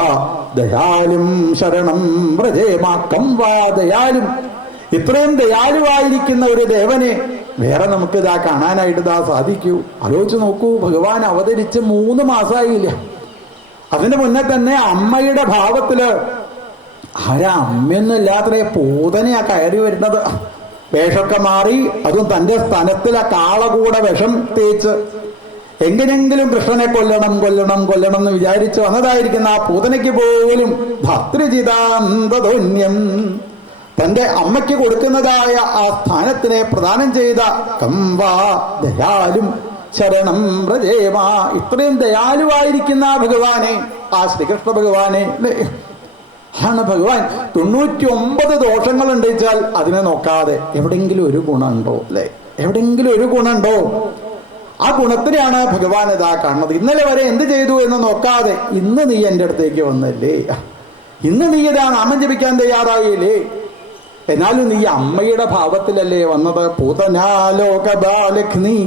ദയാലും ശരണം വ്രജേമ. കം വാ ദയാലും. ഇത്രയും ദയാലുവായിരിക്കുന്ന ഒരു ദേവനെ വേറെ നമുക്ക് ഇതാ കാണാനായിട്ട് ഇതാ സാധിക്കൂ. ആലോചിച്ച് നോക്കൂ, ഭഗവാൻ അവതരിച്ച് 3 മാസമായില്ല. അതിന് മുന്നേ തന്നെ അമ്മയുടെ ഭാവത്തില് ആരാ അമ്മയൊന്നും ഇല്ലാത്രേ പൂതനയാ കയറി വരുന്നത്. വേഷമൊക്കെ മാറി, അതും തന്റെ സ്ഥലത്തിൽ ആ കാളകൂടെ വിഷം തേച്ച് എങ്ങനെങ്കിലും കൃഷ്ണനെ കൊല്ലണം കൊല്ലണം കൊല്ലണം എന്ന് വിചാരിച്ച് വന്നതായിരിക്കുന്ന ആ പൂതനയ്ക്ക് പോലും ഭർതൃജിതാന്തധോന്യം തന്റെ അമ്മയ്ക്ക് കൊടുക്കുന്നതായ ആ സ്ഥാനത്തിനെ പ്രദാനം ചെയ്ത കംവാ ദയാലും ശരണം വ്രജേമ. ഇത്രയും ദയാലുവായിരിക്കുന്ന ഭഗവാനെ, ആ ശ്രീകൃഷ്ണ ഭഗവാനെ ആണ് ഭഗവാൻ 99 ദോഷങ്ങൾ ഉണ്ടെച്ചാൽ അതിനെ നോക്കാതെ എവിടെങ്കിലും ഒരു ഗുണമുണ്ടോ അല്ലെ, എവിടെങ്കിലും ഒരു ഗുണമുണ്ടോ? ആ ഗുണത്തിനെയാണ് ഭഗവാൻ ഇതാ കാണുന്നത്. ഇന്നലെ വരെ എന്ത് ചെയ്തു എന്ന് നോക്കാതെ ഇന്ന് നീ എൻ്റെ അടുത്തേക്ക് വന്നല്ലേ, ഇന്ന് നീ ഇതാ നാമം ജപിക്കാൻ തയ്യാറായില്ലേ, എന്നാലും നീ അമ്മയുടെ ഭാവത്തിലല്ലേ വന്നത്. പൂതനാലോകബാലക്ഷ്മി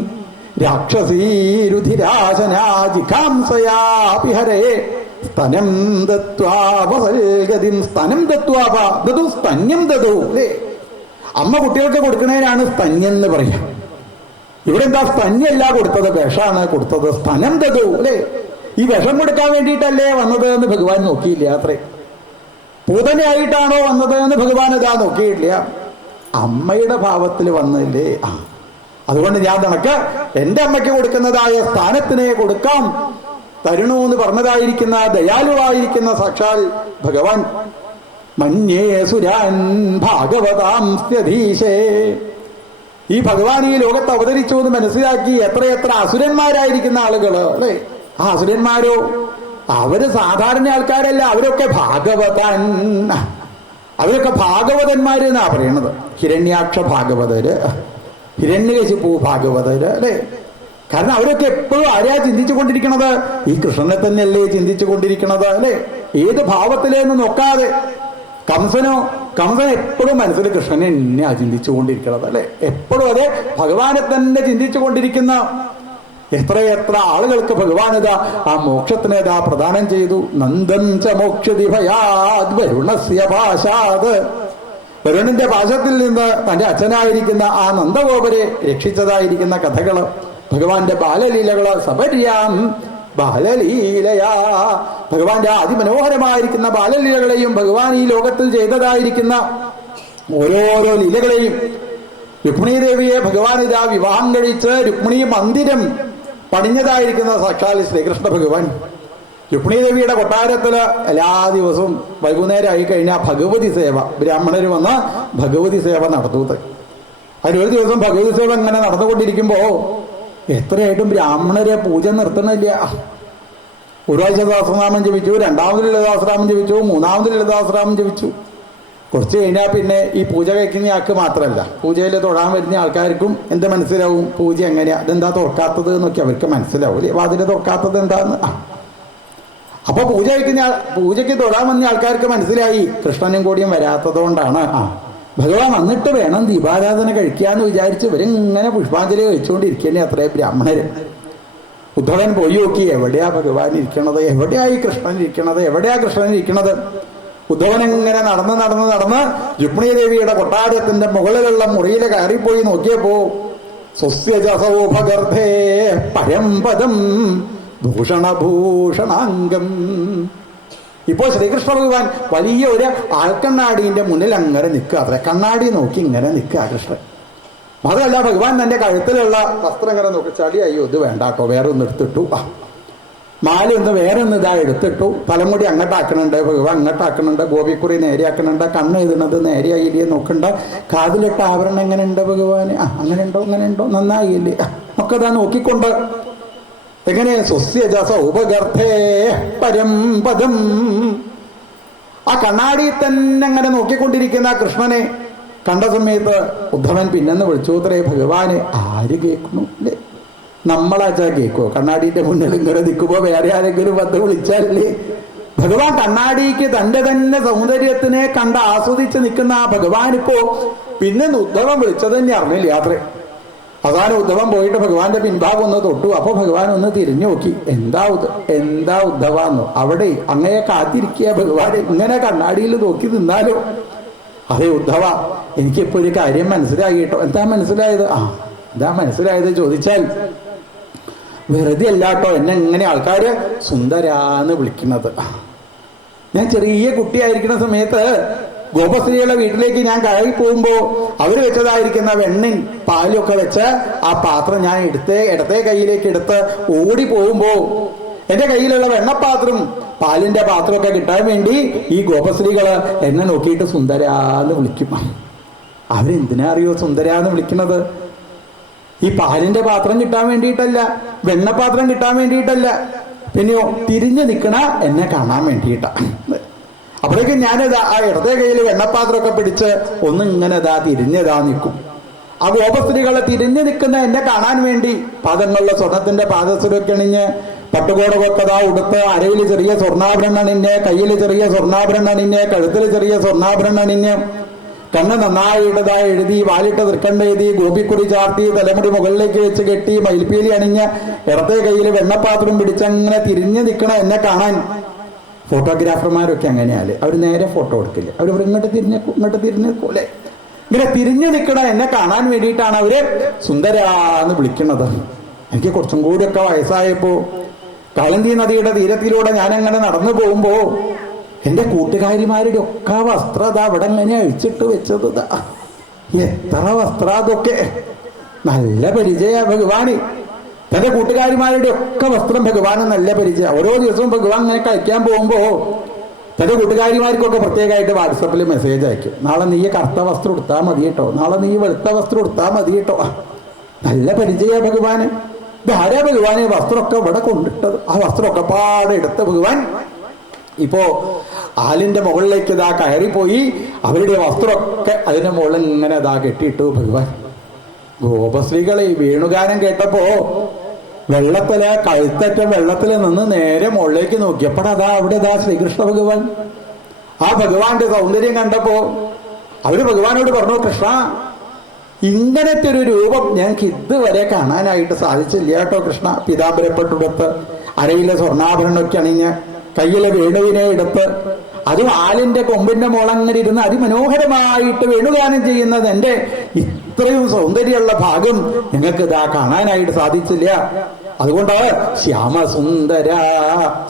രാക്ഷസീരുധിരാശനാജികാംസയാപിഹരേ സ്തനം ദത്വാപസൽഗതിം. സ്തനം ദത്വാപ ദതു സ്തന്യം ദതു അല്ലേ. അമ്മ കുട്ടികൾക്ക് കൊടുക്കുന്നതിനാണ് സ്തന്യം എന്ന് പറയാം. ഇവിടെ എന്താ സ്തന്യല്ല കൊടുത്തത്, വിഷമാണ് കൊടുത്തത്. സ്തനം ദതു അല്ലേ. ഈ വിഷം കൊടുക്കാൻ വേണ്ടിയിട്ടല്ലേ വന്നത് എന്ന് ഭഗവാൻ നോക്കിയില്ല. അത്രേ. പൂതനയായിട്ടാണോ വന്നത് എന്ന് ഭഗവാൻ ഇതാ നോക്കിയിട്ടില്ല. അമ്മയുടെ ഭാവത്തിൽ വന്നില്ലേ. അതുകൊണ്ട് ഞാൻ നിനക്ക് എന്റെ അമ്മയ്ക്ക് കൊടുക്കുന്നതായ സ്ഥാനത്തിനെ കൊടുക്കാം തരുണു എന്ന് പറഞ്ഞതായിരിക്കുന്ന ദയാലുവായിരിക്കുന്ന സാക്ഷാൽ ഭഗവാൻ. മന്യേ സുരാൻ ഭാഗവതാംസ്യധീശേ. ഈ ഭഗവാൻ ഈ ലോകത്ത് അവതരിച്ചു എന്ന് മനസ്സിലാക്കി എത്രയെത്ര അസുരന്മാരായിരിക്കുന്ന ആളുകള് അല്ലെ. ആ അസുരന്മാരോ അവര് സാധാരണ ആൾക്കാരല്ല, അവരൊക്കെ ഭാഗവതൻ, അവരൊക്കെ ഭാഗവതന്മാര് എന്നാ പറയണത്. ഹിരണ്യാക്ഷ ഭാഗവതര്, ഹിരണ്യകശിപു ഭാഗവതര് അല്ലെ. കാരണം അവരൊക്കെ എപ്പോഴും ആരെയാ ചിന്തിച്ചു കൊണ്ടിരിക്കണത്? ഈ കൃഷ്ണനെ തന്നെയല്ലേ ചിന്തിച്ചു കൊണ്ടിരിക്കണത് അല്ലെ. ഏത് ഭാവത്തിലേന്ന് നോക്കാതെ. കംസൻ എപ്പോഴും മനസ്സിൽ കൃഷ്ണനെ എന്നെയാ ചിന്തിച്ചു കൊണ്ടിരിക്കുന്നത് അല്ലെ. എപ്പോഴും അതെ ഭഗവാനെ തന്നെ ചിന്തിച്ചു കൊണ്ടിരിക്കുന്ന എത്രയെത്ര ആളുകൾക്ക് ഭഗവാനിതാ ആ മോക്ഷത്തിനേതാ പ്രദാനം ചെയ്തു. നന്ദം ച മോക്ഷതി ഭയാദ് വരുണസ്യ പാശാത്. വരുണിന്റെ പാശത്തിൽ നിന്ന് തന്റെ അച്ഛനായിരിക്കുന്ന ആ നന്ദഗോപരെ രക്ഷിച്ചതായിരിക്കുന്ന കഥകള്, ഭഗവാന്റെ ബാലലീലകള്, സപര്യാം ബാലലീലയാ, ഭഗവാന്റെ അതിമനോഹരമായിരിക്കുന്ന ബാലലീലകളെയും ഭഗവാൻ ഈ ലോകത്തിൽ ചെയ്തതായിരിക്കുന്ന ഓരോരോ ലീലകളെയും. രുക്മിണീ ദേവിയെ ഭഗവാൻ ഇതാ വിവാഹം കഴിച്ച് രുക്മിണി മന്ദിരം പണിഞ്ഞതായിരിക്കുന്ന സാക്ഷാൽ ശ്രീകൃഷ്ണ ഭഗവാൻ. രുക്മിണീ ദേവിയുടെ കൊട്ടാരത്തില് എല്ലാ ദിവസവും വൈകുന്നേരം ആയി കഴിഞ്ഞാൽ ഭഗവതി സേവ, ബ്രാഹ്മണര് വന്ന് ഭഗവതി സേവ നടത്തൂത്ത്. അതിലൊരു ദിവസം ഭഗവതി സേവ ഇങ്ങനെ നടന്നുകൊണ്ടിരിക്കുമ്പോ എത്രയായിട്ടും ബ്രാഹ്മണരെ പൂജ നിർത്തണില്ല. ഒരാഴ്ച സഹസ്രനാമം ജപിച്ചു, രണ്ടാമത് ലളിതാസഹസ്രനാമം ജപിച്ചു, മൂന്നാമത് ലളിതാസഹസ്രനാമം ജപിച്ചു. കുറച്ച് കഴിഞ്ഞാൽ പിന്നെ ഈ പൂജ കഴിക്കുന്ന ആൾക്ക് മാത്രമല്ല, പൂജയിൽ തൊഴാൻ വരുന്ന ആൾക്കാർക്കും എന്ത് മനസ്സിലാവും? പൂജ എങ്ങനെയാ, ഇതെന്താ തുറക്കാത്തത് എന്നൊക്കെ അവർക്ക് മനസ്സിലാവും. വാതിൽ തുറക്കാത്തത് എന്താന്ന്. അപ്പൊ പൂജയ്ക്ക് തൊഴാൻ വന്ന ആൾക്കാർക്ക് മനസ്സിലായി കൃഷ്ണനും കൂടിയും വരാത്തതുകൊണ്ടാണ്. ഭഗവാൻ വന്നിട്ട് വേണം ദീപാരാധന കഴിക്കാന്ന് വിചാരിച്ച് ഇവരിങ്ങനെ പുഷ്പാഞ്ജലി കഴിച്ചുകൊണ്ടിരിക്കണേ അത്രേ ബ്രാഹ്മണര്. ഉദ്ധവൻ പോയി നോക്കി, എവിടെയാ ഭഗവാൻ ഇരിക്കണത്, എവിടെയായി കൃഷ്ണൻ ഇരിക്കണത്, എവിടെയാ കൃഷ്ണൻ ഇരിക്കണത്? ഉദ്ധവൻ ഇങ്ങനെ നടന്ന് രുക്മിണീ ദേവിയുടെ കൊട്ടാരത്തിന്റെ മുകളിലുള്ള മുറിയിൽ കയറിപ്പോയി നോക്കിയപ്പോ സ്വസ്യജസോപഗർഭേ പരംപദം ഭൂഷണഭൂഷണാംഗം. ഇപ്പോൾ ശ്രീകൃഷ്ണ ഭഗവാൻ വലിയ ഒരു ആൾക്കണ്ണാടിന്റെ മുന്നിൽ അങ്ങനെ നിൽക്കുക അത്ര, കണ്ണാടി നോക്കി ഇങ്ങനെ നിൽക്കുക കൃഷ്ണൻ. അതല്ല, ഭഗവാൻ തന്റെ കഴുത്തിലുള്ള വസ്ത്രം ഇങ്ങനെ നോക്കി ചളിയായോ, ഇത് വേണ്ടാട്ടോ, വേറെ ഒന്ന് എടുത്തിട്ടു. മാലൊന്ന് വേറെ ഒന്ന് ഇതാ എടുത്തിട്ടു. തലമുടി അങ്ങോട്ടാക്കണുണ്ട്, ഭഗവാൻ അങ്ങോട്ടാക്കണുണ്ട്, ഗോപിക്കുറി നേരെയാക്കണുണ്ട്, കണ്ണ് എഴുതുന്നത് നേരെയായില്ലേ നോക്കണ്ട, കാതിലിട്ട ആഭരണം എങ്ങനെ ഉണ്ട് ഭഗവാന്, അങ്ങനെ ഉണ്ടോ നന്നായില്ലേ ഒക്കെ ഇതാ നോക്കിക്കൊണ്ട് എങ്ങനെ സ്വസ്യജസ ഉപഗർഭേ പരംപദം. ആ കണ്ണാടി തന്നെ അങ്ങനെ നോക്കിക്കൊണ്ടിരിക്കുന്ന കൃഷ്ണനെ കണ്ട സമയത്ത് ഉദ്ധവൻ പിന്നെന്ന് വിളിച്ചോത്രേ ഭഗവാന്. ആര് കേൾക്കുന്നു അല്ലേ? നമ്മളാച്ചാ കേൾക്കുമോ? കണ്ണാടിന്റെ മുന്നിൽ ഇങ്ങനെ നിൽക്കുമ്പോ വേറെ ആരെങ്കിലും വന്ന് വിളിച്ചാലല്ലേ? ഭഗവാൻ കണ്ണാടിക്ക് തന്റെ തന്നെ സൗന്ദര്യത്തിനെ കണ്ട് ആസ്വദിച്ച് നിൽക്കുന്ന ആ ഭഗവാൻ ഇപ്പോ പിന്നെ ഉദ്ധവൻ വിളിച്ചത് തന്നെ അറിഞ്ഞില്ല യാത്രേ. അവസാനം ഉദ്ധവൻ പോയിട്ട് ഭഗവാന്റെ പിൻഭാഗം ഒന്ന് തൊട്ടു. അപ്പൊ ഭഗവാൻ ഒന്ന് തിരിഞ്ഞു നോക്കി, എന്താ ഉദ്ധവാന്ന്. അവിടെ അങ്ങയെ കാത്തിരിക്കുക ഭഗവാൻ. ഇങ്ങനെ കണ്ണാടിയിൽ നോക്കി നിന്നാലോ? അതെ ഉദ്ധവ, എനിക്കിപ്പോ ഒരു കാര്യം മനസ്സിലായി കേട്ടോ. എന്താ മനസ്സിലായത്? എന്താ മനസ്സിലായത് ചോദിച്ചാൽ, വെറുതെ അല്ലാട്ടോ എന്നെ ഇങ്ങനെ ആൾക്കാര് സുന്ദരാന്ന് വിളിക്കുന്നത്. ഞാൻ ചെറിയ കുട്ടിയായിരിക്കുന്ന സമയത്ത് ഗോപസ്ത്രീകളുടെ വീട്ടിലേക്ക് ഞാൻ കയറി പോകുമ്പോ അവര് വെച്ചതായിരിക്കുന്ന വെണ്ണയും പാലും ഒക്കെ വെച്ച് ആ പാത്രം ഞാൻ ഇടത്തെ കയ്യിലേക്ക് എടുത്ത് ഓടി പോകുമ്പോ എന്റെ കയ്യിലുള്ള വെണ്ണപ്പാത്രം പാലിന്റെ പാത്രമൊക്കെ കിട്ടാൻ വേണ്ടി ഈ ഗോപസ്ത്രീകള് എന്നെ നോക്കിയിട്ട് സുന്ദരാന്ന് വിളിക്കും. അവരെന്തിനാ അറിയോ സുന്ദരാന്ന് വിളിക്കുന്നത്? ഈ പാലിന്റെ പാത്രം കിട്ടാൻ വേണ്ടിയിട്ടല്ല, വെണ്ണപ്പാത്രം കിട്ടാൻ വേണ്ടിയിട്ടല്ല, പിന്നെയോ തിരിഞ്ഞു നിൽക്കണ എന്നെ കാണാൻ വേണ്ടിയിട്ടാ. അപ്പോഴേക്കും ഞാനിതാ ആ ഇടത്തെ കയ്യിൽ വെണ്ണപ്പാത്രമൊക്കെ പിടിച്ച് ഇങ്ങനെ തിരിഞ്ഞതാ നിൽക്കും. ആ ഗോപസ്ത്രീകളെ തിരിഞ്ഞു നിൽക്കുന്ന എന്നെ കാണാൻ വേണ്ടി പാദങ്ങളിലെ സ്വർണത്തിന്റെ പാദസരമൊക്കെ അണിഞ്ഞ് പട്ടുകോട കൊത്തതാ ഉടുത്ത് അരയിൽ ചെറിയ സ്വർണ്ണാഭരണം അണിഞ്ഞ് കയ്യിൽ ചെറിയ സ്വർണ്ണാഭരണം അണിഞ്ഞ് കഴുത്തിൽ ചെറിയ സ്വർണ്ണാഭരണം അണിഞ്ഞ് കണ്ണ് നന്നായിട്ടതാ എഴുതി വാലിട്ട് തൃക്കണ്ട എഴുതി ഗോപിക്കുറി ചാർത്തി തലമുടി മുകളിലേക്ക് വെച്ച് കെട്ടി മയിൽപ്പീലി അണിഞ്ഞ് ഇടത്തെ കയ്യിൽ വെണ്ണപ്പാത്രം പിടിച്ചങ്ങനെ തിരിഞ്ഞു നിൽക്കണ എന്നെ കാണാൻ ഫോട്ടോഗ്രാഫർമാരൊക്കെ അങ്ങനെയാല് അവർ നേരെ ഫോട്ടോ എടുക്കില്ല, അവർ ഇങ്ങോട്ട് തിരിഞ്ഞേക്കൂലെ. ഇങ്ങനെ തിരിഞ്ഞു നിൽക്കണ എന്നെ കാണാൻ വേണ്ടിയിട്ടാണ് അവര് സുന്ദരാന്ന് വിളിക്കുന്നത്. എനിക്ക് കുറച്ചും കൂടിയൊക്കെ വയസ്സായപ്പോ കാളന്തി നദിയുടെ തീരത്തിലൂടെ ഞാനങ്ങനെ നടന്നു പോകുമ്പോ എന്റെ കൂട്ടുകാരിമാരുടെ ഒക്കെ വസ്ത്രത അവിടെ എങ്ങനെ അഴിച്ചിട്ട് വെച്ചത്. എത്ര വസ്ത്ര അതൊക്കെ നല്ല പരിചയ ഭഗവാന്. തന്റെ കൂട്ടുകാരിമാരുടെ ഒക്കെ വസ്ത്രം ഭഗവാന് നല്ല പരിചയം. ഓരോ ദിവസവും ഭഗവാൻ ഇങ്ങനെ കഴിക്കാൻ പോകുമ്പോ തന്റെ കൂട്ടുകാരിമാർക്കൊക്കെ പ്രത്യേകമായിട്ട് വാട്സപ്പിൽ മെസ്സേജ് അയക്കും. നാളെ നീ കറുത്ത വസ്ത്രം എടുത്താൽ മതി കേട്ടോ, നാളെ നീ വെളുത്ത വസ്ത്രം എടുത്താൽ മതി കേട്ടോ. നല്ല പരിചയ ഭഗവാന്. ഇതാരാ ഭഗവാന് വസ്ത്രമൊക്കെ ഇവിടെ കൊണ്ടിട്ടത്? ആ വസ്ത്രമൊക്കെ പാടെ എടുത്ത ഭഗവാൻ ഇപ്പോ ആലിന്റെ മുകളിലേക്ക് ഇതാ കയറിപ്പോയി. അവരുടെ വസ്ത്രമൊക്കെ അതിന്റെ മുകളിൽ ഇങ്ങനെ ഇതാ കെട്ടിയിട്ടു ഭഗവാൻ. ഗോപശ്രീകളെ വേണുഗാനം കേട്ടപ്പോ വെള്ളത്തിലെ കഴുത്തറ്റം വെള്ളത്തിൽ നിന്ന് നേരെ മുകളിലേക്ക് നോക്കിയപ്പോൾ അതാ അവിടെ ഇതാ ശ്രീകൃഷ്ണ ഭഗവാൻ. ആ ഭഗവാന്റെ സൗന്ദര്യം കണ്ടപ്പോ അവര് ഭഗവാനോട് പറഞ്ഞു, കൃഷ്ണ, ഇങ്ങനത്തെ ഒരു രൂപം ഞങ്ങൾക്ക് ഇതുവരെ കാണാനായിട്ട് സാധിച്ചില്ല കേട്ടോ കൃഷ്ണ. പീതാംബരപ്പെട്ടുടുത്ത് അരയിലെ സ്വർണ്ണാഭരണമൊക്കെ അണിഞ്ഞ് കയ്യിലെ വേണുവിനെ എടുത്ത് അതും ആലിന്റെ കൊമ്പിന്റെ മുളങ്ങനെ ഇരുന്ന് അതിമനോഹരമായിട്ട് വേണുഗാനം ചെയ്യുന്നത് എന്റെ ഇത്രയും സൗന്ദര്യമുള്ള ഭാഗം ഞങ്ങൾക്ക് ഇതാ കാണാനായിട്ട് സാധിച്ചില്ല. അതുകൊണ്ട് ശ്യാമസുന്ദര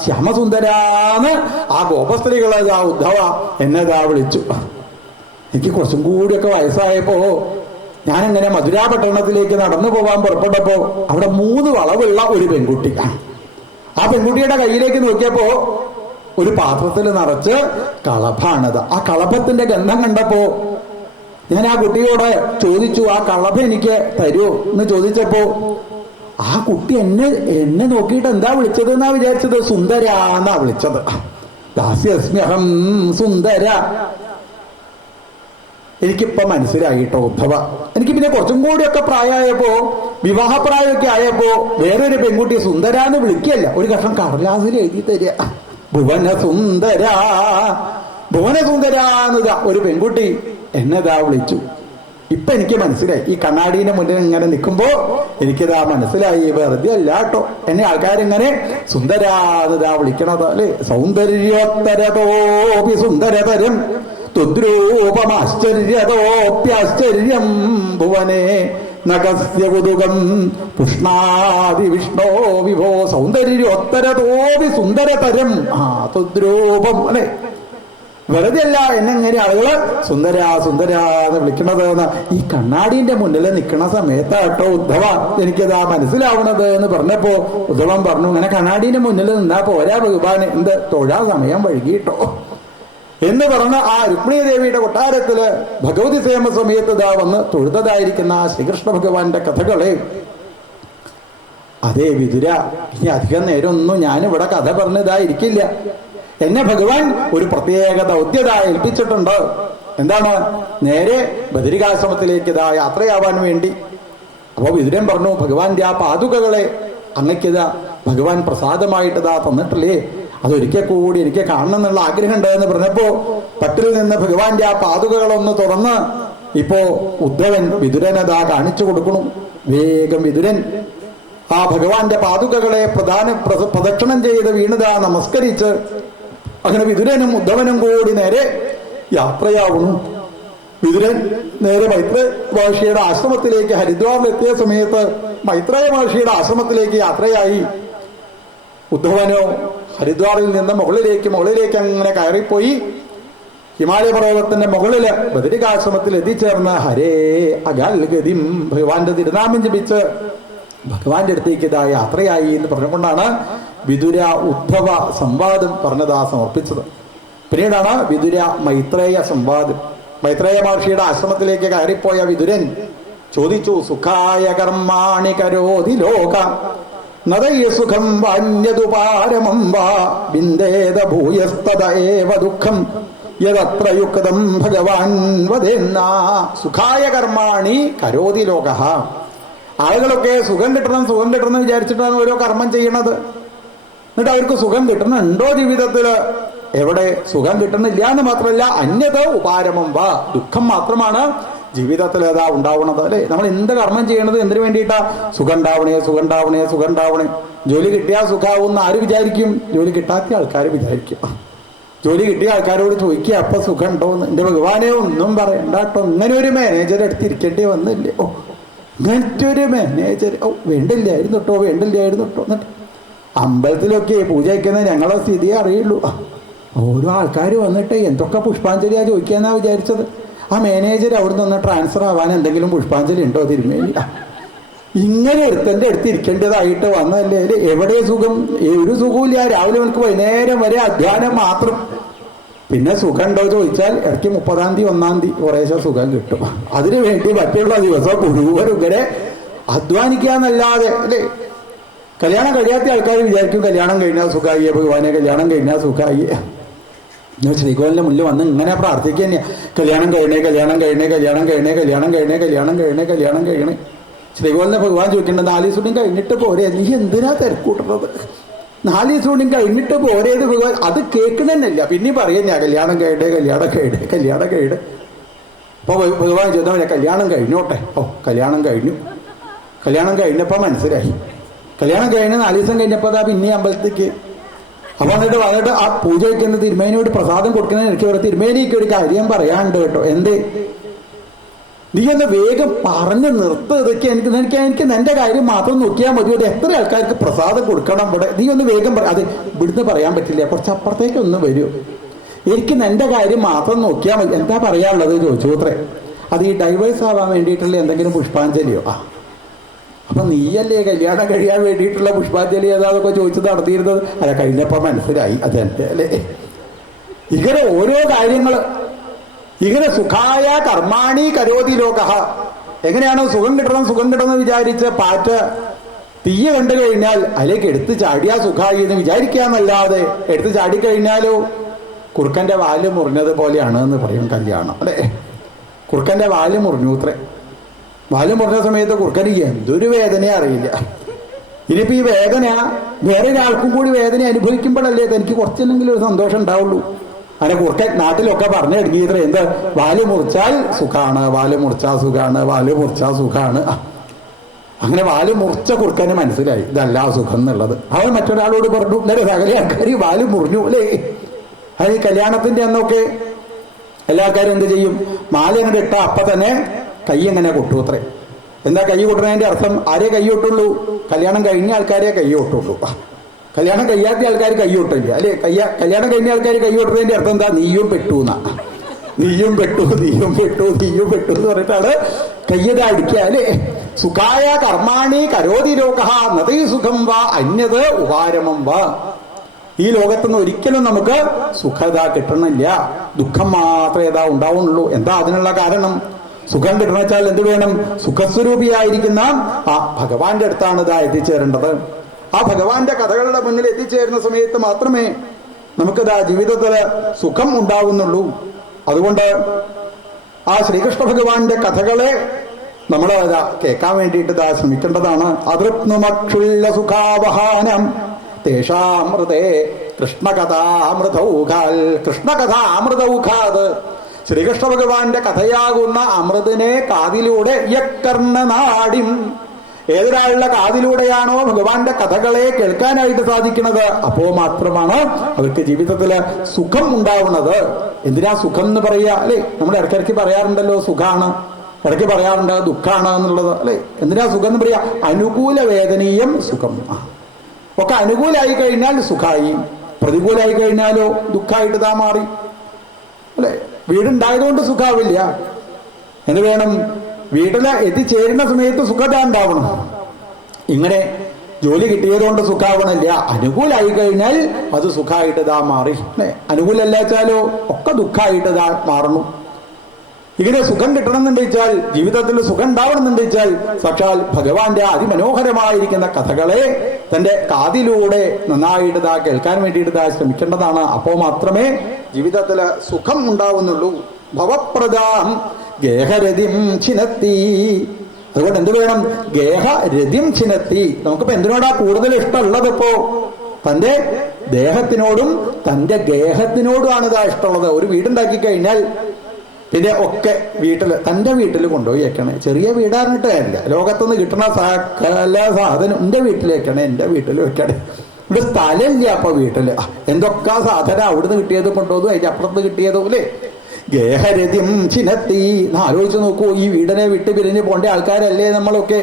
ശ്യാമസുന്ദരാന്ന് ആ ഗോപസ്ത്രീകളെ ഉദ്ധവ എന്നതാ വിളിച്ചു. എനിക്ക് കുറച്ചും കൂടിയൊക്കെ വയസ്സായപ്പോ ഞാനിങ്ങനെ മധുരാ പട്ടണത്തിലേക്ക് നടന്നു പോകാൻ പുറപ്പെട്ടപ്പോ അവിടെ 3 വളവുള്ള ഒരു പെൺകുട്ടി. ആ പെൺകുട്ടിയുടെ കയ്യിലേക്ക് നോക്കിയപ്പോ ഒരു പാത്രത്തിൽ നിറച്ച് കളഭാണത്. ആ കളഭത്തിന്റെ ഗന്ധം കണ്ടപ്പോ ഞാൻ ആ കുട്ടിയോട് ചോദിച്ചു, ആ കളഭ എനിക്ക് തരൂ എന്ന് ചോദിച്ചപ്പോ ആ കുട്ടി എന്നെ നോക്കിയിട്ട് എന്താ വിളിച്ചത് എന്നാ വിചാരിച്ചത്? സുന്ദര എന്നാ വിളിച്ചത്. ദാസ്യസ്മ്യഹം സുന്ദര. എനിക്കിപ്പോ മനസ്സിലായിട്ടോ ഉദ്ധവ. എനിക്ക് പിന്നെ കുറച്ചും കൂടിയൊക്കെ പ്രായമായപ്പോ, വിവാഹപ്രായമൊക്കെ ആയപ്പോ വേറൊരു പെൺകുട്ടി സുന്ദരാന്ന് വിളിക്കല്ല, ഒരു കഷ്ണം കടലാസിൽ എഴുതി തരിക, ഭുവനസുന്ദര ഭുവനസുന്ദരാന്നതാ ഒരു പെൺകുട്ടി എന്നതാ വിളിച്ചു. ഇപ്പൊ എനിക്ക് മനസ്സിലായി. ഈ കണ്ണാടീന്റെ മുന്നിൽ ഇങ്ങനെ നിൽക്കുമ്പോ എനിക്കിതാ മനസ്സിലായി, വെറുതെ അല്ല കേട്ടോ എന്നെ ആൾക്കാരിങ്ങനെ സുന്ദരാന്നതാ വിളിക്കണത് അല്ലെ. സൗന്ദര്യോത്തരതോപി സുന്ദരതരം തുദ്രൂപമാശ്ചര്യതോപ്യാശ്ചര്യം ഭുവനേ നഗസ്യ കുതുകം പുഷ്ണാതി വിഷ്ണോ വിഭോ. സൗന്ദര്യോത്തരതോപി സുന്ദരതരം. തുദ്രൂപം അല്ലെ. വെറുതെ അല്ല എന്നെങ്ങനെ ആളുകള് സുന്ദര സുന്ദര എന്ന് വിളിക്കണത് എന്ന് ഈ കണ്ണാടിന്റെ മുന്നിൽ നിൽക്കുന്ന സമയത്താട്ടോ ഉദ്ധവ എനിക്കതാ മനസ്സിലാവണത് എന്ന് പറഞ്ഞപ്പോ ഉദ്ധവൻ പറഞ്ഞു, ഇങ്ങനെ കണ്ണാടിന്റെ മുന്നിൽ നിന്നാ പോരാ ഭഗവാന്, എന്ത് തൊഴാ സമയം വൈകിട്ടോ എന്ന് പറഞ്ഞ ആ രുക്മിണി ദേവിയുടെ കൊട്ടാരത്തില് ഭഗവതി സേമ സമയത്ത് ഇതാ വന്ന് തൊഴുതതായിരിക്കുന്ന ആ ശ്രീകൃഷ്ണ ഭഗവാന്റെ കഥകളെ. അതേ വിതുര, ഇനി അധികം നേരമൊന്നും ഞാനിവിടെ കഥ പറഞ്ഞതായിരിക്കില്ല. എന്നെ ഭഗവാൻ ഒരു പ്രത്യേക ദൗത്യത ഏൽപ്പിച്ചിട്ടുണ്ട്. എന്താണ്? നേരെ ബദരികാശ്രമത്തിലേക്ക് ഇതാ യാത്രയാവാൻ വേണ്ടി. അപ്പോ വിതുരൻ പറഞ്ഞു, ഭഗവാന്റെ ആ പാതുകകളെ അങ്ങക്കിതാ ഭഗവാൻ പ്രസാദമായിട്ട് ഇതാ തന്നിട്ടില്ലേ, അതൊരിക്കൽ കൂടി എനിക്ക് കാണണം എന്നുള്ള ആഗ്രഹം ഉണ്ടെന്ന് പറഞ്ഞപ്പോ പട്ടിൽ നിന്ന് ഭഗവാന്റെ ആ പാതുകകളൊന്ന് തുറന്ന് ഇപ്പോ ഉദ്ധവൻ വിതുരനതാ കാണിച്ചു കൊടുക്കണം. വേഗം വിതുരൻ ആ ഭഗവാന്റെ പാതുകകളെ പ്രദക്ഷിണം ചെയ്ത് വീണതാ നമസ്കരിച്ച് അങ്ങനെ വിതുരനും ഉദ്ധവനും കൂടി നേരെ യാത്രയാവുന്നു. വിതുരൻ നേരെ മൈത്രേയ മഹർഷിയുടെ ആശ്രമത്തിലേക്ക് ഹരിദ്വാറിലെത്തിയ സമയത്ത് മൈത്രേയ മഹർഷിയുടെ ആശ്രമത്തിലേക്ക് യാത്രയായി. ഉദ്ധവനോ ഹരിദ്വാറിൽ നിന്ന് മുകളിലേക്ക് അങ്ങനെ കയറിപ്പോയി ഹിമാലയ പർവ്വതത്തിന്റെ മുകളില് ബദരികാശ്രമത്തിൽ എത്തിച്ചേർന്ന് ഹരേ അഗാൽഗതിം ഭഗവാന്റെ തിരുനാമം ജപിച്ച് ഭഗവാന്റെ അടുത്തേക്ക് ഇതാ യാത്രയായി എന്ന് പറഞ്ഞുകൊണ്ടാണ് വിതുര ഉദ്ധവ സംവാദം പറഞ്ഞതാ സമർപ്പിച്ചത്. പിന്നീടാണ് വിതുര മൈത്രേയ സംവാദം. മൈത്രേയ മഹർഷിയുടെ ആശ്രമത്തിലേക്ക് കയറിപ്പോയ വിതുരൻ ചോദിച്ചു, സുഖായ കർമാണി കരോതി ലോക നദയ സുഖം വാന്യതുപാരമം വാ ബിന്ദേത ഭൂയസ്തത ഏവ ദുഃഖം യദത്ര യുക്തം ഭഗവാൻ വദേന്ന. സുഖായ കർമാണി കരോതി ലോക. ആളുകളൊക്കെ സുഖം കിട്ടണം വിചാരിച്ചിട്ടാണ് ഓരോ കർമ്മം ചെയ്യണത്. എന്നിട്ട് അവർക്ക് സുഖം കിട്ടുന്നുണ്ടോ ജീവിതത്തില്? എവിടെ സുഖം കിട്ടുന്നില്ല എന്ന് മാത്രമല്ല, അന്യത ഉപാരമം വാ, ദുഃഖം മാത്രമാണ് ജീവിതത്തിൽ ഏതാ ഉണ്ടാവണത് അല്ലെ. നമ്മൾ എന്ത് കർമ്മം ചെയ്യണത് എന്തിനു വേണ്ടിയിട്ടാ? സുഖം ഉണ്ടാവണേ. ജോലി കിട്ടിയാൽ സുഖാവുന്ന ആര് വിചാരിക്കും? ജോലി കിട്ടാത്ത ആൾക്കാർ വിചാരിക്കും. ജോലി കിട്ടിയ ആൾക്കാരോട് ചോദിക്കുക, അപ്പൊ സുഖം ഉണ്ടോന്ന്. എന്റെ ഭഗവാനെ ഒന്നും പറയണ്ട കേട്ടോ, ഇങ്ങനെ ഒരു മാനേജർ എടുത്തിരിക്കേണ്ടി വന്നില്ലേ? ഇങ്ങനത്തെ ഒരു മാനേജർ വേണ്ടില്ലായിരുന്നു കേട്ടോ എന്നിട്ട് അമ്പലത്തിലൊക്കെ പൂജ വയ്ക്കുന്നത് ഞങ്ങളെ സ്ഥിതിയെ അറിയുള്ളൂ. ഓരോ ആൾക്കാർ വന്നിട്ട് എന്തൊക്കെ പുഷ്പാഞ്ജലിയാ ചോദിക്കാന്നാ വിചാരിച്ചത്. ആ മാനേജർ അവിടെ നിന്ന് ട്രാൻസ്ഫർ ആവാൻ എന്തെങ്കിലും പുഷ്പാഞ്ജലി ഉണ്ടോ തിരുമേനി? ഇങ്ങനെ ഒരുത്തൻ്റെ അടുത്ത് ഇരിക്കേണ്ടതായിട്ട് വന്നല്ലേ. എവിടെ സുഖം? ഒരു സുഖമില്ല. രാവിലെ മുതൽ വൈകുന്നേരം വരെ അധ്വാനം മാത്രം. പിന്നെ സുഖം ഉണ്ടോ ചോദിച്ചാൽ ഇടയ്ക്ക് 30-ാം തീയതി 1-ാം തീയതി കുറേശ്ശെ സുഖം കിട്ടും. അതിനു വേണ്ടി മറ്റുള്ള ദിവസം മുഴുവൻ ഇങ്ങനെ അധ്വാനിക്കാന്നല്ലാതെ അല്ലേ. കല്യാണം കഴിയാത്ത ആൾക്കാർ വിചാരിക്കും കല്യാണം കഴിഞ്ഞാൽ സുഖമായി, ഭഗവാനെ കല്യാണം കഴിഞ്ഞാൽ സുഖമായി. ശ്രീകോവിലിന്റെ മുന്നിൽ വന്ന് ഇങ്ങനെ പ്രാർത്ഥിക്കുക തന്നെയാ, കല്യാണം കഴിയണേ, കല്യാണം കഴിയണേ, കല്യാണം കഴിയണേ, കല്യാണം കഴിയണേ, കല്യാണം കഴിയണേ, കല്യാണം കഴിയണേ. ശ്രീകോവിലിനെ ഭഗവാൻ ചോദിക്കേണ്ടത് 4 ദിവസം കഴിഞ്ഞിട്ട് പോരെ, നീ എന്തിനാ തിരക്കൂട്ടുന്നത്, 4 ദിവസം കഴിഞ്ഞിട്ട് പോരേത് ഭഗവാൻ. അത് കേൾക്കുന്നതന്നെയല്ല, പിന്നെ പറയാം ഞാൻ കല്യാണം കഴിയട്ടെ, കല്യാണം കഴിയട്ടെ, കല്യാണം കഴിയട്ടെ. അപ്പോൾ ഭഗവാൻ ചോദിച്ചാൽ കല്യാണം കഴിഞ്ഞോട്ടെ. കല്യാണം കഴിഞ്ഞു. കല്യാണം കഴിഞ്ഞപ്പോൾ മനസ്സിലായി, കല്യാണം കഴിഞ്ഞ് 4 ദിവസം കഴിഞ്ഞപ്പോൾ അതാ പിന്നെ അമ്പലത്തേക്ക്. അപ്പൊ വന്നിട്ട് ആ പൂജ വയ്ക്കുന്ന തിരുമേനിയോട് പ്രസാദം കൊടുക്കുന്നതിന് എനിക്ക് ഇവിടെ തിരുമേനിക്ക് ഒരു കാര്യം പറയാനുണ്ട് കേട്ടോ. എന്ത്, നീ ഒന്ന് വേഗം പറഞ്ഞു നിർത്ത്, ഇതൊക്കെ എനിക്ക് നിന്റെ കാര്യം മാത്രം നോക്കിയാൽ മതി. ഒരു എത്ര ആൾക്കാർക്ക് പ്രസാദം കൊടുക്കണം ഇവിടെ, നീ ഒന്ന് വേഗം അത് ഇവിടുന്ന് പറയാൻ പറ്റില്ല, കുറച്ച് അപ്പുറത്തേക്ക് ഒന്ന് വരൂ, എനിക്ക് നിന്റെ കാര്യം മാത്രം നോക്കിയാൽ മതി. എന്താ പറയാനുള്ളത് ചോദിച്ചു അത്രേ. അത് ഈ ഡൈവേഴ്സ് ആവാൻ വേണ്ടിയിട്ടുള്ള എന്തെങ്കിലും പുഷ്പാഞ്ജലിയോ? അപ്പൊ നീയല്ലേ കല്യാണം കഴിയാൻ വേണ്ടിയിട്ടുള്ള പുഷ്പാഞ്ജലി ഏതാതൊക്കെ ചോദിച്ചു നടത്തിയിരുന്നത്? അല്ല, കഴിഞ്ഞപ്പോ മനസ്സിലായി അതെന്റെ അല്ലേ. ഇങ്ങനെ ഓരോ കാര്യങ്ങൾ ഇങ്ങനെ സുഖായ കർമാണി കരോതി ലോക. എങ്ങനെയാണ് സുഖം കിട്ടണം വിചാരിച്ച് പാറ്റ തീയ കണ്ടു കഴിഞ്ഞാൽ അതിലേക്ക് എടുത്ത് ചാടിയാ സുഖായി എന്ന് വിചാരിക്കാന്നല്ലാതെ എടുത്ത് ചാടിക്കഴിഞ്ഞാലോ കുറുക്കന്റെ വാല് മുറിഞ്ഞത് പോലെയാണ് എന്ന് പറയും കല്യാണം അല്ലെ. കുറുക്കന്റെ വാല് മുറിഞ്ഞു അത്രേ. വാല് മുറിഞ്ഞ സമയത്ത് കുറുക്കന് എന്തൊരു വേദന അറിയില്ല. ഇനിയിപ്പോ ഈ വേദന വേറെ ഒരാൾക്കും കൂടി വേദന അനുഭവിക്കുമ്പോഴല്ലേ തനിക്ക് കുറച്ചെങ്കിലും ഒരു സന്തോഷം ഉണ്ടാവുള്ളൂ. അങ്ങനെ കുറുക്കൻ നാട്ടിലൊക്കെ പറഞ്ഞു തുടങ്ങിയത്ര എന്ത്, വാല് മുറിച്ചാൽ സുഖാണ്, വാല് മുറിച്ചാൽ സുഖാണ്, വാല് മുറിച്ചാൽ സുഖാണ്. അങ്ങനെ വാല് മുറിച്ച കുറുക്കന് മനസ്സിലായി ഇതല്ല സുഖം എന്നുള്ളത്. അവൻ മറ്റൊരാളോട് പറഞ്ഞു, ഇന്നലെ സകല ആൾക്കാർ വാല് മുറിഞ്ഞു അല്ലേ. അത് ഈ കല്യാണത്തിന്റെ അന്നൊക്കെ എല്ലാ ആൾക്കാരും എന്ത് ചെയ്യും, മാല അങ്ങനെ ഇട്ട അപ്പൊ തന്നെ കൈ എങ്ങനെ കൊട്ടു അത്രേ. എന്താ കൈ കൊട്ടുന്നതിന്റെ അർത്ഥം? ആരേ കൈ കൊട്ടുള്ളൂ? കല്യാണം കഴിഞ്ഞ ആൾക്കാരെ കൈ കൊട്ടുള്ളൂ. കല്യാണം കഴിയാത്ത ആൾക്കാർ കൈ കൊട്ടില്ല അല്ലെ. കല്യാണം കഴിഞ്ഞ ആൾക്കാർ കൈ കൊട്ടുന്നതിന്റെ അർത്ഥം എന്താ? നീയും പെട്ടു എന്നാ. നീയും പെട്ടു, നീയും പെട്ടു, നീയും പെട്ടു എന്ന് പറഞ്ഞിട്ടാണ് കയ്യത അടിക്കുക അല്ലെ. സുഖായ കർമാണി കരോതി ലോക നദീ സുഖം വാ അന്യത് ഉപാരമം വാ. ഈ ലോകത്തുനിന്ന് ഒരിക്കലും നമുക്ക് സുഖത കിട്ടണില്ല, ദുഃഖം മാത്രമേ ഏതാ ഉണ്ടാവുന്നുള്ളൂ. എന്താ അതിനുള്ള കാരണം? സുഖം കിട്ടണം വെച്ചാൽ എന്ത് വേണം? സുഖസ്വരൂപിയായിരിക്കുന്ന ആ ഭഗവാന്റെ അടുത്താണ് ഇതാ എത്തിച്ചേരേണ്ടത്. ആ ഭഗവാന്റെ കഥകളുടെ മുന്നിൽ എത്തിച്ചേരുന്ന സമയത്ത് മാത്രമേ നമുക്കിതാ ജീവിതത്തില് സുഖം ഉണ്ടാവുന്നുള്ളൂ. അതുകൊണ്ട് ആ ശ്രീകൃഷ്ണ ഭഗവാന്റെ കഥകളെ നമ്മൾ കേൾക്കാൻ വേണ്ടിയിട്ട് ഇതാ ശ്രമിക്കേണ്ടതാണ്. അതൃപ്നുമക്ഷുല്ല സുഖാവഹാനം തേഷാമൃതേ കൃഷ്ണകഥാമൃതൗഖാൽ. കൃഷ്ണകഥാമൃതൗഖാത് ശ്രീകൃഷ്ണ ഭഗവാന്റെ കഥയാകുന്ന അമൃതിനെ കാതിലൂടെ യക്കർണനാടിം. ഏതൊരാളുടെ കാതിലൂടെയാണോ ഭഗവാന്റെ കഥകളെ കേൾക്കാനായിട്ട് സാധിക്കുന്നത്, അപ്പോ മാത്രമാണ് അവർക്ക് ജീവിതത്തില് സുഖം ഉണ്ടാവുന്നത്. എന്തിനാ സുഖം എന്ന് പറയുക അല്ലെ? നമ്മൾ ഇടയ്ക്കിടയ്ക്ക് പറയാറുണ്ടല്ലോ സുഖാണ്, ഇടയ്ക്ക് പറയാറുണ്ട് ദുഃഖാണ് എന്നുള്ളത് അല്ലെ. എന്തിനാ സുഖം എന്ന് പറയാ? അനുകൂല വേദനീയം സുഖം. ഒക്കെ അനുകൂലമായി കഴിഞ്ഞാൽ സുഖമായി, പ്രതികൂലമായി കഴിഞ്ഞാലോ ദുഃഖമായിട്ട് താ മാറി അല്ലെ. വീടുണ്ടായതുകൊണ്ട് സുഖാവില്ല. എന്ത് വേണം? വീട്ടില് എത്തിച്ചേരുന്ന സമയത്ത് സുഖത ഉണ്ടാവണം. ഇങ്ങനെ ജോലി കിട്ടിയതുകൊണ്ട് സുഖാവണില്ല. അനുകൂലമായി കഴിഞ്ഞാൽ അത് സുഖമായിട്ട് ഇതാ മാറി അല്ലെ. അനുകൂലമല്ല വെച്ചാലോ ഒക്കെ ദുഃഖമായിട്ട് ഇതാ മാറണം. ഇങ്ങനെ സുഖം കിട്ടണമെന്നുണ്ടെച്ചാൽ, ജീവിതത്തിൽ സുഖം ഉണ്ടാവണമെന്നുണ്ടെച്ചാൽ സാക്ഷാൽ ഭഗവാന്റെ അതിമനോഹരമായിരിക്കുന്ന കഥകളെ തന്റെ കാതിലൂടെ നന്നായിട്ട് ഇതാ കേൾക്കാൻ വേണ്ടിയിട്ട് ഇതാ ശ്രമിക്കേണ്ടതാണ്. അപ്പോ മാത്രമേ ജീവിതത്തില് സുഖം ഉണ്ടാവുന്നുള്ളൂ. ഭവപ്രദാം ഗേഹരതിം ചിനത്തി. അതുകൊണ്ട് എന്ത് വേണം? ഗേഹരതിം ചിനത്തി. നമുക്കിപ്പോ എന്തിനോടാ കൂടുതൽ ഇഷ്ടമുള്ളത്? ഇപ്പോ തന്റെ ദേഹത്തിനോടും തന്റെ ഗേഹത്തിനോടുമാണ് ഇതാ ഇഷ്ടമുള്ളത്. ഒരു വീടുണ്ടാക്കി കഴിഞ്ഞാൽ പിന്നെ ഒക്കെ വീട്ടില് തന്റെ വീട്ടിൽ കൊണ്ടുപോയി വെക്കണേ. ചെറിയ വീടാറിട്ട് അല്ല, ലോകത്തുനിന്ന് കിട്ടുന്ന സകല സാധനം എന്റെ വീട്ടിൽ വെക്കണേ, എന്റെ വീട്ടിൽ വെക്കണേ. ഇവിടെ സ്ഥലമില്ല അപ്പൊ വീട്ടില്. എന്തൊക്കെ സാധനം അവിടുന്ന് കിട്ടിയത് കൊണ്ടുപോകും, അതിന്റെ അപ്പുറത്ത് കിട്ടിയതും അല്ലേ. ഗേഹരതിം ചിനത്തി. ആലോചിച്ച് നോക്കൂ, ഈ വീടിനെ വിട്ട് പിരിഞ്ഞ് പോണ്ട ആൾക്കാരല്ലേ നമ്മളൊക്കെ?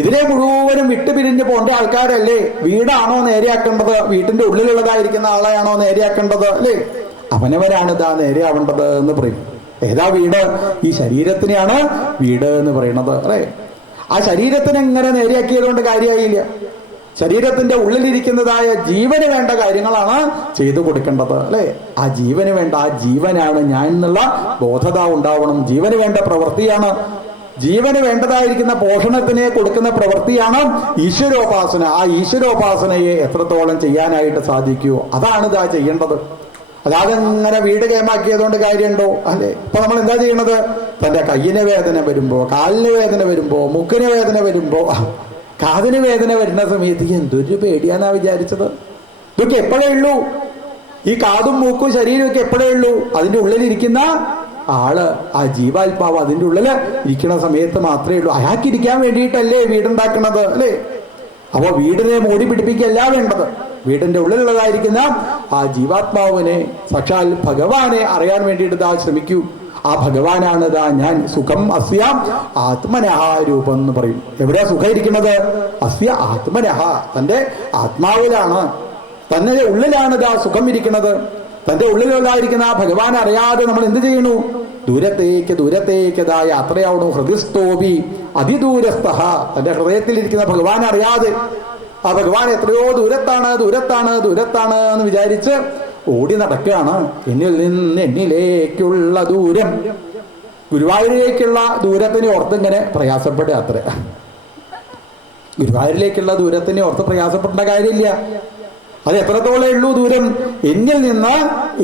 ഇതിനെ മുഴുവനും വിട്ട് പിരിഞ്ഞ് പോണ്ട ആൾക്കാരല്ലേ? വീടാണോ നേരെയാക്കേണ്ടത്? വീട്ടിന്റെ ഉള്ളിലുള്ളതായിരിക്കുന്ന ആളെയാണോ നേരെയാക്കേണ്ടത് അല്ലേ? അവനവരാണ് ഇതാ നേരെയാവേണ്ടത് എന്ന് പറയും. ഏതാ വീട്? ഈ ശരീരത്തിനെയാണ് വീട് എന്ന് പറയുന്നത് അല്ലേ. ആ ശരീരത്തിനെ ഇങ്ങനെ നേരെയാക്കിയത് കൊണ്ട് കാര്യമായില്ല. ശരീരത്തിന്റെ ഉള്ളിലിരിക്കുന്നതായ ജീവന് വേണ്ട കാര്യങ്ങളാണ് ചെയ്തു കൊടുക്കേണ്ടത്, അല്ലെ? ആ ജീവന് വേണ്ട, ആ ജീവനാണ് ഞാൻ എന്നുള്ള ബോധത ഉണ്ടാവണം. ജീവന് വേണ്ട പ്രവൃത്തിയാണ്, ജീവന് വേണ്ടതായിരിക്കുന്ന പോഷണത്തിനെ കൊടുക്കുന്ന പ്രവൃത്തിയാണ് ഈശ്വരോപാസന. ആ ഈശ്വരോപാസനയെ എത്രത്തോളം ചെയ്യാനായിട്ട് സാധിക്കുമോ അതാണ് ഇതാ ചെയ്യേണ്ടത്. അല്ലാതെ ഇങ്ങനെ വീട് കേമാക്കിയതുകൊണ്ട് കാര്യമുണ്ടോ? അല്ലെ? ഇപ്പൊ നമ്മൾ എന്താ ചെയ്യണത്? തന്റെ കയ്യിന് വേദന വരുമ്പോ, കാലിന് വേദന വരുമ്പോ, മുക്കിന് വേദന വരുമ്പോ, കാതിന് വേദന വരുന്ന സമയത്ത് എന്തൊരു പേടിയാന്നാ വിചാരിച്ചത്? ഇതൊക്കെ എപ്പോഴേ ഉള്ളൂ. ഈ കാതും മൂക്കും ശരീരമൊക്കെ എപ്പോഴേ ഉള്ളൂ. അതിന്റെ ഉള്ളിലിരിക്കുന്ന ആള്, ആ ജീവാത്മാവ് അതിന്റെ ഉള്ളില് ഇരിക്കുന്ന സമയത്ത് മാത്രമേ ഉള്ളൂ. അയാൾക്കിരിക്കാൻ വേണ്ടിയിട്ടല്ലേ വീടുണ്ടാക്കണത്, അല്ലേ? അപ്പൊ വീടിനെ മോടി പിടിപ്പിക്കല്ല വേണ്ടത്. വീടിന്റെ ഉള്ളിലുള്ളതായിരിക്കുന്ന ആ ജീവാത്മാവിനെ, സാക്ഷാൽ ഭഗവാനെ അറിയാൻ വേണ്ടിയിട്ട് ഇതാ ശ്രമിക്കൂ. ആ ഭഗവാനാണ് ഇതാ ഞാൻ. സുഖം അസ്യ ആത്മനഹ രൂപം എന്ന് പറയും. എവിടെയാ സുഖം ഇരിക്കുന്നത്? അസ്യ ആത്മനഹ, തന്റെ ആത്മാവിലാണ്, തന്നെ ഉള്ളിലാണ് ഇതാ സുഖം ഇരിക്കുന്നത്. തന്റെ ഉള്ളിലുള്ളതായിരിക്കുന്ന ആ ഭഗവാൻ അറിയാതെ നമ്മൾ എന്ത് ചെയ്യണു? ദൂരത്തേക്ക് ഇതാ യാത്രയാവണു. ഹൃദയസ്ഥോപി അതിദൂരസ്ഥ, തന്റെ ഹൃദയത്തിലിരിക്കുന്ന ഭഗവാൻ അറിയാതെ ആ ഭഗവാൻ എത്രയോ ദൂരത്താണ് എന്ന് വിചാരിച്ച് ഓടി നടക്കുകയാണ്. എന്നിൽ നിന്ന് എന്നിലേക്കുള്ള ദൂരം, ഗുരുവായൂരിലേക്കുള്ള ദൂരത്തിന് ഓർത്ത് ഇങ്ങനെ പ്രയാസപ്പെടുക അത്ര. ഗുരുവായൂരിലേക്കുള്ള ദൂരത്തിന് ഓർത്ത് പ്രയാസപ്പെടേണ്ട കാര്യമില്ല. അത് എത്രത്തോളം ഉള്ളൂ ദൂരം? എന്നിൽ നിന്ന്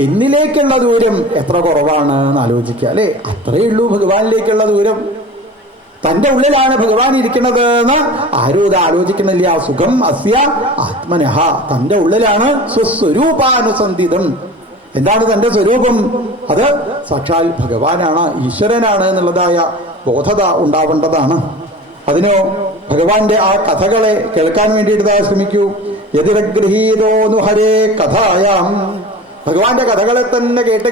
എന്നിലേക്കുള്ള ദൂരം എത്ര കുറവാണ് എന്ന് ആലോചിക്കുക, അല്ലെ? അത്രയേ ഉള്ളൂ ഭഗവാനിലേക്കുള്ള ദൂരം. തന്റെ ഉള്ളിലാണ് ഭഗവാൻ ഇരിക്കുന്നത് എന്ന് ആരും ഇത് ആലോചിക്കണില്ല. സുഖം അസ്യ ആത്മനഹ, തന്റെ ഉള്ളിലാണ് സ്വസ്വരൂപാനുസന്ധിതം. എന്താണ് തന്റെ സ്വരൂപം? അത് സാക്ഷാൽ ഭഗവാനാണ്, ഈശ്വരനാണ് എന്നുള്ളതായ ബോധത ഉണ്ടാവേണ്ടതാണ്. അതിനോ ഭഗവാന്റെ ആ കഥകളെ കേൾക്കാൻ വേണ്ടിയിട്ട് ശ്രമിക്കൂ. യതിരഗ്രഹീതോന്നു ഹരേ കഥായാം, ഭഗവാന്റെ കഥകളെ തന്നെ കേട്ട്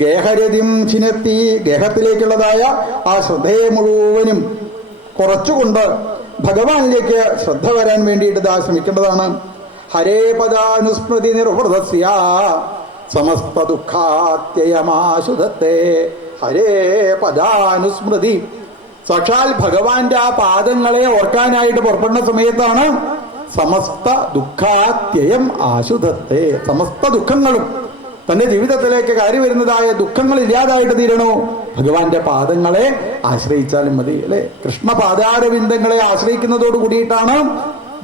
ഗേഹരതിം ചിനത്തി, ഗേഹത്തിലേക്കുള്ളതായ ആ ശ്രദ്ധയെ മുഴുവനും കുറച്ചുകൊണ്ട് ഭഗവാനിലേക്ക് ശ്രദ്ധ വരാൻ വേണ്ടിയിട്ട് ശ്രമിക്കേണ്ടതാണ്. ഹരേ പദാനുസ്മൃതി നിർവൃതസ്യ സമസ്ത ദുഃഖാത്യയമാശുധത്തെ. ഹരേ പദാനുസ്മൃതി, സാക്ഷാൽ ഭഗവാന്റെ ആ പാദങ്ങളെ ഓർക്കാനായിട്ട് പുറപ്പെടുന്ന സമയത്താണ് സമസ്ത ദുഃഖാത്യയം ആശുധത്തെ. സമസ്ത ദുഃഖങ്ങളും, തന്റെ ജീവിതത്തിലേക്ക് കയറി വരുന്നതായ ദുഃഖങ്ങൾ ഇല്ലാതായിട്ട് തീരണോ? ഭഗവാന്റെ പാദങ്ങളെ ആശ്രയിച്ചാലും മതി, അല്ലെ? കൃഷ്ണപാദാരവിന്ദങ്ങളെ ആശ്രയിക്കുന്നതോട് കൂടിയിട്ടാണ്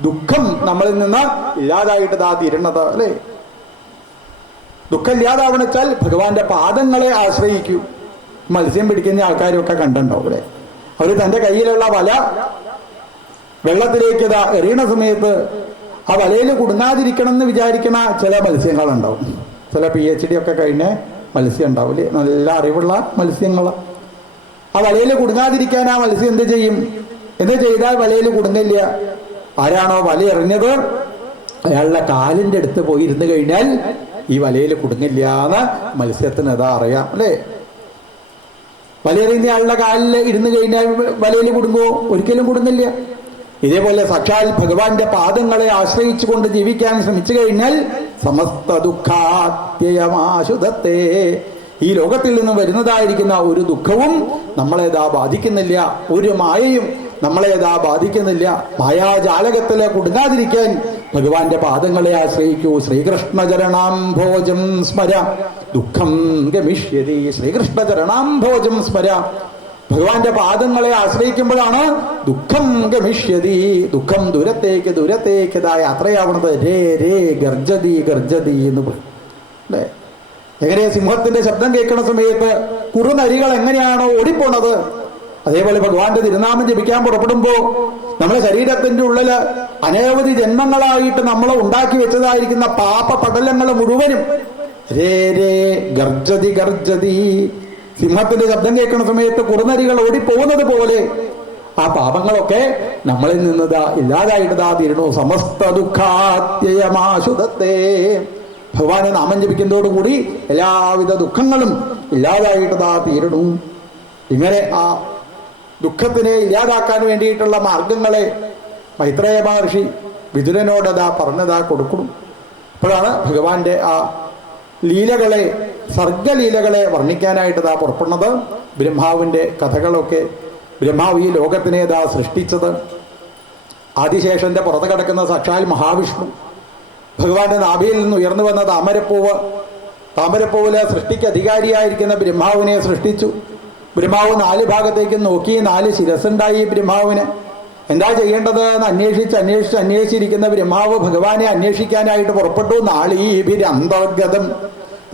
ദുഃഖം നമ്മളിൽ നിന്ന് ഇല്ലാതായിട്ട് തീരുന്നത്, അല്ലെ? ദുഃഖം ഇല്ലാതാവണെച്ചാൽ ഭഗവാന്റെ പാദങ്ങളെ ആശ്രയിക്കൂ. മത്സ്യം പിടിക്കുന്ന ആൾക്കാരൊക്കെ കണ്ടുണ്ടാവും, അല്ലെ? അവര് തന്റെ കയ്യിലുള്ള വല വെള്ളത്തിലേക്ക് എറിയണ സമയത്ത് ആ വലയിൽ കുടുങ്ങാതിരിക്കണം എന്ന് വിചാരിക്കണ ചില മത്സ്യങ്ങളുണ്ടാവും. ചില PhD ഒക്കെ കഴിഞ്ഞ മത്സ്യം ഉണ്ടാവില്ലേ, നല്ല അറിവുള്ള മത്സ്യങ്ങൾ. ആ വലയിൽ കുടുങ്ങാതിരിക്കാൻ ആ മത്സ്യം എന്ത് ചെയ്യും? എന്ത് ചെയ്താൽ വലയിൽ കുടുങ്ങില്ല? ആരാണോ വല എറിഞ്ഞത് അയാളുടെ കാലിന്റെ അടുത്ത് പോയി ഇരുന്ന് കഴിഞ്ഞാൽ ഈ വലയിൽ കുടുങ്ങില്ല എന്ന് മത്സ്യത്തിന് അറിയാം, അല്ലേ? വലയെറിയുന്ന ആളുടെ കാലിൽ ഇരുന്ന് കഴിഞ്ഞാൽ വലയിൽ കുടുങ്ങുമോ? ഒരിക്കലും കുടുങ്ങില്ല. ഇതേപോലെ സാക്ഷാൽ ഭഗവാന്റെ പാദങ്ങളെ ആശ്രയിച്ചുകൊണ്ട് ജീവിക്കാൻ ശ്രമിച്ചു കഴിഞ്ഞാൽ സമസ്ത ദുഃഖാത്യയമാശുധത്തെ, ഈ ലോകത്തിൽ നിന്ന് വരുന്നതായിരിക്കുന്ന ഒരു ദുഃഖവും നമ്മളേതാ ബാധിക്കുന്നില്ല, ഒരു മായയും നമ്മളേതാ ബാധിക്കുന്നില്ല. മായാജാലകത്തില് കുടുങ്ങാതിരിക്കാൻ ഭഗവാന്റെ പാദങ്ങളെ ആശ്രയിക്കൂ. ശ്രീകൃഷ്ണചരണാംഭോജം സ്മര ദുഃഖം ഗമിഷ്യതി. ശ്രീകൃഷ്ണചരണാംഭോജം സ്മര, ഭഗവാന്റെ പാദങ്ങളെ ആശ്രയിക്കുമ്പോഴാണ് ദുഃഖം ഗമിഷ്യതി, ദുഃഖം ദൂരത്തേക്ക് യാത്രയാവണത്. രേ രേ ഗർജതി എന്ന് പറയും, അല്ലേ? എങ്ങനെ സിംഹത്തിന്റെ ശബ്ദം കേൾക്കുന്ന സമയത്ത് കുറുനരികൾ എങ്ങനെയാണോ ഓടിപ്പോണത്, അതേപോലെ ഭഗവാന്റെ തിരുനാമം ജപിക്കാൻ പുറപ്പെടുമ്പോ നമ്മുടെ ശരീരത്തിന്റെ ഉള്ളില് അനവധി ജന്മങ്ങളായിട്ട് നമ്മൾ ഉണ്ടാക്കി വെച്ചതായിരിക്കുന്ന പാപ പടലങ്ങൾ മുഴുവനും രേ രേ ഗർജതി, സിംഹത്തിന്റെ ശബ്ദം കേൾക്കുന്ന സമയത്ത് കുറുനരികൾ ഓടിപ്പോകുന്നത് പോലെ ആ പാപങ്ങളൊക്കെ നമ്മളിൽ നിന്ന് ഇല്ലാതായിട്ട് തീരണു. സമസ്ത ദുഃഖാത്യയമാശുധത്തെ, ഭഗവാനെ നാമം ജപിക്കുന്നതോടുകൂടി എല്ലാവിധ ദുഃഖങ്ങളും ഇല്ലാതായിട്ട് തീരണു. ഇങ്ങനെ ആ ദുഃഖത്തിനെ ഇല്ലാതാക്കാൻ വേണ്ടിയിട്ടുള്ള മാർഗങ്ങളെ മൈത്രേയ മഹർഷി വിതുരനോട് പറഞ്ഞതാ കൊടുക്കണം. അപ്പോഴാണ് ഭഗവാന്റെ ആ ലീലകളെ, സർഗലീലകളെ വർണ്ണിക്കാനായിട്ട് പുറപ്പെടുന്നത്. ബ്രഹ്മാവിന്റെ കഥകളൊക്കെ, ബ്രഹ്മാവ് ഈ ലോകത്തിനെ സൃഷ്ടിച്ചത്, ആദിശേഷന്റെ പുറത്ത് കിടക്കുന്ന സാക്ഷാൽ മഹാവിഷ്ണു, ഭഗവാന്റെ നാഭിയിൽ നിന്ന് ഉയർന്നു വന്ന താമരപ്പൂവിലെ സൃഷ്ടിക്ക് അധികാരിയായിരിക്കുന്ന ബ്രഹ്മാവിനെ സൃഷ്ടിച്ചു. ബ്രഹ്മാവ് 4 ഭാഗത്തേക്ക് നോക്കി, 4 ശിരസ്സുണ്ടായി ബ്രഹ്മാവിന്. എന്താ ചെയ്യേണ്ടത് എന്ന് അന്വേഷിച്ചിരിക്കുന്ന ബ്രഹ്മാവ് ഭഗവാനെ അന്വേഷിക്കാനായിട്ട് പുറപ്പെട്ടു. നാളീഭിരന്തർഗതം,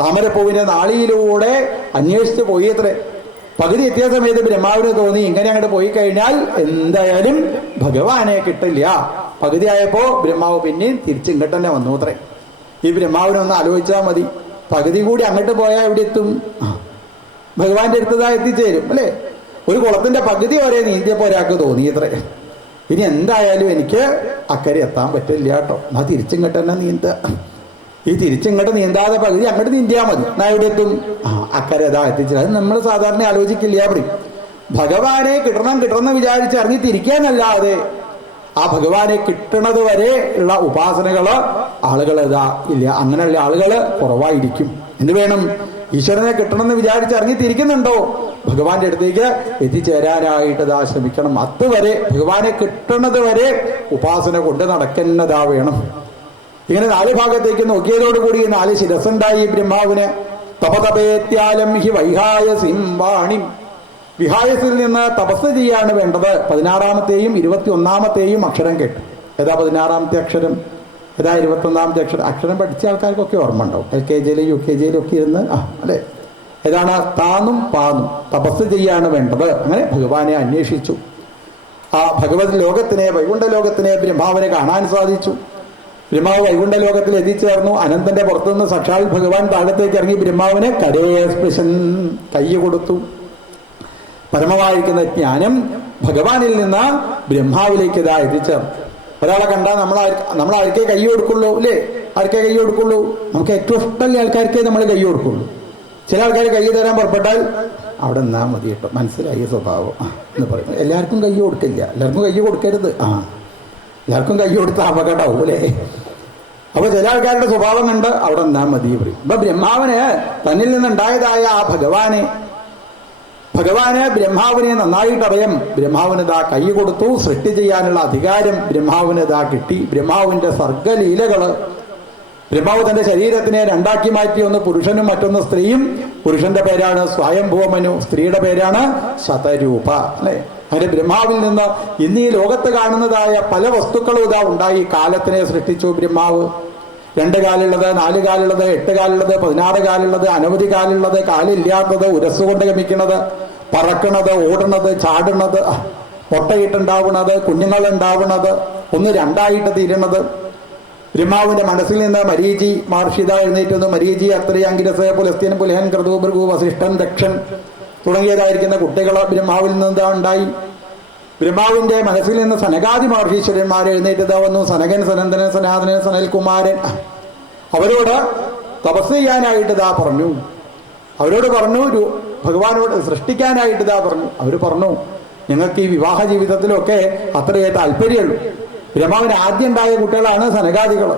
താമരപ്പൂവിന്റെ നാളിയിലൂടെ അന്വേഷിച്ച് പോയി അത്രേ. പകുതി എത്തിയ സമയത്ത് ബ്രഹ്മാവിന് തോന്നി ഇങ്ങനെ അങ്ങോട്ട് പോയി കഴിഞ്ഞാൽ എന്തായാലും ഭഗവാനെ കിട്ടില്ല. പകുതി ആയപ്പോ ബ്രഹ്മാവ് പിന്നെയും തിരിച്ചിങ്ങോട്ട് തന്നെ വന്നു അത്രേ. ഈ ബ്രഹ്മാവിനൊന്ന് ആലോചിച്ചാൽ മതി, പകുതി കൂടി അങ്ങോട്ട് പോയാൽ എവിടെ എത്തും? ഭഗവാന്റെ അടുത്തതാ എത്തിച്ചേരും അല്ലേ? ഒരു കുളത്തിന്റെ പകുതി വരെ നീന്തിയപ്പോ ഒരാൾക്ക് തോന്നിയത്രേ, ഇനി എന്തായാലും എനിക്ക് അക്കരെ എത്താൻ പറ്റില്ല കേട്ടോ, എന്നാ തിരിച്ചിങ്ങോട്ട് തന്നെ നീന്തുക. ഈ തിരിച്ചിങ്ങോട്ട് നീന്താതെ പകുതി അങ്ങോട്ട് നീന്തിയാൽ മതി, എന്നാ എവിടെ എത്തും? അക്കരെ അതാ എത്തിച്ചത്. അത് നമ്മൾ സാധാരണ ആലോചിക്കില്ല. പറയും ഭഗവാനെ കിട്ടണം വിചാരിച്ച് ഇറങ്ങി തിരിക്കാനല്ലാതെ ആ ഭഗവാനെ കിട്ടണത് വരെ ഉള്ള ഉപാസനകള് ആളുകൾ ഇതാ ഇല്ല. അങ്ങനെയുള്ള ആളുകൾ കുറവായിരിക്കും. എന്ത് വേണം? ഈശ്വരനെ കിട്ടണമെന്ന് വിചാരിച്ച് ഇറങ്ങി തിരിക്കുന്നുണ്ടോ? ഭഗവാന്റെ അടുത്തേക്ക് എത്തിച്ചേരാനായിട്ട് ഇതാ ശ്രമിക്കണം. അതുവരെ ഭഗവാനെ കിട്ടണത് വരെ ഉപാസന കൊണ്ട് നടക്കുന്നതാ വേണം. ഇങ്ങനെ 4 ഭാഗത്തേക്ക് നോക്കിയതോടുകൂടി 4 ശിരസ്സുണ്ടായി ബ്രഹ്മാവിന്. തപതപേത്യാലം ഹി വൈഹായസിം വാണി, വിഹായസിൽ നിന്ന് തപസ് ചെയ്യാണ് വേണ്ടത്. 16ാമത്തെയും 21ാമത്തെയും അക്ഷരം കേട്ടു. ഏതാ 16ാമത്തെ അക്ഷരം, ഏതാ 21ാമത്തെ അക്ഷരം? അക്ഷരം പഠിച്ച ആൾക്കാർക്കൊക്കെ ഓർമ്മ ഉണ്ടാവും. LKG UKG ഒക്കെ ഇരുന്ന് അല്ലെ. ഏതാണ്? താന്നും പാന്നും. തപസ് ചെയ്യാണ് വേണ്ടത്. അങ്ങനെ ഭഗവാനെ അന്വേഷിച്ചു. ആ ഭഗവത് ലോകത്തിനെ, വൈകുണ്ഠ ലോകത്തിനെ ബ്രഹ്മാവിനെ കാണാൻ സാധിച്ചു. ബ്രഹ്മാവ് വൈകുണ്ഠ ലോകത്തിൽ എത്തിച്ചേർന്നു. അനന്തന്റെ പുറത്തുനിന്ന് സാക്ഷാൽ ഭഗവാൻ താഴത്തേക്ക് ഇറങ്ങി ബ്രഹ്മാവിനെ കരേസ്പൃശൻ, കൈ കൊടുത്തു. പരമമായിരിക്കുന്ന ജ്ഞാനം ഭഗവാനിൽ നിന്ന് ബ്രഹ്മാവിലേക്ക് ഇതാ എത്തിച്ചേർന്നു. ഒരാളെ കണ്ടാൽ നമ്മൾ ആർക്കേ കൈ കൊടുക്കുള്ളൂ അല്ലേ? ആർക്കേ കൈ കൊടുക്കുള്ളൂ? നമുക്ക് ഏറ്റവും ഇഷ്ടമുള്ള ആൾക്കാർക്കേ നമ്മൾ കൈ കൊടുക്കുള്ളൂ. ചില ആൾക്കാർ കൈ തരാൻ പുറപ്പെട്ടാൽ അവിടെ നിന്നാ മതി കേട്ടോ, മനസ്സിലായി സ്വഭാവം എന്ന് പറയും. എല്ലാവർക്കും കൈ കൊടുക്കില്ല, എല്ലാവർക്കും കൈ കൊടുക്കരുത്. എല്ലാവർക്കും കൈ കൊടുത്ത അപകടമാവും അല്ലേ? അപ്പൊ ചില ആൾക്കാരുടെ സ്വഭാവം കണ്ട് അവിടെ നിന്നാ മതി പറയും. അപ്പൊ ബ്രഹ്മാവിന് തന്നിൽ നിന്നുണ്ടായതായ ആ ഭഗവാനെ ബ്രഹ്മാവിനെ നന്നായിട്ടറിയാം. ബ്രഹ്മാവിന് ഇതാ കൈ കൊടുത്തു. സൃഷ്ടി ചെയ്യാനുള്ള അധികാരം ബ്രഹ്മാവിന് ഇതാ കിട്ടി. ബ്രഹ്മാവിന്റെ സർഗലീലകള്. ബ്രഹ്മാവ് തന്റെ ശരീരത്തിനെ 2ആക്കി മാറ്റി. ഒന്ന് പുരുഷനും മറ്റൊന്ന് സ്ത്രീയും. പുരുഷന്റെ പേരാണ് സ്വയംഭൂമനു, സ്ത്രീയുടെ പേരാണ് ശതരൂപ അല്ലെ. അങ്ങനെ ബ്രഹ്മാവിൽ നിന്ന് ഇന്ന് ഈ ലോകത്ത് കാണുന്നതായ പല വസ്തുക്കളും ഇതാ ഉണ്ടായി. കാലത്തിനെ സൃഷ്ടിച്ചു ബ്രഹ്മാവ്. 2 കാലുള്ളത്, 4 കാലുള്ളത്, 8 കാലുള്ളത്, 16 കാലുള്ളത്, അനവധി കാലുള്ളത്, കാലില്ലാത്തത്, ഉരസ്സുകൊണ്ട് ഗമിക്കുന്നത്, പറക്കണത്, ഓടുന്നത്, ചാടുന്നത്, മുട്ടയിട്ടുണ്ടാവുന്നത്, കുഞ്ഞുങ്ങൾ ഉണ്ടാവുന്നത്, 1 2ആയിട്ട് തീരുന്നത്. ബ്രഹ്മാവിന്റെ മനസ്സിൽ നിന്ന് മരീചി മഹർഷിത എഴുന്നേറ്റുന്നു. മരീചി, അത്രി, അങ്കിരസ്, പുലസ്ത്യൻ, പുലഹൻ, ക്രതു, ഭൃഗു, വസിഷ്ഠൻ, ദക്ഷൻ തുടങ്ങിയതായിരിക്കുന്ന കുട്ടികൾ ബ്രഹ്മാവിൽ നിന്ന് ഉണ്ടായി. ബ്രഹ്മാവിന്റെ മനസ്സിൽ നിന്ന് സനകാദി മഹർഷീശ്വരന്മാർ എഴുന്നേറ്റതാ വന്നു. സനകൻ, സനന്ദനൻ, സനാതനൻ, സനൽകുമാരൻ. അവരോട് തപസ് ചെയ്യാനായിട്ട് ഇതാ പറഞ്ഞു. അവരോട് പറഞ്ഞു, ഭഗവാനോട് സൃഷ്ടിക്കാനായിട്ട് ഇതാ പറഞ്ഞു. അവർ പറഞ്ഞു, ഞങ്ങൾക്ക് ഈ വിവാഹ ജീവിതത്തിലൊക്കെ അത്രയേ താല്പര്യമുള്ളൂ. ബ്രഹ്മാവിന് ആദ്യം ഉണ്ടായ കുട്ടികളാണ് സനകാദികൾ.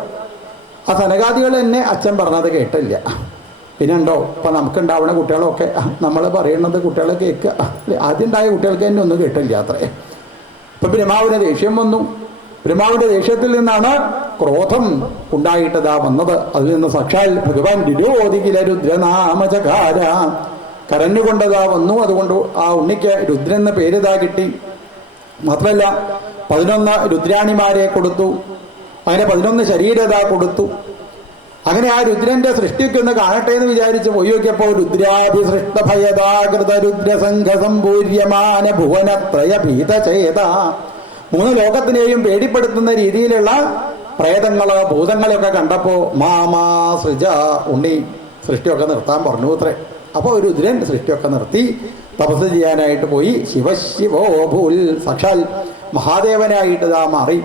ആ സനകാദികൾ എന്നെ അച്ഛൻ പറഞ്ഞത് കേട്ടില്ല. പിന്നെയുണ്ടോ ഇപ്പൊ നമുക്കുണ്ടാവുന്ന കുട്ടികളൊക്കെ നമ്മൾ പറയുന്നത് കുട്ടികൾ കേൾക്കുക. ആദ്യം ഉണ്ടായ കുട്ടികൾക്ക് തന്നെ ഒന്നും കേട്ടില്ല അത്രേ. ഇപ്പൊ ബ്രഹ്മാവിന് ദേഷ്യം വന്നു. ബ്രഹ്മാവിന്റെ ദേഷ്യത്തിൽ നിന്നാണ് ക്രോധം ഉണ്ടായിട്ടതാ വന്നത്. അതിൽ നിന്ന് സാക്ഷാൽ ഭഗവാൻ രുദ്രോദികില രുദ്രനാമചകാര, കരഞ്ഞുകൊണ്ടതാ വന്നു. അതുകൊണ്ട് ആ ഉണ്ണിക്ക് രുദ്രൻ എന്ന പേരിതാ കിട്ടി. മാത്രമല്ല 11 രുദ്രാണിമാരെ കൊടുത്തു. അങ്ങനെ 11 ശരീരത കൊടുത്തു. അങ്ങനെ ആ രുദ്രന്റെ സൃഷ്ടിയൊക്കെ ഒന്ന് കാണട്ടെ എന്ന് വിചാരിച്ച് പോയി നോക്കിയപ്പോ രുദ്രാഭിസൃഷ്ട ഭയദാകൃത രുദ്രസംഘ സമ്പൂര്യമാന ഭുവനത്രയ ഭീതചേത, 3 ലോകത്തിനെയും പേടിപ്പെടുത്തുന്ന രീതിയിലുള്ള പ്രേതങ്ങള്, ഭൂതങ്ങളെയൊക്കെ കണ്ടപ്പോ മാമാ സൃജ, ഉണ്ണി സൃഷ്ടിയൊക്കെ നിർത്താൻ പറഞ്ഞു അത്രേ. അപ്പൊ രുദ്രൻ സൃഷ്ടിയൊക്കെ നിർത്തി തപസ് ചെയ്യാനായിട്ട് പോയി. ശിവശിവോ ഭൂൽ, സാക്ഷാൽ മഹാദേവനായിട്ട് ഇതാ മാറി.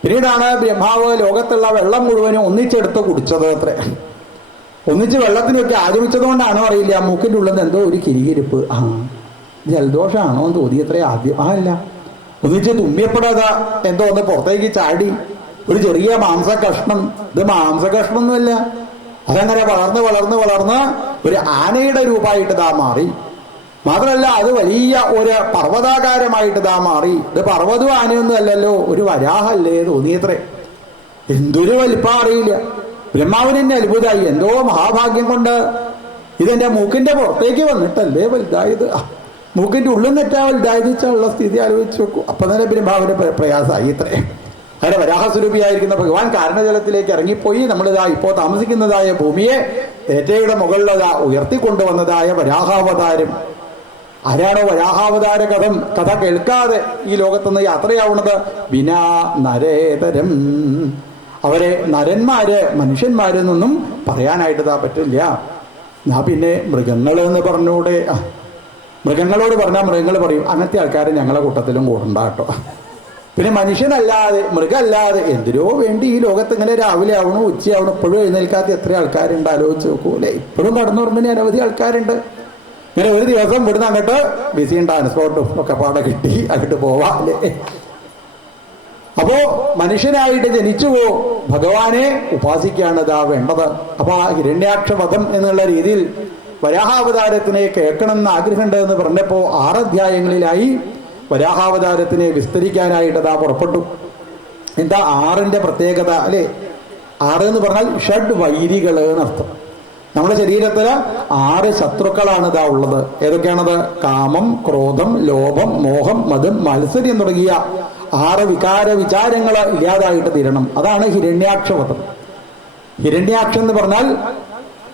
പിന്നീടാണ് ബ്രഹ്മാവ് ലോകത്തുള്ള വെള്ളം മുഴുവനും ഒന്നിച്ചെടുത്ത് കുടിച്ചത് അത്രേ. ഒന്നിച്ച് വെള്ളത്തിനൊക്കെ ആഗമിച്ചതുകൊണ്ടാണോ അറിയില്ല, മൂക്കിൻ്റെ ഉള്ളിൽ നിന്ന് എന്തോ ഒരു കിരികിരിപ്പ്, ജലദോഷമാണോ എന്ന് തോന്നി അത്രേ ആദ്യം. അല്ല, ഒന്നിച്ച് തുമ്മിയപ്പെടാതെ എന്തോ ഒന്ന് പുറത്തേക്ക് ചാടി. ഒരു ചെറിയ മാംസകഷ്ണം. ഇത് മാംസകഷ്ണമൊന്നുമല്ല, അതങ്ങനെ വളർന്ന് വളർന്ന് വളർന്ന് ഒരു ആനയുടെ രൂപമായിട്ട് ഇതാ മാറി. മാത്രമല്ല അത് വലിയ ഒരു പർവ്വതാകാരമായിട്ട് ഇതാ മാറി. ഇത് പർവ്വതവും ആനയൊന്നും അല്ലല്ലോ, ഒരു വരാഹല്ലേ തോന്നിയത്രേ. എന്തൊരു വലിപ്പം അറിയില്ല. ബ്രഹ്മാവിന് തന്നെ അത്ഭുതമായി. എന്തോ മഹാഭാഗ്യം കൊണ്ട് ഇതെന്റെ മൂക്കിന്റെ പുറത്തേക്ക് വന്നിട്ടല്ലേ വലുതായത്. മൂക്കിന്റെ ഉള്ളിൽ നെറ്റാ വലുതായത് വെച്ചുള്ള സ്ഥിതി ആലോചിച്ച് നോക്കൂ. അപ്പൊ തന്നെ ബ്രഹ്മാവിന്റെ പ്രയാസമായി ഇത്രേ. അങ്ങനെ വരാഹസ്വരൂപിയായിരിക്കുന്ന ഭഗവാൻ കാരണജലത്തിലേക്ക് ഇറങ്ങിപ്പോയി. നമ്മളിതാ ഇപ്പോൾ താമസിക്കുന്നതായ ഭൂമിയെ തേറ്റയുടെ മുകളിലതാ ഉയർത്തിക്കൊണ്ടുവന്നതായ വരാഹാവതാരം. ആരാണോ വരാഹാവതാര കഥ കേൾക്കാതെ ഈ ലോകത്തുനിന്ന് യാത്രയാവുന്നത്? വിനാ നരേതരം. അവരെ നരന്മാര് മനുഷ്യന്മാരിൽ നിന്നും പറയാനായിട്ട് പറ്റില്ല. ഞാൻ പിന്നെ മൃഗങ്ങൾ എന്ന് പറഞ്ഞൂടെ? മൃഗങ്ങളോട് പറഞ്ഞാൽ മൃഗങ്ങൾ പറയും അങ്ങനത്തെ ആൾക്കാരെ ഞങ്ങളെ കൂട്ടത്തിലും കൂടണ്ട കേട്ടോ. പിന്നെ മനുഷ്യനല്ലാതെ മൃഗമല്ലാതെ എന്തിനോ വേണ്ടി ഈ ലോകത്ത് ഇങ്ങനെ രാവിലെ ആവണു ഉച്ചയാവണം ഇപ്പോഴും എഴുന്നേൽക്കാത്ത എത്ര ആൾക്കാരുണ്ട് ആലോചിച്ച് നോക്കൂ അല്ലെ. ഇപ്പോഴും കടന്നുറങ്ങുന്ന അനവധി ആൾക്കാരുണ്ട്. ഇങ്ങനെ ഒരു ദിവസം ഇവിടുന്ന് അങ്ങോട്ട് ബിസിയും ട്രാൻസ്പോർട്ടും ഒക്കെ പാടെ കിട്ടി അങ്ങോട്ട് പോവാ അല്ലേ. അപ്പോ മനുഷ്യനായിട്ട് ജനിച്ചുവോ ഭഗവാനെ ഉപാസിക്കുകയാണ് ഇതാ വേണ്ടത്. അപ്പൊ ആ ഹിരണ്യാക്ഷവധം എന്നുള്ള രീതിയിൽ വരാഹാവതാരത്തിനെ കേൾക്കണമെന്ന് ആഗ്രഹമുണ്ട് എന്ന് പറഞ്ഞപ്പോ 6 അധ്യായങ്ങളിലായി വരാഹാവതാരത്തിനെ വിസ്തരിക്കാനായിട്ട് അതാ പുറപ്പെട്ടു. എന്താ 6ന്റെ പ്രത്യേകത അല്ലെ? 6 എന്ന് പറഞ്ഞാൽ ഷഡ് വൈരികൾ എന്നർത്ഥം. നമ്മുടെ ശരീരത്തില് 6 ശത്രുക്കളാണ് ഇതാ ഉള്ളത്. ഏതൊക്കെയാണത്? കാമം, ക്രോധം, ലോഭം, മോഹം, മതം, മത്സര്യം തുടങ്ങിയ 6 വികാര വിചാരങ്ങൾ ഇല്ലാതായിട്ട് തീരണം. അതാണ് ഹിരണ്യാക്ഷവധം. ഹിരണ്യാക്ഷം എന്ന് പറഞ്ഞാൽ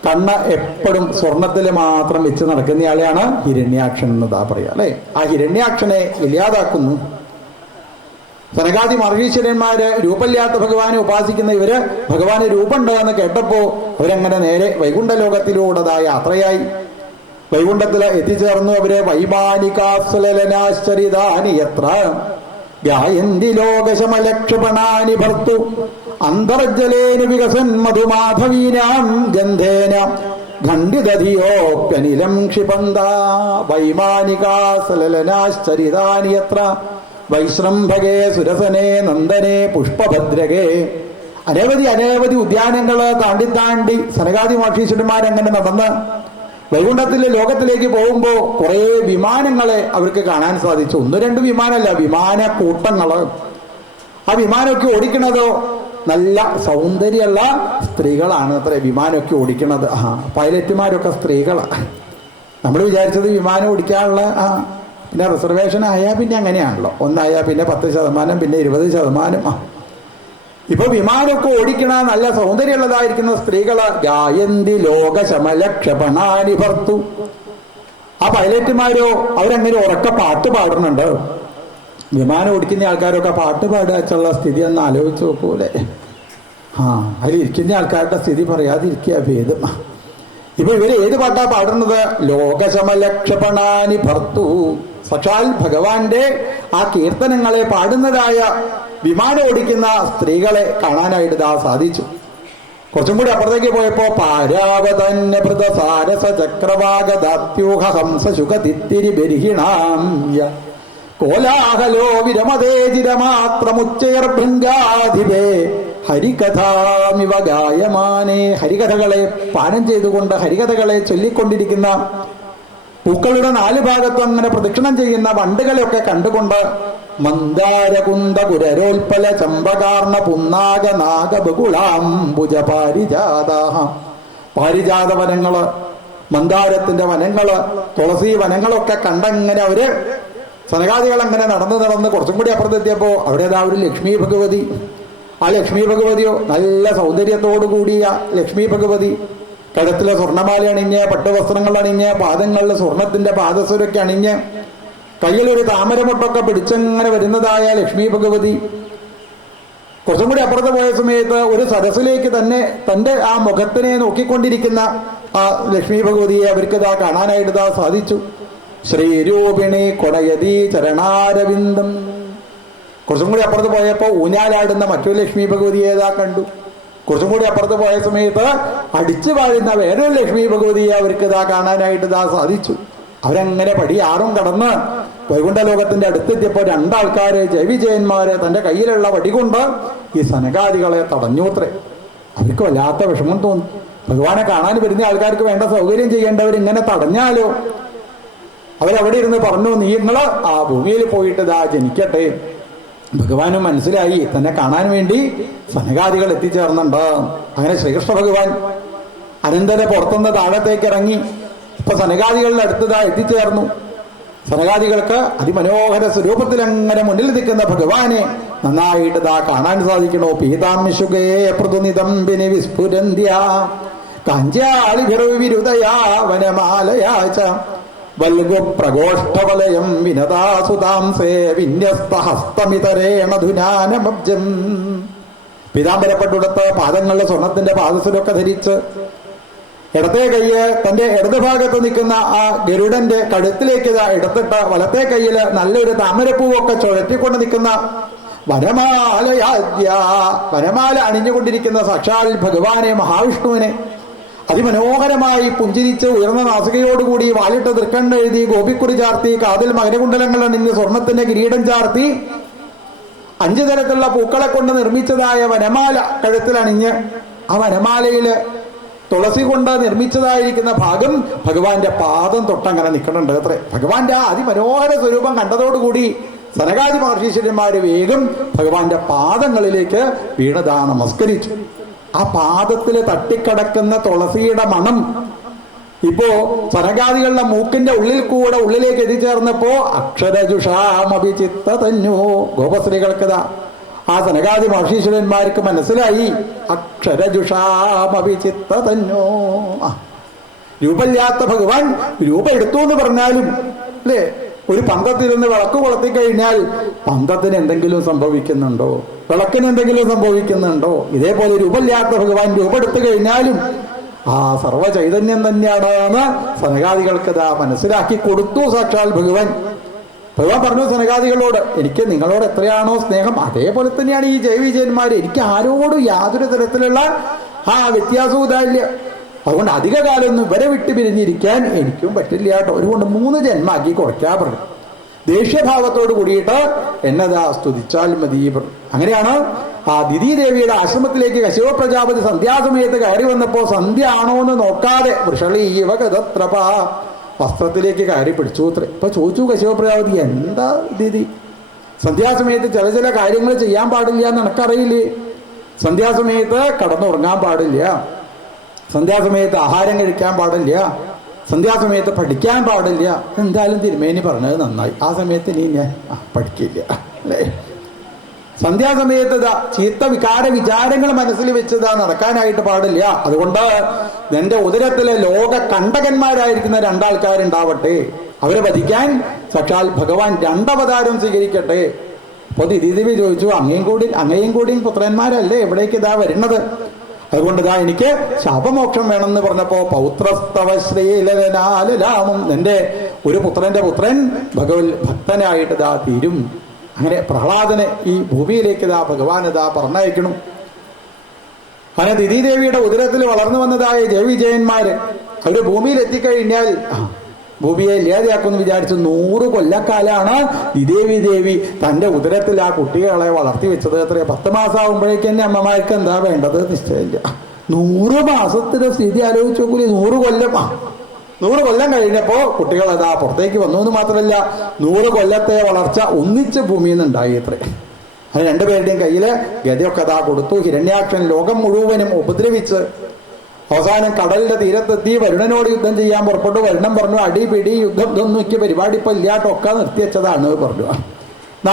കണ്ണ് എപ്പോഴും സ്വർണത്തിൽ മാത്രം വെച്ച് നടക്കുന്നയാളെയാണ് ഹിരണ്യാക്ഷൻ എന്നതാ പറയാ അല്ലെ. ആ ഹിരണ്യാക്ഷനെ ഇല്ലാതാക്കുന്നു. സനകാദി മഹർഷീശ്വരന്മാര് രൂപമില്ലാത്ത ഭഗവാനെ ഉപാസിക്കുന്ന ഇവര് ഭഗവാന് രൂപമുണ്ട് എന്ന് കേട്ടപ്പോ അവരങ്ങനെ നേരെ വൈകുണ്ഠ ലോകത്തിലൂടെതായ യാത്രയായി. വൈകുണ്ഠത്തിൽ എത്തിച്ചേർന്നു. അവര് വൈമാനികാസ്വലനാശ്ചരിതാനി യത്ര ഗായന്തി ലോകശമലക്ഷപണാനി ഭർത്തു അന്തർജലേന വികസൻ മധുമാധവീനാം ഗന്ധേന ഖണ്ഡിതധിയോപ്യനിലം ക്ഷിപന്ത വൈമാനികാസലനാശ്ചരിതാനി യത്ര വൈശ്രംഭകേ സുരസനേ നന്ദനേ പുഷ്പഭദ്രകേ. അനവധി ഉദ്യാനങ്ങള് താണ്ടി സനകാദി മഹർഷീശ്വരന്മാരങ്ങനെ നടന്ന് വൈകുണ്ഠത്തിലെ ലോകത്തിലേക്ക് പോകുമ്പോൾ കുറെ വിമാനങ്ങളെ അവർക്ക് കാണാൻ സാധിച്ചു. 1-2 വിമാനമല്ല, വിമാന കൂട്ടങ്ങള്. ആ വിമാനമൊക്കെ ഓടിക്കണതോ നല്ല സൗന്ദര്യമുള്ള സ്ത്രീകളാണ് അത്ര വിമാനമൊക്കെ ഓടിക്കണത്. പൈലറ്റുമാരൊക്കെ സ്ത്രീകളാണ്. നമ്മൾ വിചാരിച്ചത് വിമാനം ഓടിക്കാനുള്ള പിന്നെ റിസർവേഷൻ ആയാൽ പിന്നെ അങ്ങനെയാണല്ലോ. 1 ആയാൽ പിന്നെ 10%, പിന്നെ 20%. ഇപ്പൊ വിമാനമൊക്കെ ഓടിക്കണ നല്ല സൗന്ദര്യമുള്ളതായിരിക്കുന്ന സ്ത്രീകള് ഗായന്തി ലോകശമലക്ഷപണാനി ഭർത്തു. ആ പൈലറ്റുമാരോ അവരങ്ങനെ ഉറക്ക പാട്ട് പാടുന്നുണ്ട്. വിമാനം ഓടിക്കുന്ന ആൾക്കാരൊക്കെ പാട്ട് പാടുക വെച്ചുള്ള സ്ഥിതി ഒന്ന് ആലോചിച്ച് നോക്കൂലെ. അതിലിരിക്കുന്ന ആൾക്കാരുടെ സ്ഥിതി പറയാതിരിക്കുക ഭേദം. ഇപ്പൊ ഇവര് ഏത് പാട്ടാ പാടുന്നത്? ലോകശമലക്ഷപണാനി ഭർത്തു. സാക്ഷാൽ ഭഗവാന്റെ ആ കീർത്തനങ്ങളെ പാടുന്നതായ വിമാനം ഓടിക്കുന്ന സ്ത്രീകളെ കാണാനായിട്ട് ഇതാ സാധിച്ചു. കുറച്ചും കൂടി അപ്പുറത്തേക്ക് പോയപ്പോ പാരാവതന്യഭൃതസാരസ ചക്രവാഗദാത്യൂഹ ഹംസ ശുഖതിത്തിരി ബരിഹിണാംയ കോലാഹലോ വിരമതേജിരമാത്രമുച്ചയർഭൃംഗാധിപേ ഹരികഥാമിവ ഗായമാനേ. ഹരികഥകളെ പാനം ചെയ്തുകൊണ്ട് ഹരികഥകളെ ചൊല്ലിക്കൊണ്ടിരിക്കുന്ന പൂക്കളുടെ 4 ഭാഗത്തും അങ്ങനെ പ്രദക്ഷിണം ചെയ്യുന്ന വണ്ടുകളെയൊക്കെ കണ്ടുകൊണ്ട് മന്ദാരകുന്ദ പുരരോൽപ്പല ചമ്പകാർണ പുന്നാഗ നാഗബകുളാംബുജ പാരിജാത വനങ്ങള്, മന്ദാരത്തിന്റെ വനങ്ങള്, തുളസി വനങ്ങളൊക്കെ കണ്ടങ്ങനെ അവര് സനകാദികൾ അങ്ങനെ നടന്ന് കുറച്ചും കൂടി അപ്പുറത്തെത്തിയപ്പോ അവിടെ ഒരു ലക്ഷ്മി ഭഗവതി. ആ ലക്ഷ്മി ഭഗവതിയോ നല്ല സൗന്ദര്യത്തോടു കൂടിയ ലക്ഷ്മി ഭഗവതി, കഴുത്തിലെ സ്വർണ്ണമാല അണിഞ്ഞ്, പട്ടുവസ്ത്രങ്ങൾ അണിഞ്ഞ്, പാദങ്ങളിൽ സ്വർണത്തിന്റെ പാദസരൊക്കെ അണിഞ്ഞ്, കയ്യിലൊരു താമരമുട്ടൊക്കെ പിടിച്ചങ്ങനെ വരുന്നതായ ലക്ഷ്മി ഭഗവതി. കുറച്ചും കൂടി അപ്പുറത്ത് പോയ സമയത്ത് ഒരു സരസിലേക്ക് തന്നെ തന്റെ ആ മുഖത്തിനെ നോക്കിക്കൊണ്ടിരിക്കുന്ന ആ ലക്ഷ്മി ഭഗവതിയെ അവർക്ക് ഇതാ കാണാനായിട്ട് ഇതാ സാധിച്ചു. ശ്രീരൂപിണി കൊടയതി ചരണാരവിന്ദം. കുറച്ചും കൂടി അപ്പുറത്ത് പോയപ്പോ ഊഞ്ഞാലാടുന്ന മറ്റൊരു ലക്ഷ്മി ഭഗവതിയെ ഇതാ കണ്ടു. കുറച്ചും കൂടി അപ്പുറത്ത് പോയ സമയത്ത് അടിച്ചു പാടുന്ന വേറൊരു ലക്ഷ്മി ഭഗവതിയെ അവർക്ക് ഇതാ കാണാനായിട്ട് ഇതാ സാധിച്ചു. അവരങ്ങനെ പടി 6 കടന്ന് വൈകുണ്ഠ ലോകത്തിന്റെ അടുത്തെത്തിയപ്പോ 2 ആൾക്കാര് ജയവിജയന്മാര് തന്റെ കയ്യിലുള്ള വടികൊണ്ട് ഈ സനകാദികളെ തടഞ്ഞൂത്രേ. അവർക്ക് വല്ലാത്ത വിഷമം തോന്നി. ഭഗവാനെ കാണാൻ വരുന്ന ആൾക്കാർക്ക് വേണ്ട സൗകര്യം ചെയ്യേണ്ടവർ ഇങ്ങനെ തടഞ്ഞാലോ? അവരവിടെ ഇരുന്ന് പറഞ്ഞു, നിങ്ങള് ആ ഭൂമിയിൽ പോയിട്ട് ഇതാ ജനിക്കട്ടെ. ഭഗവാനും മനസ്സിലായി തന്നെ കാണാൻ വേണ്ടി സനകാദികൾ എത്തിച്ചേർന്നുണ്ട്. അങ്ങനെ ശ്രീകൃഷ്ണ ഭഗവാൻ അനന്തര പുറത്തുനിന്ന് താഴത്തേക്ക് ഇറങ്ങി ഇപ്പൊ സനകാദികളുടെ അടുത്തതാ എത്തിച്ചേർന്നു. സനകാദികൾക്ക് അതിമനോഹര സ്വരൂപത്തിൽ അങ്ങനെ മുന്നിൽ നിൽക്കുന്ന ഭഗവാനെ നന്നായിട്ട് ഇതാ കാണാൻ സാധിക്കണോ. പീതാംശുകേ പൃഥുനിതംബിനി വിസ്ഫുരന്ത്യ കാഞ്ചാളിഭിർവിരുദയാ വനമാലയാച വൽഗു പ്രഗോഷ്ഠവലയം വിനതാസുതാംസേ വിന്യസ്തഹസ്തമിതരേണ ധുനാനമബ്ജം. പീതാംബരപ്പെട്ടുടുത്ത് പാദങ്ങളിൽ സ്വർണത്തിന്റെ പാദസരമൊക്കെ ധരിച്ച് ഇടത്തെ കയ്യ് തന്റെ ഇടതുഭാഗത്ത് നിൽക്കുന്ന ആ ഗരുഡന്റെ കഴുത്തിലേക്ക് എടുത്തിട്ട് വലത്തെ കയ്യില് നല്ലൊരു താമരപ്പൂവൊക്കെ ചുഴറ്റിക്കൊണ്ട് നിൽക്കുന്ന വനമാല അണിഞ്ഞുകൊണ്ടിരിക്കുന്ന സാക്ഷാൽ ഭഗവാനെ മഹാവിഷ്ണുവിനെ അതിമനോഹരമായി പുഞ്ചിരിച്ച് ഉയർന്ന നാസികയോടുകൂടി വാലിട്ട് തൃക്കണ്ണ് എഴുതി ഗോപിക്കുറി ചാർത്തി കാതിൽ മകരകുണ്ടലങ്ങൾ അണിഞ്ഞ് സ്വർണത്തിന്റെ കിരീടം ചാർത്തി 5 തരത്തിലുള്ള പൂക്കളെ കൊണ്ട് നിർമ്മിച്ചതായ വനമാല കഴുത്തിലണിഞ്ഞ് ആ വനമാലയില് തുളസി കൊണ്ട് നിർമ്മിച്ചതായിരിക്കുന്ന ഭാഗം ഭഗവാന്റെ പാദം തൊട്ടങ്ങനെ നിൽക്കുന്നുണ്ട് അത്രേ. ഭഗവാന്റെ ആ അതിമനോഹര സ്വരൂപം കണ്ടതോടുകൂടി സനകാദി മഹർഷീശ്വരന്മാര് വേഗം ഭഗവാന്റെ പാദങ്ങളിലേക്ക് വീണതാ നമസ്കരിച്ചു. ആ പാദത്തിൽ തട്ടിക്കിടക്കുന്ന തുളസിയുടെ മണം ഇപ്പോ സനകാദികളുടെ മൂക്കിന്റെ ഉള്ളിൽ കൂടെ ഉള്ളിലേക്ക് എത്തിച്ചേർന്നപ്പോ അക്ഷരജുഷാമഭിചിത്ത തന്നു ഗോപശ്രീകൾക്കതാ ആ സനകാദി മഹർഷീശ്വരന്മാർക്ക് മനസ്സിലായി അക്ഷരജുഷാമഭിചിത്ത തന്നു. രൂപമില്ലാത്ത ഭഗവാൻ രൂപം എടുത്തു എന്ന് പറഞ്ഞാലും അല്ലേ, ഒരു പന്തത്തിരുന്ന് വിളക്ക് കൊളുത്തി കഴിഞ്ഞാൽ പന്തത്തിന് എന്തെങ്കിലും സംഭവിക്കുന്നുണ്ടോ, വിളക്കിന് എന്തെങ്കിലും സംഭവിക്കുന്നുണ്ടോ? ഇതേപോലെ രൂപമില്ലാത്ത ഭഗവാൻ രൂപമെടുത്തു കഴിഞ്ഞാലും ആ സർവ്വ ചൈതന്യം തന്നെയാണ് എന്ന് സനകാദികൾക്ക് ഇതാ മനസ്സിലാക്കി കൊടുത്തു സാക്ഷാൽ ഭഗവാൻ. ഭഗവാൻ പറഞ്ഞു സനകാദികളോട്, എനിക്ക് നിങ്ങളോട് എത്രയാണോ സ്നേഹം അതേപോലെ തന്നെയാണ് ഈ ജയവിജയന്മാര്. എനിക്ക് ആരോടും യാതൊരു തരത്തിലുള്ള വ്യത്യാസവും ഇതായില്ല. അതുകൊണ്ട് അധിക കാലമൊന്നും ഇവരെ വിട്ട് പിരിഞ്ഞിരിക്കാൻ എനിക്കും പറ്റില്ല കേട്ടോ. അതുകൊണ്ട് 3 ജന്മാക്കി കുറയ്ക്കാൻ പറഞ്ഞു. ദേഷ്യഭാവത്തോട് കൂടിയിട്ട് എന്നതാ സ്തുതിച്ചാൽ മതി പറഞ്ഞു. അങ്ങനെയാണ് ആ ദിതിദേവിയുടെ ആശ്രമത്തിലേക്ക് കശ്യപ പ്രജാപതി സന്ധ്യാസമയത്ത് കയറി വന്നപ്പോ സന്ധ്യ ആണോ എന്ന് നോക്കാതെ വൃഷളീവ ഗതത്രപ വസ്ത്രത്തിലേക്ക് കയറി പിടിച്ചു അത്രേ. ഇപ്പൊ ചോദിച്ചു കശ്യപ പ്രജാപതി, എന്താ ദിതി സന്ധ്യാസമയത്ത് ചില കാര്യങ്ങൾ ചെയ്യാൻ പാടില്ല എന്ന് എനിക്കറിയില്ലേ? സന്ധ്യാസമയത്ത് കടന്നുറങ്ങാൻ പാടില്ല, സന്ധ്യാസമയത്ത് ആഹാരം കഴിക്കാൻ പാടില്ല, സന്ധ്യാസമയത്ത് പഠിക്കാൻ പാടില്ല. എന്തായാലും തിരുമേനി പറഞ്ഞത് നന്നായി, ആ സമയത്ത് ഇനി ഞാൻ പഠിക്കില്ല അല്ലേ. സന്ധ്യാസമയത്ത് ചീത്ത വികാര വിചാരങ്ങൾ മനസ്സിൽ വെച്ചതാ നടക്കാനായിട്ട് പാടില്ല. അതുകൊണ്ട് എന്റെ ഉദരത്തിലെ ലോക കണ്ടകന്മാരായിരിക്കുന്ന 2 ആൾക്കാരുണ്ടാവട്ടെ, അവരെ വധിക്കാൻ സാക്ഷാൽ ഭഗവാൻ 2 അവതാരം സ്വീകരിക്കട്ടെ. അപ്പൊ ദിതിദേവി ചോദിച്ചു, അങ്ങയും കൂടിയും പുത്രന്മാരല്ലേ എവിടേക്ക് ഇതാ വരുന്നത്? അതുകൊണ്ട് എനിക്ക് ശാപമോക്ഷം വേണമെന്ന് പറഞ്ഞപ്പോ പൗത്രസ്തവ ശ്രീലനാലും എന്റെ ഒരു പുത്രന്റെ പുത്രൻ ഭഗവത് ഭക്തനായിട്ട് തീരും. അങ്ങനെ പ്രഹ്ലാദനെ ഈ ഭൂമിയിലേക്ക് ഭഗവാൻ പറഞ്ഞയക്കണം. അങ്ങനെ ദിതിദേവിയുടെ ഉദരത്തിൽ വളർന്നു വന്നതായ ജയവിജയന്മാര് അവര് ഭൂമിയിൽ എത്തിക്കഴിഞ്ഞാൽ ഭൂമിയെ ഇല്ലാതെയാക്കുമെന്ന് വിചാരിച്ചു 100 കൊല്ലക്കാലാണ് ദിദേവി തന്റെ ഉദരത്തിൽ ആ കുട്ടികളെ വളർത്തി വെച്ചത്. എത്രയോ 10 മാസം ആകുമ്പോഴേക്ക് തന്നെ അമ്മമാർക്ക് എന്താ വേണ്ടത് നിശ്ചയമില്ല. 100 മാസത്തിന്റെ സ്ഥിതി ആലോചിച്ച് നോക്കൂലേ. 100 കൊല്ലം 100 കൊല്ലം കഴിഞ്ഞപ്പോ കുട്ടികൾ പുറത്തേക്ക് വന്നു എന്ന് മാത്രമല്ല 100 കൊല്ലത്തെ വളർച്ച ഒന്നിച്ച് ഭൂമിയിൽ നിന്നുണ്ടായി അത്രേ. അത് 2 പേരുടെയും കയ്യില് ഗതയൊക്കെ കൊടുത്തു. ഹിരണ്യാക്ഷൻ ലോകം മുഴുവനും ഉപദ്രവിച്ച് അവസാനം കടലിന്റെ തീരത്തെത്തി വരുണനോട് യുദ്ധം ചെയ്യാൻ പുറപ്പെട്ടു. വരുണൻ പറഞ്ഞു, അടി പിടി യുദ്ധം ഇതൊന്നും എനിക്ക് പരിപാടി ഇപ്പൊ ഇല്ലാട്ടൊക്കെ നിർത്തിവെച്ചതാണ് പറഞ്ഞു.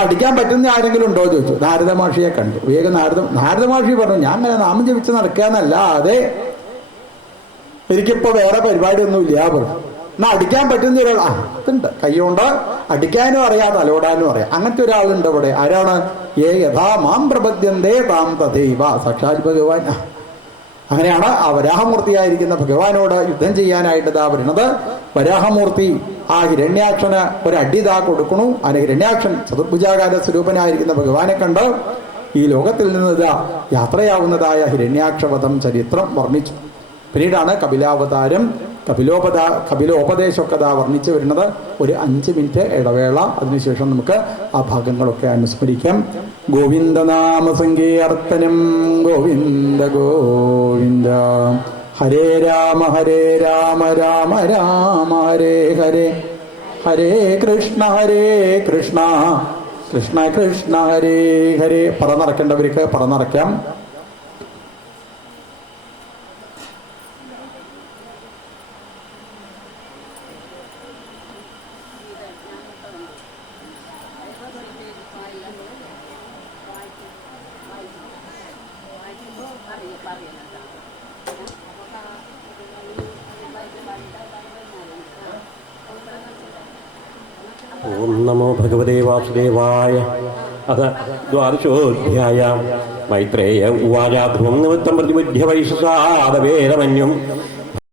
അടിക്കാൻ പറ്റുന്ന ആരെങ്കിലും ഉണ്ടോ ചോദിച്ചു. നാരദ മഹർഷിയെ കണ്ടു. വേഗം നാരദ മഹർഷി പറഞ്ഞു, ഞാൻ അങ്ങനെ നാമം ജപിച്ച് നടക്കാന്നല്ല, അതെ എനിക്കിപ്പോ വേറെ പരിപാടിയൊന്നും ഇല്ല പറഞ്ഞു. അടിക്കാൻ പറ്റുന്ന ഒരാൾ അതുണ്ട്, കൈകൊണ്ട് അടിക്കാനും അറിയാം തലോടാനും അറിയാം. അങ്ങനത്തെ ഒരാളുണ്ട് ഇവിടെ. ആരാണ്? യഥാ മാം പ്രപദ്യന്തേ താം തഥൈവ സാക്ഷാൽ ഭഗവാൻ. അങ്ങനെയാണ് ആ വരാഹമൂർത്തിയായിരിക്കുന്ന ഭഗവാനോട് യുദ്ധം ചെയ്യാനായിട്ട് വരുന്നത്. വരാഹമൂർത്തി ആ ഹിരണ്യാക്ഷന് ഒരു അടി കൊടുക്കണു. അതിന് ഹിരണ്യാക്ഷൻ ചതുർഭുജാകാര സ്വരൂപനായിരിക്കുന്ന ഭഗവാനെ കണ്ട് ഈ ലോകത്തിൽ നിന്ന് യാത്രയാവുന്നതായ ഹിരണ്യാക്ഷവധം ചരിത്രം വർണ്ണിച്ചു. പിന്നീടാണ് കപിലാവതാരം, കപിലോപദേശമൊക്കെ വർണ്ണിച്ചു വരുന്നത്. ഒരു 5 മിനിറ്റ് ഇടവേള, അതിനുശേഷം നമുക്ക് ആ ഭാഗങ്ങളൊക്കെ അനുസ്മരിക്കാം. ഗോവിന്ദനാമ സങ്കീർത്തനം ഗോവിന്ദ ഗോവിന്ദ. ഹരേ രാമ രാമ രാമ ഹരേ ഹരേ, ഹരേ കൃഷ്ണ കൃഷ്ണ കൃഷ്ണ ഹരേ ഹരേ. പറന്നറക്കേണ്ടവർക്ക് പറന്നറക്കാം. ഓം നമോ ഭഗവതേ വാസുദേവായ. അഥ ദ്വാദശോധ്യായ. മൈത്രേയ ഉവാച ധ്രുവം നിമിത്തം പ്രതിബുദ്ധ്യ വൈശസാദവേദമന്യും